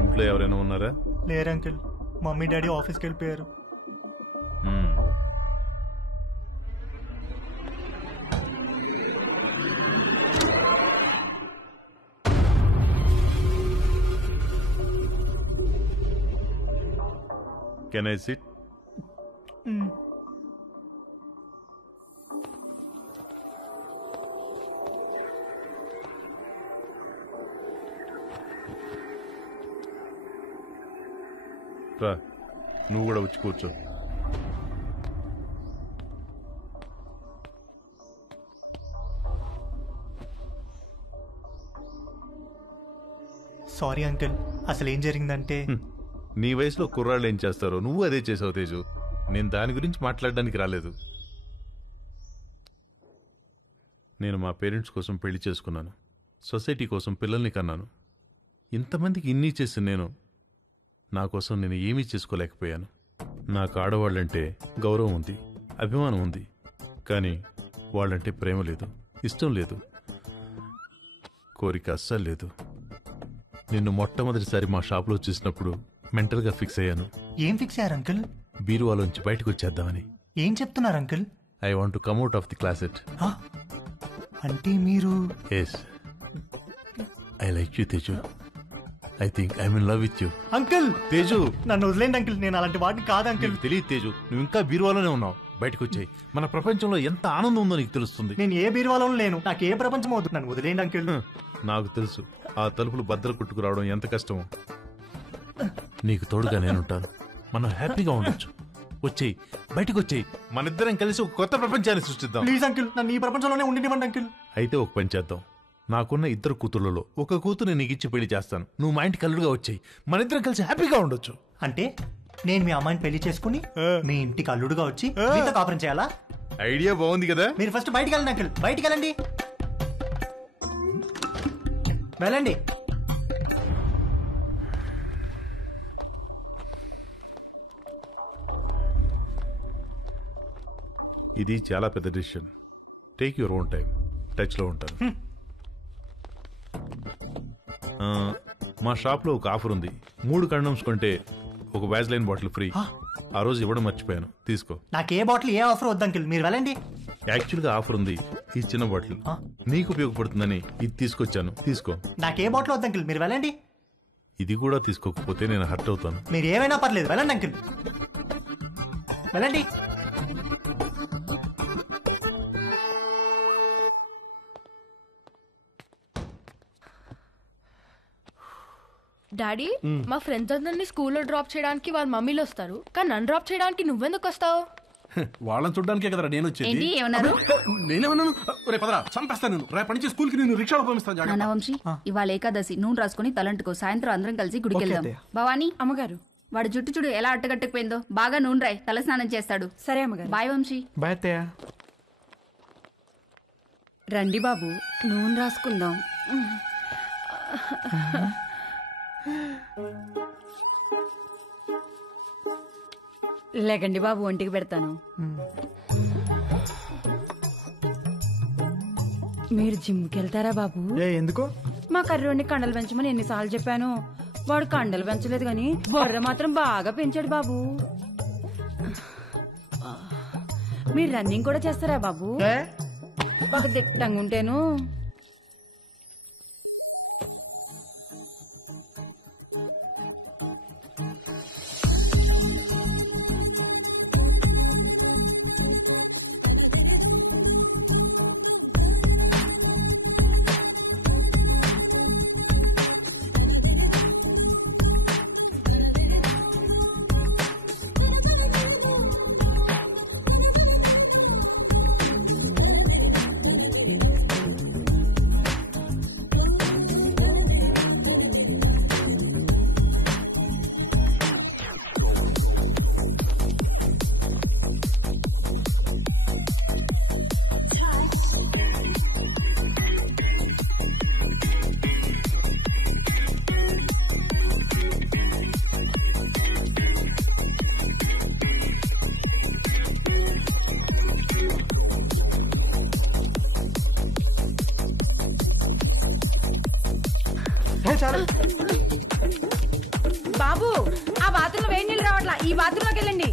ఇంట్లో ఎవరైనా ఉన్నారా? లేరు అంకుల్, మమ్మీ డాడీ ఆఫీస్కి వెళ్ళిపోయారు. Can I sit? రా, నువ్వు కూడా వచ్చి కూర్చో. సారీ అంకుల్, అసలు ఏం జరిగిందంటే నీ వయసులో కుర్రాళ్ళు ఏం చేస్తారో నువ్వు అదే చేసావు తేజు. నేను దాని గురించి మాట్లాడడానికి రాలేదు. నేను మా పేరెంట్స్ కోసం పెళ్లి చేసుకున్నాను, సొసైటీ కోసం పిల్లల్ని కన్నాను. ఇంతమందికి ఇన్ని చేసి నేను నా కోసం నేను ఏమీ చేసుకోలేకపోయాను. నాకు ఆడవాళ్ళంటే గౌరవం ఉంది, అభిమానం ఉంది, కానీ వాళ్ళంటే ప్రేమ లేదు, ఇష్టం లేదు, కోరిక అస్సలు లేదు. నిన్ను మొట్టమొదటిసారి మా షాప్లో చూసినప్పుడు మెంటల్గా ఫిక్స్ అయ్యాను. ఏం ఫిక్స్ అయ్యారు అంకుల్? బీరువాలోంచి బయటకు వచ్చేద్దామని. ఏం చెప్తున్నారు uncle? I want to come out of the closet. అంటే మీరు? Yes, I like you Teju. I think I'm in love with you. Uncle Teju, నన్ను వదిలేండి అంకుల్, నేను అలాంటి వాడిని కాదు అంకుల్. తెలియదు తేజు, నువ్వు ఇంకా బీరువాలోనే ఉన్నావు. బయటకు వచ్చాయి, మన ప్రపంచంలో ఎంత ఆనందం ఉందో నీకు తెలుస్తుంది. నేను ఏ బీరువాలోనూ లేను, నాకు ఏ ప్రపంచం అవుతుంది, నన్ను వదిలేండి అంకుల్. నాకు తెలుసు ఆ తలుపులు బద్దలు కొట్టుకు రావడం ఎంత కష్టమో. నీకు తోడుగా నేనుంటాను, మనం హ్యాపీగా ఉండొచ్చు. వచ్చేయి, బయటకు వచ్చేయి, మనిద్దరం కలిసి ఒక కొత్త ప్రపంచాన్ని సృష్టిద్దాం. ప్లీజ్ అంకుల్, నన్ను ఈ ప్రపంచంలోనే ఉండినివ్వండి అంకుల్. అయితే ఒక పని చేద్దాం, నాకున్న 2 కూతుర్లలో ఒక కూతురు నీకు ఇచ్చి పెళ్లి చేస్తాను. నువ్వు మా ఇంటికి అల్లుడుగా వచ్చేయి, మనిద్దరం కలిసి హ్యాపీగా ఉండొచ్చు. అంటే నేను మీ అమ్మాయిని పెళ్లి చేసుకుని మీ ఇంటికి అల్లుడుగా వచ్చి మీతో కాపురం చేయాలా? ఐడియా బాగుంది కదా. మీరు ఫస్ట్ బయటికి వెళ్ళండి అంకుల్, బయటికి వెళ్ళండి, వెళ్ళండి. ఇది చాలా పెద్ద decision. Take your own time. టచ్లో ఉంటాను. మా షాప్లో ఒక ఆఫర్ ఉంది. 3 కండమ్స్ కొంటే ఒక వ్యాజ్లైన్ బాటిల్ ఫ్రీ. ఆ రోజు ఇవ్వడం మర్చిపోయాను, తీసుకో. నాకు ఏ బాటిల్ ఏ ఆఫర్ వద్దు అంకుల్, మీరు వెళ్ళండి. యాక్చువల్గా ఆఫర్ ఉంది, ఈ చిన్న బాటిల్ నీకు ఉపయోగపడుతుందని ఇది తీసుకొచ్చాను, తీసుకో. నాకు ఏ బాటిల్ వద్దు అంకుల్, మీరు వెళ్ళండి. ఇది కూడా తీసుకోకపోతే నేను హర్ట్ అవుతాను. మీరు ఏమైనా పర్లేదు, వెళ్ళండి అంకుల్, వెళ్ళండి. డాడీ, మా ఫ్రెండ్స్ అందరినీ స్కూల్లో డ్రాప్ చేయడానికి వాళ్ళ మమ్మీలు వస్తారు, కానీ నన్ను డ్రాప్ చేయడానికి నువ్వెందుకు వస్తావు? వాళ్ళని చూడడానికే కదరా నేను ఏంటి వచ్చేది. ఏమన్నారు? నేనేమన్నాను? రే పదరా చంపేస్తాను నేను. రేపటి నుంచి స్కూల్కి నేను రిక్షాలో పంపిస్తాను. నాన్న జాగ్రత్త. వంశీ ఇవాళ ఏకాదశి నూనె రాసుకుని తలంటుకో, సాయంత్రం అందరం కలిసి గుడికి వెళ్దాం. భవానీ అమ్మగారు వాడు జుట్టు చూడు ఎలా అట్టగట్టుకుపోయిందో, బాగా నూనె రాయి, తల స్నానం చేస్తాడు. సరే అమ్మగారు. బాయ్ వంశీ. బాయ్ అత్తయ్య. రండి బాబు నూనె రాసుకుందాం. లేకండి బాబు ఒంటికి పెడతాను. మీరు జిమ్కి వెళ్తారా బాబు? ఎందుకు? మా కర్రోడిని కండలు పెంచమని ఎన్నిసార్లు చెప్పాను. వాడు కండలు పెంచలేదు గాని బొర్ర మాత్రం బాగా పెంచాడు బాబు. మీరు రన్నింగ్ కూడా చేస్తారా బాబు? బాగా దిట్టంగా ఉంటేను. బాబు ఆ బాత్రూంలో వేడి నీళ్ళు రావట్లా, ఈ బాత్రూంలోకి వెళ్ళండి.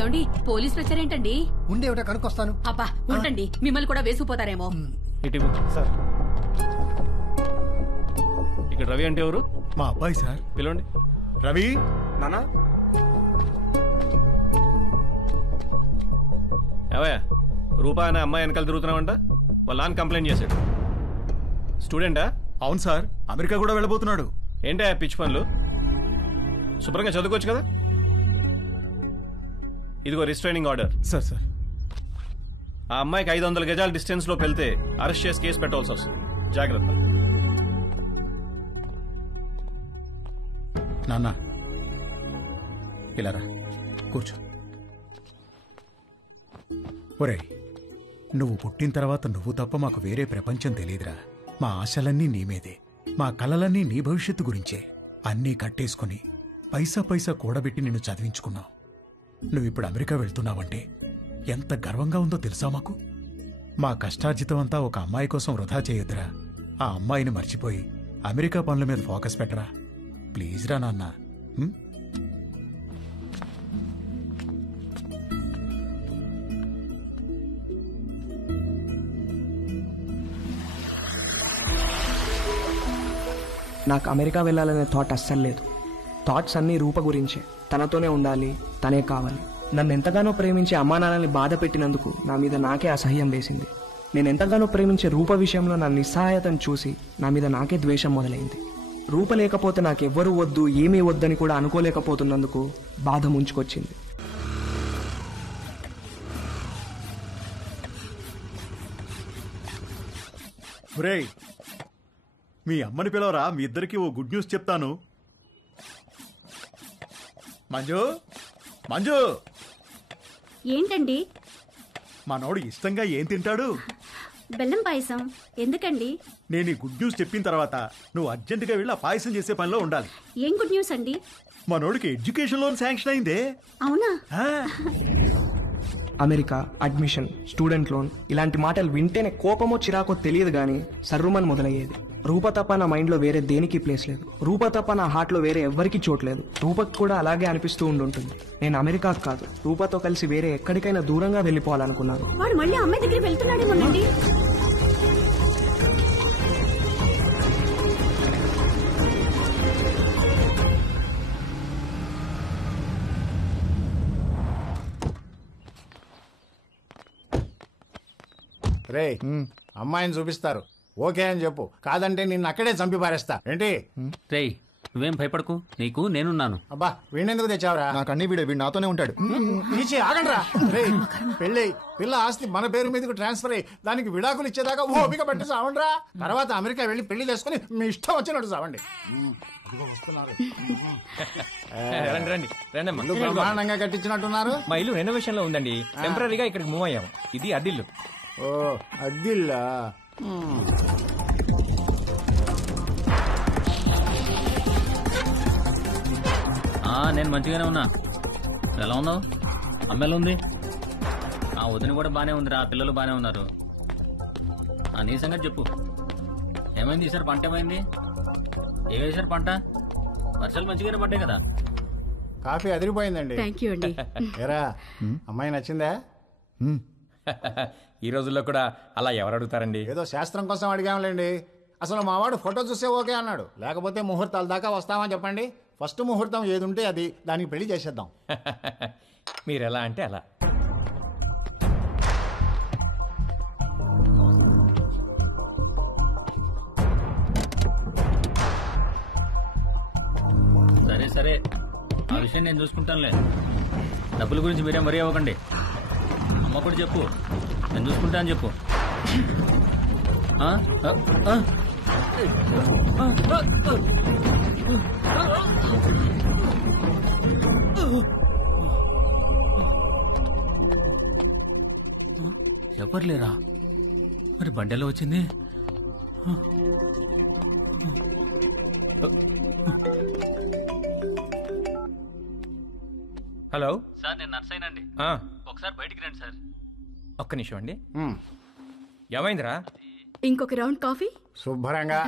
ఏమండి పోలీసులు వచ్చారేంటండి? ఉండేవిట కనుక్కొస్తాను. అబ్బా ఉండండి, మిమ్మల్ని కూడా వేసుకుపోతారేమో. సార్ ఇక్కడ రవి అంటే ఎవరు? మా అబ్బాయి సార్. పిలవండి. రవి నానా ఏవయ్యా రూపా అనే అమ్మాయి వెనకాల తిరుగుతున్నావంట. వాళ్ళ నాన్న కంప్లైంట్ చేశాడు. స్టూడెంటా? అవును సార్, అమెరికా కూడా వెళ్ళబోతున్నాడు. ఏంటా పిచ్చి పనులు? శుభ్రంగా చదువుకోవచ్చు కదా. ఇదిగో రిస్ట్రైనింగ్ ఆర్డర్. సార్ సార్ ఆ అమ్మాయికి 500 గజాల డిస్టెన్స్ లో వెళ్తే అరెస్ట్ చేసి కేసు పెట్టాల్సి వస్తుంది. జాగ్రత్త. నాన్న ఇలా రా, కూర్చో. ఒరేయ్, నువ్వు పుట్టిన తర్వాత నువ్వు తప్ప మాకు వేరే ప్రపంచం తెలియదురా. మా ఆశలన్నీ నీ మీదే, మా కలలన్నీ నీ భవిష్యత్తు గురించే. అన్నీ కట్టేసుకుని పైసా పైసా కూడబెట్టి నిన్ను చదివించుకున్నావు. నువ్విప్పుడు అమెరికా వెళ్తున్నావంటే ఎంత గర్వంగా ఉందో తెలుసా మాకు. మా కష్టార్జితం అంతా ఒక అమ్మాయి కోసం వృధా చేయొద్దురా. ఆ అమ్మాయిని మర్చిపోయి అమెరికా పనుల మీద ఫోకస్ పెట్టరా. ప్లీజ్ రా నాన్న. నాకు అమెరికా వెళ్ళాలనే థాట్ అస్సలు లేదు. థాట్స్ అన్నీ రూప గురించే. తనతోనే ఉండాలి, తనే కావాలి. నన్ను ఎంతగానో ప్రేమించే అమ్మా నాన్నల్ని బాధ పెట్టినందుకు నా మీద నాకే అసహ్యం వేసింది. నేను ఎంతగానో ప్రేమించే రూప విషయంలో నా నిస్సహాయతను చూసి నా మీద నాకే ద్వేషం మొదలైంది. రూప లేకపోతే నాకెవ్వరూ వద్దు, ఏమీ వద్దని కూడా అనుకోలేకపోతున్నందుకు బాధ ముంచుకొచ్చింది. ఒరేయ్, మీ అమ్మని పిలవరా, మీ ఇద్దరికి ఓ గుడ్ న్యూస్ చెప్తాను. మంజు, మంజు. ఏంటండి? మనోడు ఇష్టంగా ఏం తింటాడు? బెల్లం పాయసం. ఎందుకండి? నేను ఈ గుడ్ న్యూస్ చెప్పిన తర్వాత నువ్వు అర్జెంటుగా వెళ్ళి ఆ పాయసం చేసే పనిలో ఉండాలి. ఏం గుడ్ న్యూస్ అండి? మనోడికి ఎడ్యుకేషన్ లోన్ శాంక్షన్ అయిందే. అవునా? అమెరికా, అడ్మిషన్, స్టూడెంట్ లోన్ ఇలాంటి మాటలు వింటేనే కోపమో చిరాకో తెలియదు కానీ సర్రుమని మొదలయ్యేది. రూప తప్ప నా మైండ్లో వేరే దేనికి ప్లేస్ లేదు. రూప తప్ప నా హార్ట్లో వేరే ఎవ్వరికి చోట్లేదు. రూపకు కూడా అలాగే అనిపిస్తూ ఉండుంటుంది. నేను అమెరికాకు కాదు, రూపతో కలిసి వేరే ఎక్కడికైనా దూరంగా వెళ్ళిపోవాలనుకున్నాను. వాడు మళ్ళీ అమ్మాయి దగ్గర వెళ్తున్నాడేమోనండి. రే అమ్మాయిని చూపిస్తారు, ఓకే అని చెప్పు. కాదంటే నిన్ను అక్కడే చంపి పారేస్తా. ఏంటి రేయ్, నువ్వేం భయపడకు, నీకు నేనున్నాను. అబ్బా వీణెందుకు తెచ్చావురా? నాకు అన్ని వీడు నాతోనే ఉంటాడు. తీసి ఆగండ్రా. రే పెళ్ళి పిల్ల ఆస్తి మన పేరు మీదకి ట్రాన్స్ఫర్ అయ్యి దానికి విడాకులు ఇచ్చేదాకా ఓపిక పట్టి సావండ్రా. తర్వాత అమెరికా వెళ్ళి పెళ్లి చేసుకుని మీ ఇష్టం వచ్చినట్టు సావండి. బ్రహ్మాండంగా కట్టించినట్టున్నారు. మా ఇల్లు రెనోవేషన్ లో ఉందండి. టెంపరీగా ఇక్కడికి మూవ్ అయ్యాము. ఇది అద్దిల్లు. ఓ అద్దిల్లా? నేను మంచిగానే ఉన్నా. ఎలా ఉన్నావు? అమ్మాయిలు ఉంది. ఆ వదిన కూడా బానే ఉంది. ఆ పిల్లలు బానే ఉన్నారు. నీ సంగతి చెప్పు. ఏమైంది ఈసారి? పంట ఏమైంది? ఏ వేసారు పంట? వర్షాలు మంచిగానే పడ్డాయి కదా. కాఫీ అదిరిపోయిందండి. థ్యాంక్ యూ అండి. ఏరా అమ్మాయి నచ్చిందా? ఈ రోజుల్లో కూడా అలా ఎవరు అడుగుతారండి? ఏదో శాస్త్రం కోసం అడిగాంలేండి. అసలు మావాడు ఫోటో చూసే ఓకే అన్నాడు. లేకపోతే ముహూర్తాల దాకా వస్తామని చెప్పండి. ఫస్ట్ ముహూర్తం ఏది ఉంటే అది, దానికి పెళ్లి చేసేద్దాం. మీరు ఎలా అంటే అలా. సరే సరే, ఆ విషయం నేను చూసుకుంటానులే. డబ్బుల గురించి మీరేం వరి అవ్వకండి. అమ్మ కూడా చెప్పు, నేను చూసుకుంటా అని చెప్పు. ఎవరు లేరా? మరి బండి ఎలా వచ్చింది? హలో సార్, నేను నర్సైనండి. ఒకసారి బయటికి రండి సార్. ఒక్క నిమిషం అండి. ఏమైందిరా? ఇంకొక రౌండ్ కాఫీ. శుభ్రంగా.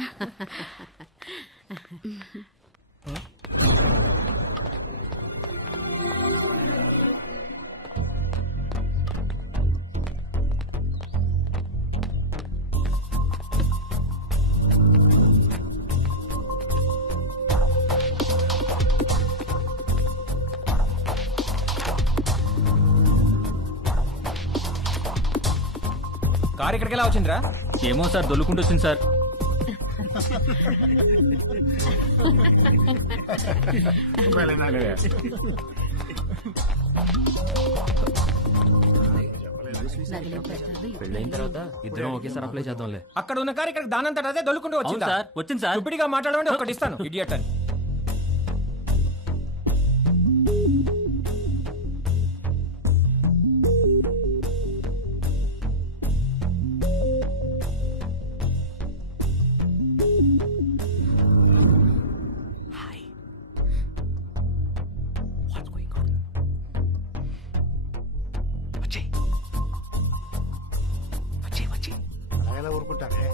కారు ఇక్కడికి ఎలా వచ్చిందిరా? ఏమో సార్, దొల్లుకుంటూ వచ్చింది సార్. పెళ్ళైన తర్వాత ఇద్దరం ఒకేసారి అప్లై చేద్దాంలే. అక్కడ ఉన్న కారు ఇక్కడికి దానంతట అదే దొల్లుకుంటూ వచ్చిందా? వచ్చింది సార్. ఇప్పటిగా మాట్లాడమంటే ఒకటి ఇస్తాను. ఇడియట్ అని. ఊరుకుంటారే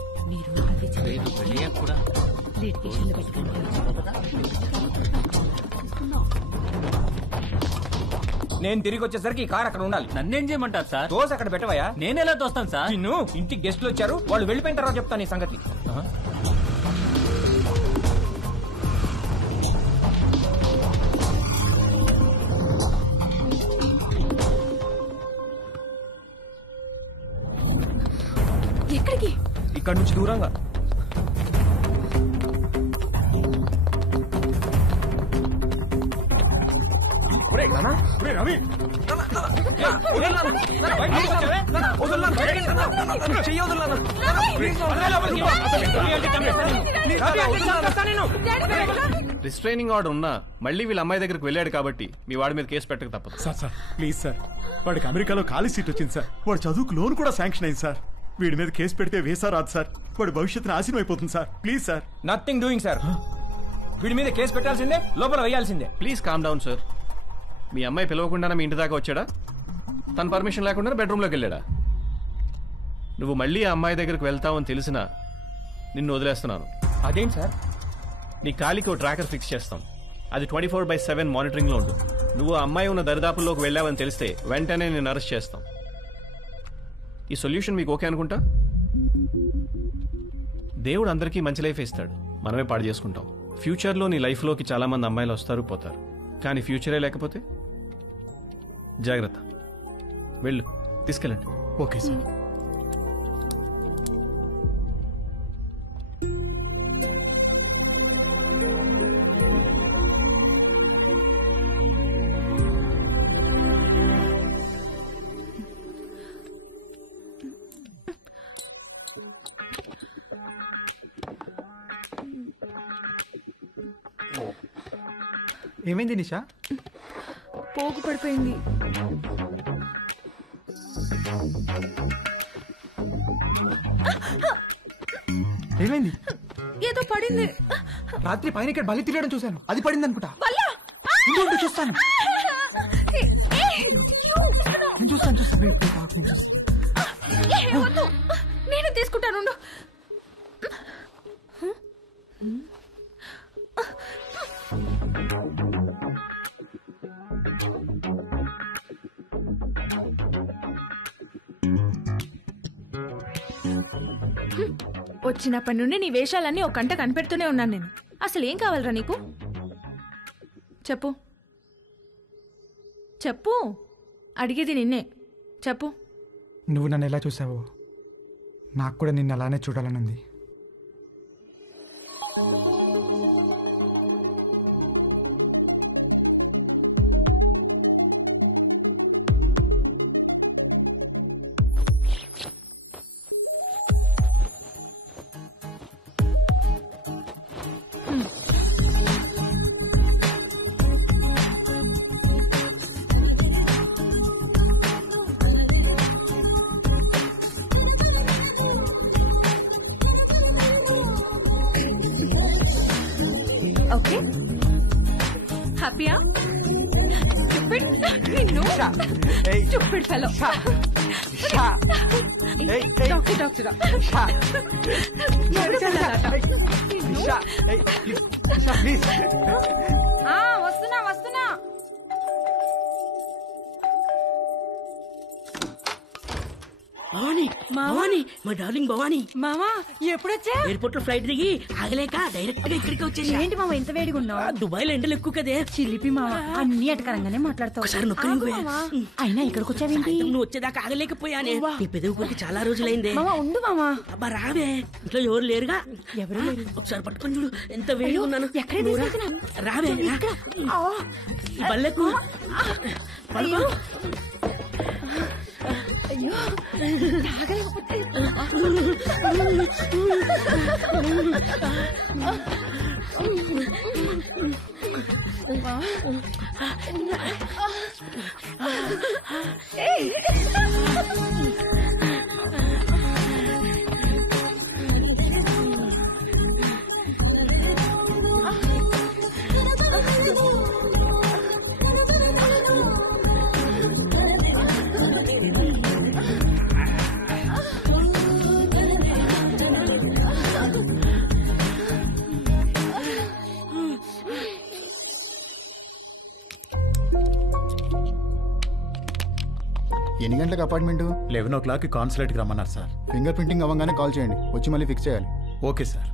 నేను తిరిగి వచ్చేసరికి ఈ కార్ అక్కడ ఉండాలి. నన్నేం చేయమంటారు సార్? దోశ అక్కడ పెట్టవయ్యా. నేను ఎలా తోస్తాను సార్? నిన్ను ఇంటికి గెస్ట్లు వచ్చారు, వాళ్ళు వెళ్ళిపోయిన తర్వాత చెప్తాను ఈ సంగతి. ఎక్కడికి? ఇక్కడ నుంచి దూరంగా. రవి రిస్ట్రైనింగ్ ఆర్డర్ ఉన్నా మళ్ళీ వీళ్ళ అమ్మాయి దగ్గరికి వెళ్ళాడు కాబట్టి మీ వాడి మీద కేసు పెట్టక తప్పదు. సార్ సార్ ప్లీజ్ సార్, వాడికి అమెరికాలో ఖాళీ సీట్ వచ్చింది సార్. వాడు చదువుకు లోన్ కూడా శాంక్షన్ అయింది సార్. వీడి మీద కేసు పెడితే వేసా రాదు సార్. వాడి భవిష్యత్తు నాశనం అయిపోతుంది sir. Please sir. Nothing doing sir. వీడి మీద కేసు పెట్టాల్సిందే, లోపల వేయాల్సిందే. Please calm down sir. మీ అమ్మాయి పిలవకుండా మీ ఇంటి దాకా వచ్చాడా? తన పర్మిషన్ లేకుండా బెడ్రూమ్లోకి వెళ్ళాడా? నువ్వు మళ్ళీ ఆ అమ్మాయి దగ్గరికి వెళ్తావని తెలిసినా నిన్ను వదిలేస్తున్నాను. అదేంటి సార్? నీ కాలికి ఓ ట్రాకర్ ఫిక్స్ చేస్తాం. అది 24/7 మానిటరింగ్లో ఉంటుంది. నువ్వు ఆ అమ్మాయి ఉన్న దరిదాపుల్లోకి వెళ్ళావని తెలిస్తే వెంటనే నేను అరెస్ట్ చేస్తాం. ఈ సొల్యూషన్ మీకు ఓకే అనుకుంటా? దేవుడు అందరికీ మంచి లైఫ్ ఇస్తాడు, మనమే పాడు చేసుకుంటాం. ఫ్యూచర్లో నీ లైఫ్లోకి చాలా మంది అమ్మాయిలు వస్తారు పోతారు, కానీ ఫ్యూచరే లేకపోతే జాగ్రత్త. వెళ్ళు, తీసుకెళ్ళండి. Okay sir. ఏమైంది నిషా? పోగు పడిపోయింది. ఏమైంది? ఏదో పడింది. రాత్రి పైన ఇక్కడ బలి తిరగడం చూశాను, అది పడింది అనుకుంటా. చూస్తాను నేను చూస్తాను. నేను తీసుకుంటాను. వచ్చినప్పటి నుండి నీ వేషాలన్నీ ఒక కంట కనిపెడుతూనే ఉన్నాను నేను. అసలు ఏం కావాలరా నీకు? చెప్పు చెప్పు, అడిగేది నిన్నే. చెప్పు. నువ్వు నన్ను ఎలా చూసావో నాకు కూడా నిన్ను అలానే చూడాలనుంది. ఓకే, హ్యాపీయా? Stupid. నిన్ను stupid fellow. డాక్టర్ వస్తున్నా. భవాని, భవాని, మా డార్లింగ్ భవాని. మామా ఎప్పుడొచ్చా? ఎయిర్పోర్ట్ లో ఫ్లైట్ దిగి ఆగలేక డైరెక్ట్ గా ఇక్కడికి వచ్చేసి. ఏంటి మామ ఇంత వేడిగా ఉన్నావు? దుబాయ్ లో ఎండలు ఎక్కువ కదే. చిలిపి మామ, అన్ని అటకరంగానే మాట్లాడతావు. ఒకసారి నొక్కని అయినా ఇక్కడికి వచ్చావేంటి? నువ్వు వచ్చేదాకా ఆగలేకపోయానే. నీ పెదవి కొరికి చాలా రోజులైందే. మామ ఉండు మామ. అబ్బా రావే, ఇంట్లో ఎవరు లేరుగా? ఎవరు లేరు. ఒకసారి పట్టుకొని చూడు, ఎంత వేడిగా ఉన్నాను. ఎక్కడ తీసుకెళ్తున్నా? రావే, ఈ బల్లెకు పడుకో. అయ్యో తాగలేకపోతే ఎన్ని గంటలకు అపార్ట్మెంట్? 11 o'clock కాన్సులేట్కి రమ్మన్నారు సార్. ఫింగర్ ప్రింటింగ్ అవ్వగానే కాల్ చేయండి, వచ్చి మళ్ళీ ఫిక్స్ చేయాలి. Okay sir.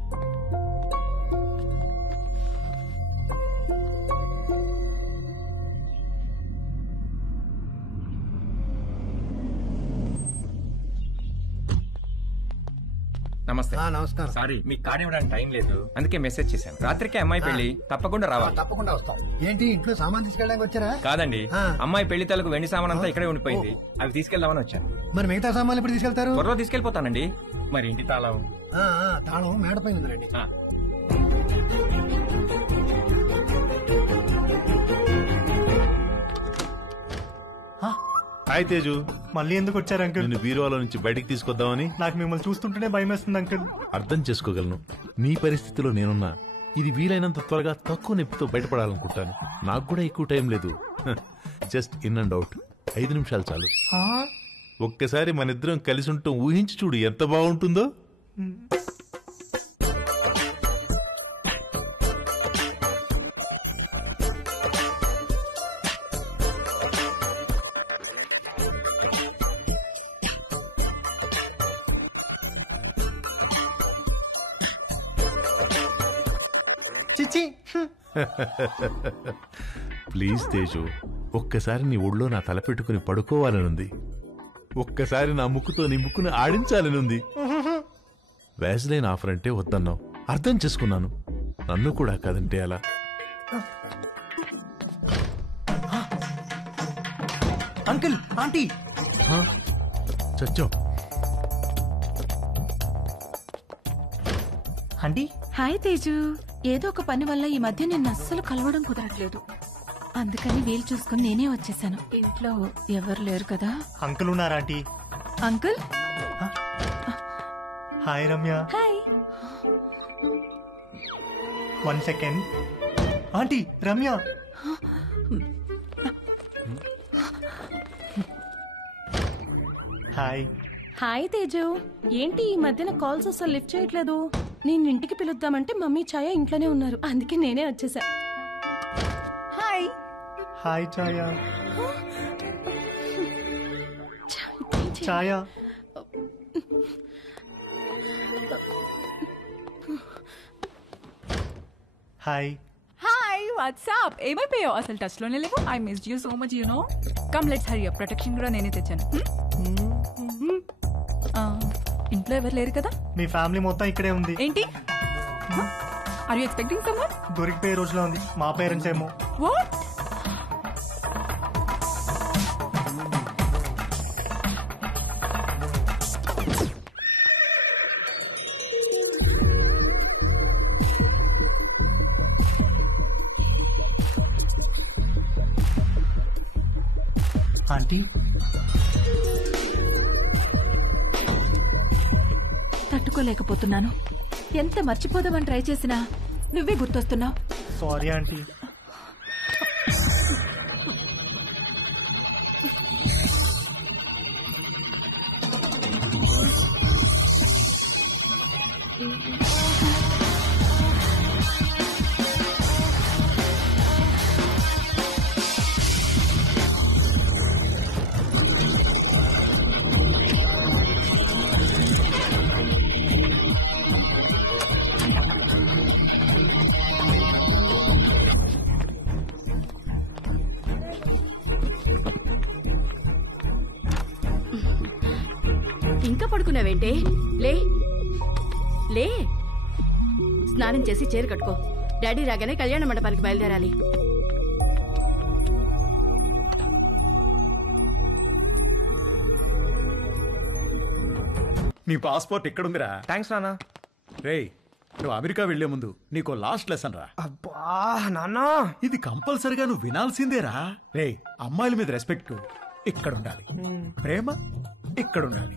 నమస్తే. నమస్కారం. సారీ, మీకు కార్డు ఇవ్వడానికి టైం లేదు, అందుకే మెసేజ్ చేశాను. రాత్రికి అమ్మాయి పెళ్లి, తప్పకుండా రావాలి. తప్పకుండా వస్తాం. ఏంటి ఇంట్లో సామాన్ తీసుకెళ్ళడానికి వచ్చారా? కాదండి, అమ్మాయి పెళ్లి తలకు వెండి సామాన్ అంతా ఇక్కడే ఉండిపోయింది, అవి తీసుకెళ్దామని వచ్చాను. మరి మిగతా సామాన్లు ఎప్పుడు తీసుకెళ్తారు? త్వరలో తీసుకెళ్లిపోతానండి. మరి ఇంటి తాళం? తాళం మేడపై ఉందండి. హాయ్ తేజు. మళ్ళీ ఎందుకు వచ్చారు అంకుల్? నిన్ను బీరువాలో నుంచి బయటికి తీసుకొద్దామని. నాకు మిమ్మల్ని చూస్తుంటేనే భయం వేస్తుంది అంకుల్. అర్థం చేసుకోగలను. నీ పరిస్థితిలో నేనున్నా. ఇది వీలైనంత త్వరగా తక్కువ నొప్పితో బయటపడాలనుకుంటాను. నాకు కూడా ఎక్కువ టైం లేదు. జస్ట్ ఇన్ అండ్ అవుట్ 5 నిమిషాలు చాలు. ఒక్కసారి మన ఇద్దరం కలిసి ఉంటాం ఊహించి చూడు ఎంత బాగుంటుందో. చిచి ప్లీజ్ తేజు, ఒక్కసారి నీ ఒళ్ళో నా తల పెట్టుకుని పడుకోవాలనుంది. ఒక్కసారి నా ముక్కుతో నీ ముక్కును ఆడించాలనుంది. వ్యాజ్లైన్ ఆఫర్ అంటే వద్దన్నావు, అర్థం చేసుకున్నాను. నన్ను కూడా కాదంటే అలా. అంకుల్, ఆంటీ చచ్చో. ఆంటీ. హాయ్ తేజు. ఏదో ఒక పని వల్ల ఈ మధ్య నిన్ను అస్సలు కలవడం కుదరట్లేదు. అందుకని వీలు చూసుకుని నేనే వచ్చేసాను. ఇంట్లో ఎవరు లేరు కదా? అంకుల్ ఉన్నారా aunty? Uncle. Hi Ramya. Hi. 1 second. Aunty Ramya. Hi. Hi Teju. ఏంటి ఈ మధ్యన కాల్స్ అసలు లిఫ్ట్ చేయట్లేదు? నేను ఇంటికి పిలుద్దామంటే మమ్మీ ఛాయ ఇంట్లోనే ఉన్నారు, అందుకే నేనే వచ్చేసా. Hi. Hi Chhaya. Chhaya. Hi. Hi, what's up? ఏమైపోయావు? అసలు టచ్ లోనే లేవు. I missed you so much, you know. Come let's hurry up. Protection కూడా నేనే తెచ్చాను. ఇంట్లో ఎవరు లేరు కదా? మీ ఫ్యామిలీ మొత్తం ఇక్కడే ఉంది. ఏంటి? Are you expecting someone? దొరికిపోయే రోజులో ఉంది. మా పేరెంట్స్ ఏమో. వాట్? ఆంటీ. తట్టుకోలేకపోతున్నాను. ఎంత మర్చిపోదామని ట్రై చేసినా నువ్వే గుర్తొస్తున్నావు. Sorry aunty. ఇంకా పడుకున్నావేంటే? లే లే, స్నానం చేసి చీర కట్టుకో. డాడీ రాగానే కళ్యాణ మండపానికి బయలుదేరాలి. నీ పాస్పోర్ట్ ఎక్కడుందిరా? థ్యాంక్స్ నాన్న. రేయ్, నువ్వు అమెరికా వెళ్లే ముందు నీకు లాస్ట్ లెసన్ రా. అబ్బా నాన్న, ఇది కంపల్సరిగా నువ్వు వినాల్సిందేరా. రేయ్, అమ్మాయిల మీద రెస్పెక్ట్ ఇక్కడుండాలి, ప్రేమ ఇక్కడుండాలి,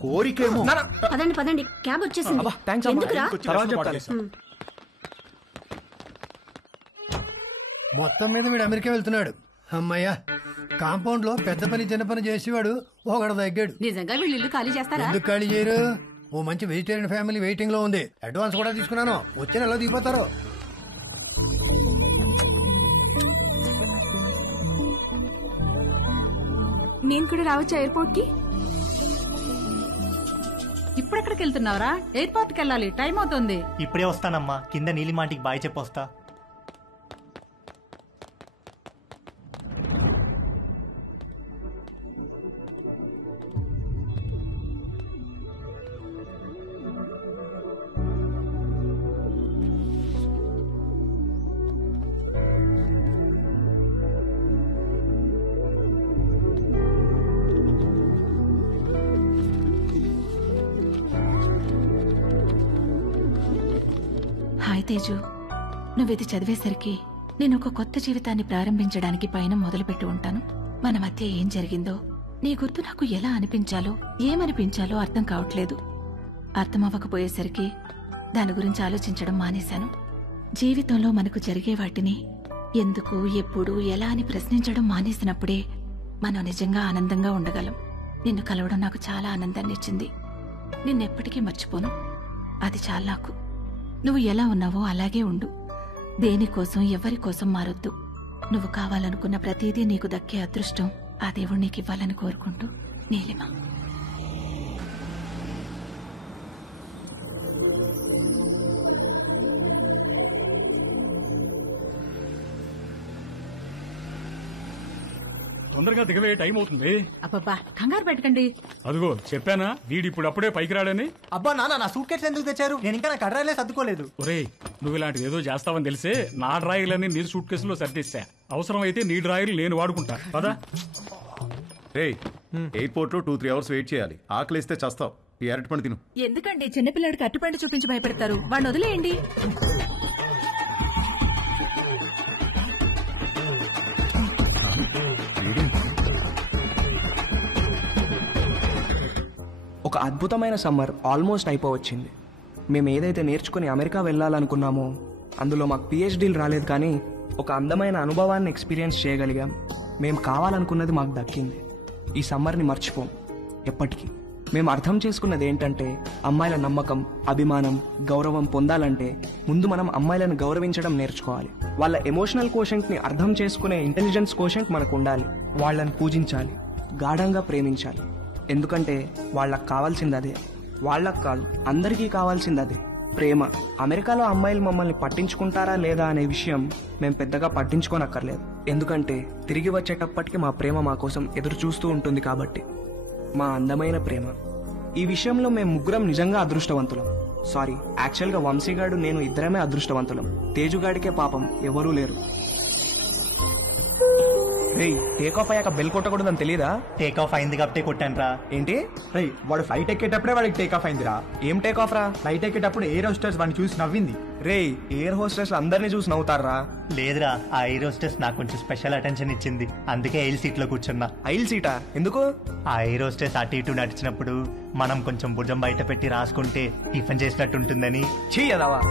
కోరికేమో. పదండి పదండి, క్యాబ్ వచ్చేసింది. ఎందుకురా? మొత్తం మీద వీడు అమెరికా వెళ్తున్నాడు. అమ్మయ్యా, కాంపౌండ్ లో పెద్ద పని చిన్న పని చేసేవాడు ఒకడు తగ్గాడు. నిజంగా వీళ్ళు ఇల్లు ఖాళీ చేస్తారా? ఎందుకు ఖాళీ చేయరు? ఓ మంచి వెజిటేరియన్ ఫ్యామిలీ వెయిటింగ్ లో ఉంది. అడ్వాన్స్ కూడా తీసుకున్నాను. వచ్చే నెలలో దిగిపోతారు. నేను కూడా రావచ్చా ఎయిర్పోర్ట్ కి? ఇప్పుడెక్కడికి వెళ్తున్నావురా? ఎయిర్పోర్ట్ కి వెళ్ళాలి, టైం అవుతుంది. ఇప్పుడే వస్తానమ్మా. కింద నీలిమాంటికి బాయ్ చెప్పొస్తా. హాయ్ తేజు, నువ్విది చదివేసరికి నేను ఒక కొత్త జీవితాన్ని ప్రారంభించడానికి పైన మొదలుపెట్టి ఉంటాను. మన మధ్య ఏం జరిగిందో నీ గుర్తు నాకు ఎలా అనిపించాలో ఏమనిపించాలో అర్థం కావట్లేదు. అర్థం అవ్వకపోయేసరికి దాని గురించి ఆలోచించడం మానేశాను. జీవితంలో మనకు జరిగే వాటిని ఎందుకు, ఎప్పుడు, ఎలా అని ప్రశ్నించడం మానేసినప్పుడే మనం నిజంగా ఆనందంగా ఉండగలం. నిన్ను కలవడం నాకు చాలా ఆనందాన్ని ఇచ్చింది. నిన్నెప్పటికీ మర్చిపోను. అది చాలా నాకు. నువ్వు ఎలా ఉన్నావో అలాగే ఉండు. దేనికోసం ఎవరి కోసం మారొద్దు. నువ్వు కావాలనుకున్న ప్రతిదీ నీకు దక్కే అదృష్టం ఆ దేవుడు నీకు ఇవ్వాలని కోరుకుంటూ, నీలిమ. తొందరగా దిగవే, టైం అవుతుంది. అబ్బబ్బా కంగారు పెట్టకండి. అదిగో చెప్పానా వీడి ఇప్పుడు అప్పుడే పైకి రాడని. అబ్బా నాన్న, నా సూట్ కేసు ఎందుకు తెచ్చారు? నేను ఇంకా నా కడ్రాయిలే సర్దుకోలేదు. ఒరేయ్, నువ్వు ఇలాంటిది ఏదో చేస్తావని తెలిసే నా డ్రాయర్లన్నీ నీ సూట్ కేసులో సర్దేశా. అవసరం అయితే నీ డ్రాయర్లు నేను వాడుకుంటా పదా. రే, ఎయిర్పోర్ట్ లో 2-3 అవర్స్ వెయిట్ చేయాలి. ఆకలిస్తే చస్తావు. ఈ అరటి పండు తిను. ఎందుకండి చిన్నపిల్లాడికి అట్టుపండు చూపించి భయపెడతారు? వాడిని వదిలేయండి. ఒక అద్భుతమైన సమ్మర్ ఆల్మోస్ట్ అయిపోవచ్చింది. మేము ఏదైతే నేర్చుకుని అమెరికా వెళ్ళాలనుకున్నామో అందులో మాకు పిహెచ్డీలు రాలేదు, కానీ ఒక అందమైన అనుభవాన్ని ఎక్స్పీరియన్స్ చేయగలిగాం. మేము కావాలనుకున్నది మాకు దక్కింది. ఈ సమ్మర్ని మర్చిపోం ఎప్పటికీ. మేము అర్థం చేసుకున్నది ఏంటంటే, అమ్మాయిల నమ్మకం, అభిమానం, గౌరవం పొందాలంటే ముందు మనం అమ్మాయిలను గౌరవించడం నేర్చుకోవాలి. వాళ్ళ ఎమోషనల్ కోషెంట్ని అర్థం చేసుకునే ఇంటెలిజెన్స్ కోషెంట్ మనకు ఉండాలి. వాళ్ళని పూజించాలి, గాఢంగా ప్రేమించాలి. ఎందుకంటే వాళ్ళకు కావాల్సింది అదే. వాళ్ళకు కాదు, అందరికీ కావాల్సింది అదే, ప్రేమ. అమెరికాలో అమ్మాయిలు మమ్మల్ని పట్టించుకుంటారా లేదా అనే విషయం మేము పెద్దగా పట్టించుకోనక్కర్లేదు. ఎందుకంటే తిరిగి వచ్చేటప్పటికి మా ప్రేమ మా కోసం ఎదురు చూస్తూ ఉంటుంది కాబట్టి. మా అందమైన ప్రేమ. ఈ విషయంలో మేము ముగ్గురం నిజంగా అదృష్టవంతులం. సారీ, యాక్చువల్గా వంశీగాడు నేను ఇద్దరమే అదృష్టవంతులం. తేజుగాడికే పాపం ఎవరూ లేరు. రేయ్, టేక్ ఆఫ్ అయ్యాక బెల్ కొట్టకూడదని తెలీదా? టేక్ ఆఫ్ అయింది కాబట్టి కొట్టాను రా. ఏంటి? రేయ్, వాడు ఫ్లైట్ ఎక్కేటప్పుడే వాడికి టేక్ ఆఫ్ అయిందిరా. ఏం టేక్ ఆఫ్ రా? ఫ్లైట్ ఎక్కేటప్పుడు ఎయిర్ హోస్టెస్ వాడిని చూసి నవ్వింది. రేయ్, ఎయిర్ హోస్టెస్ అందరినీ చూసి నవ్వుతారా? లేదురా, ఆ ఎయిర్ హోస్టెస్ నాకు కొంచెం స్పెషల్ అటెన్షన్ ఇచ్చింది. అందుకే ఎయిల్ సీట్ లో కూర్చున్నా. ఐల్ సీటా? ఎందుకు? ఆ ఎయిర్ హోస్టెస్ అటు ఇటు నడిచినప్పుడు మనం కొంచెం భుజం బయట పెట్టి రాసుకుంటే టిఫిన్ చేసినట్టు ఉంటుందని. చెయ్యదావా?